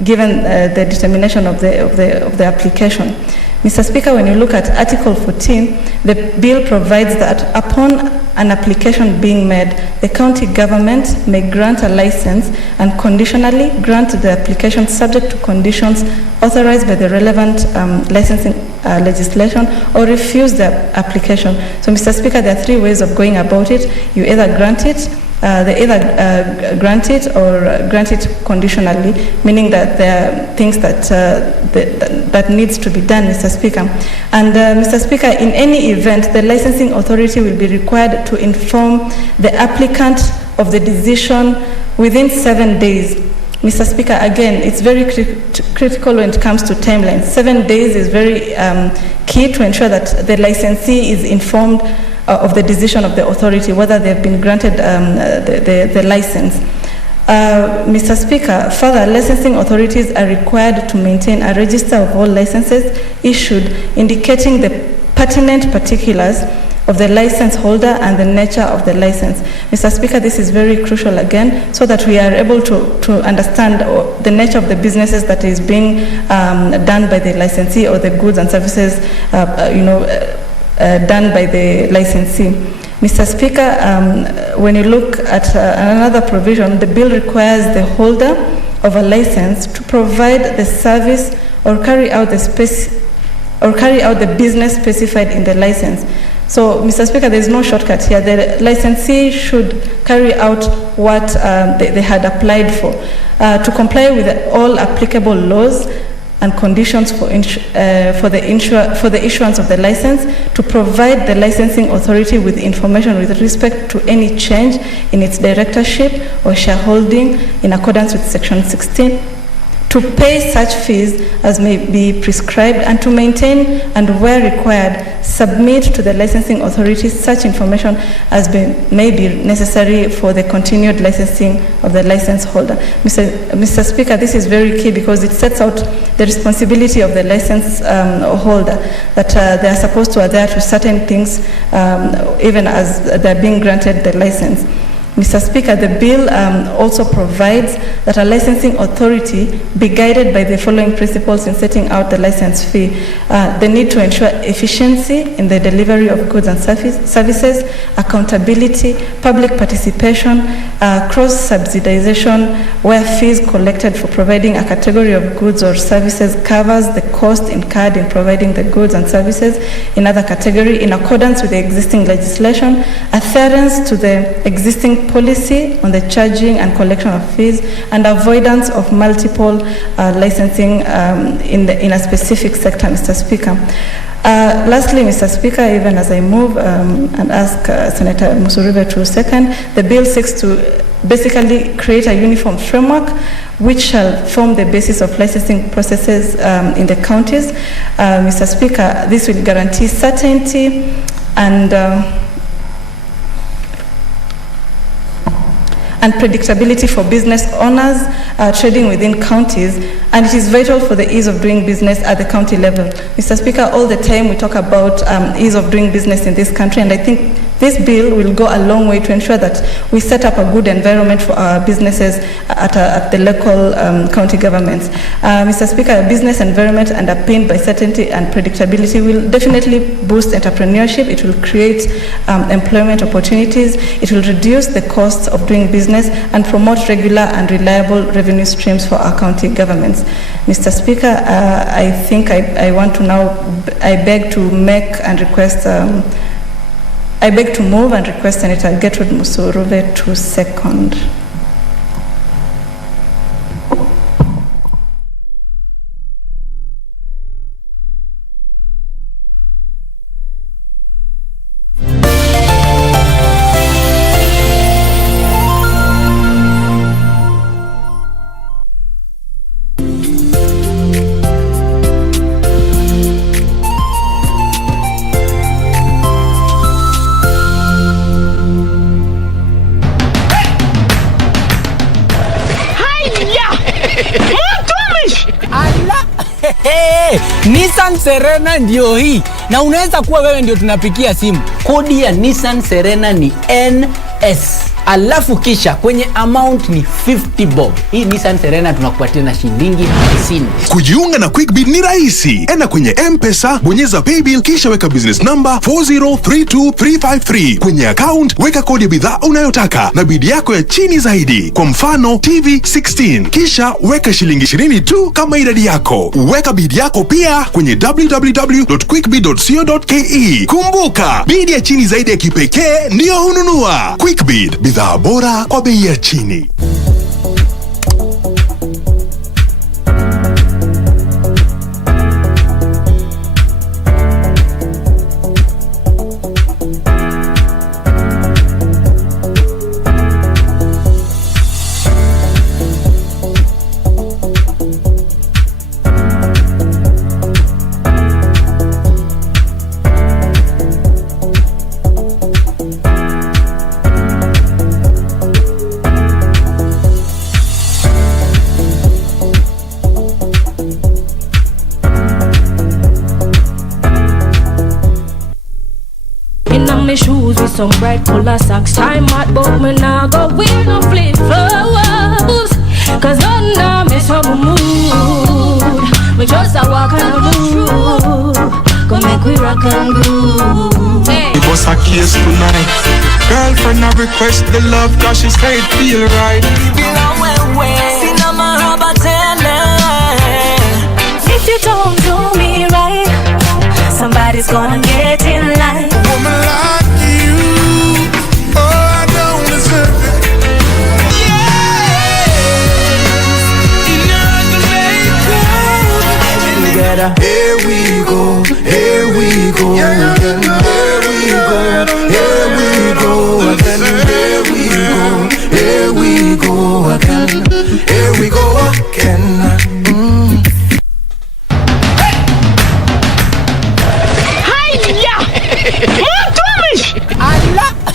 given the determination of the application. Mr. Speaker, when you look at Article 14, the bill provides that upon an application being made, the county government may grant a license and conditionally grant the application subject to conditions authorized by the relevant licensing legislation, or refuse the application. So, Mr. Speaker, there are three ways of going about it. You either grant it, they either grant it or grant it conditionally, meaning that there are things that needs to be done, Mr. Speaker. And Mr. Speaker, in any event, the licensing authority will be required to inform the applicant of the decision within 7 days. Mr. Speaker, again, it's very critical when it comes to timelines. 7 days is very key to ensure that the licensee is informed of the decision of the authority, whether they've been granted the license. Mr. Speaker, further, licensing authorities are required to maintain a register of all licenses issued, indicating the pertinent particulars of the license holder and the nature of the license. Mr. Speaker, this is very crucial again, so that we are able to understand the nature of the businesses that is being done by the licensee, or the goods and services done by the licensee. Mr. Speaker, when you look at another provision, the bill requires the holder of a license to provide the service or carry out the business specified in the license. So, Mr. Speaker, there is no shortcut here. The licensee should carry out what they had applied for, to comply with all applicable laws and conditions for the issuance of the license, to provide the licensing authority with information with respect to any change in its directorship or shareholding in accordance with Section 16, to to pay such fees as may be prescribed, and to maintain and, where required, submit to the licensing authorities such information as may be necessary for the continued licensing of the license holder. Mr. Speaker, this is very key because it sets out the responsibility of the license holder, that they are supposed to adhere to certain things even as they're being granted the license. Mr. Speaker, the bill also provides that a licensing authority be guided by the following principles in setting out the license fee. The need to ensure efficiency in the delivery of goods and services, accountability, public participation, cross-subsidization, where fees collected for providing a category of goods or services covers the cost incurred in providing the goods and services in other category in accordance with the existing legislation, adherence to the existing policy on the charging and collection of fees, and avoidance of multiple licensing in a specific sector, Mr. Speaker. Lastly, Mr. Speaker, even as I move and ask Senator Musurube to second, the bill seeks to basically create a uniform framework which shall form the basis of licensing processes in the counties. Mr. Speaker, this will guarantee certainty and predictability for business owners trading within counties, and it is vital for the ease of doing business at the county level. Mr. Speaker, all the time we talk about ease of doing business in this country, and I think this bill will go a long way to ensure that we set up a good environment for our businesses at the local county governments. Mr. Speaker, a business environment underpinned by certainty and predictability will definitely boost entrepreneurship. It will create employment opportunities. It will reduce the costs of doing business and promote regular and reliable revenue streams for our county governments. Mr. Speaker, I think I beg to move and request Senator Gertrude Musurube to second. Nissan Serena ndio hii, na unaweza kuwa wewe ndio tunapikia simu. Kodi ya Nissan Serena ni NS, alafu kisha kwenye amount ni 50 bob. Hii Nissan Serena tunakupatia na shilingi 50. Kujiunga na QuickBid ni rahisi. Enda kwenye M-Pesa, bonyeza paybill, kisha weka business number 4032353. Kwenye account weka kodi ya bidhaa unayotaka na bid yako ya chini zaidi, kwa mfano TV 16, kisha weka shilingi 20 tu kama idadi yako. Weka bid yako pia kwenye www.quickbid.co.ke. Kumbuka, bid ya chini zaidi ya kipekee ndio hununua. QuickBid, bidhaa bora kwa bei ya chini. Some bright color socks, time out, but me nah go wear no flip flops. Cause I'm not miss up a mood. Me just a walk on a move. Come make we rock and groove. It was a kiss tonight. Girlfriend I request the love cause she said feel right. If you don't do me right, somebody's gonna get in line. A woman like you, oh I don't deserve it. Together. Here we go, here we go again. Here we go, here we go again. Here we go, here we go again. Here we go again. Allah.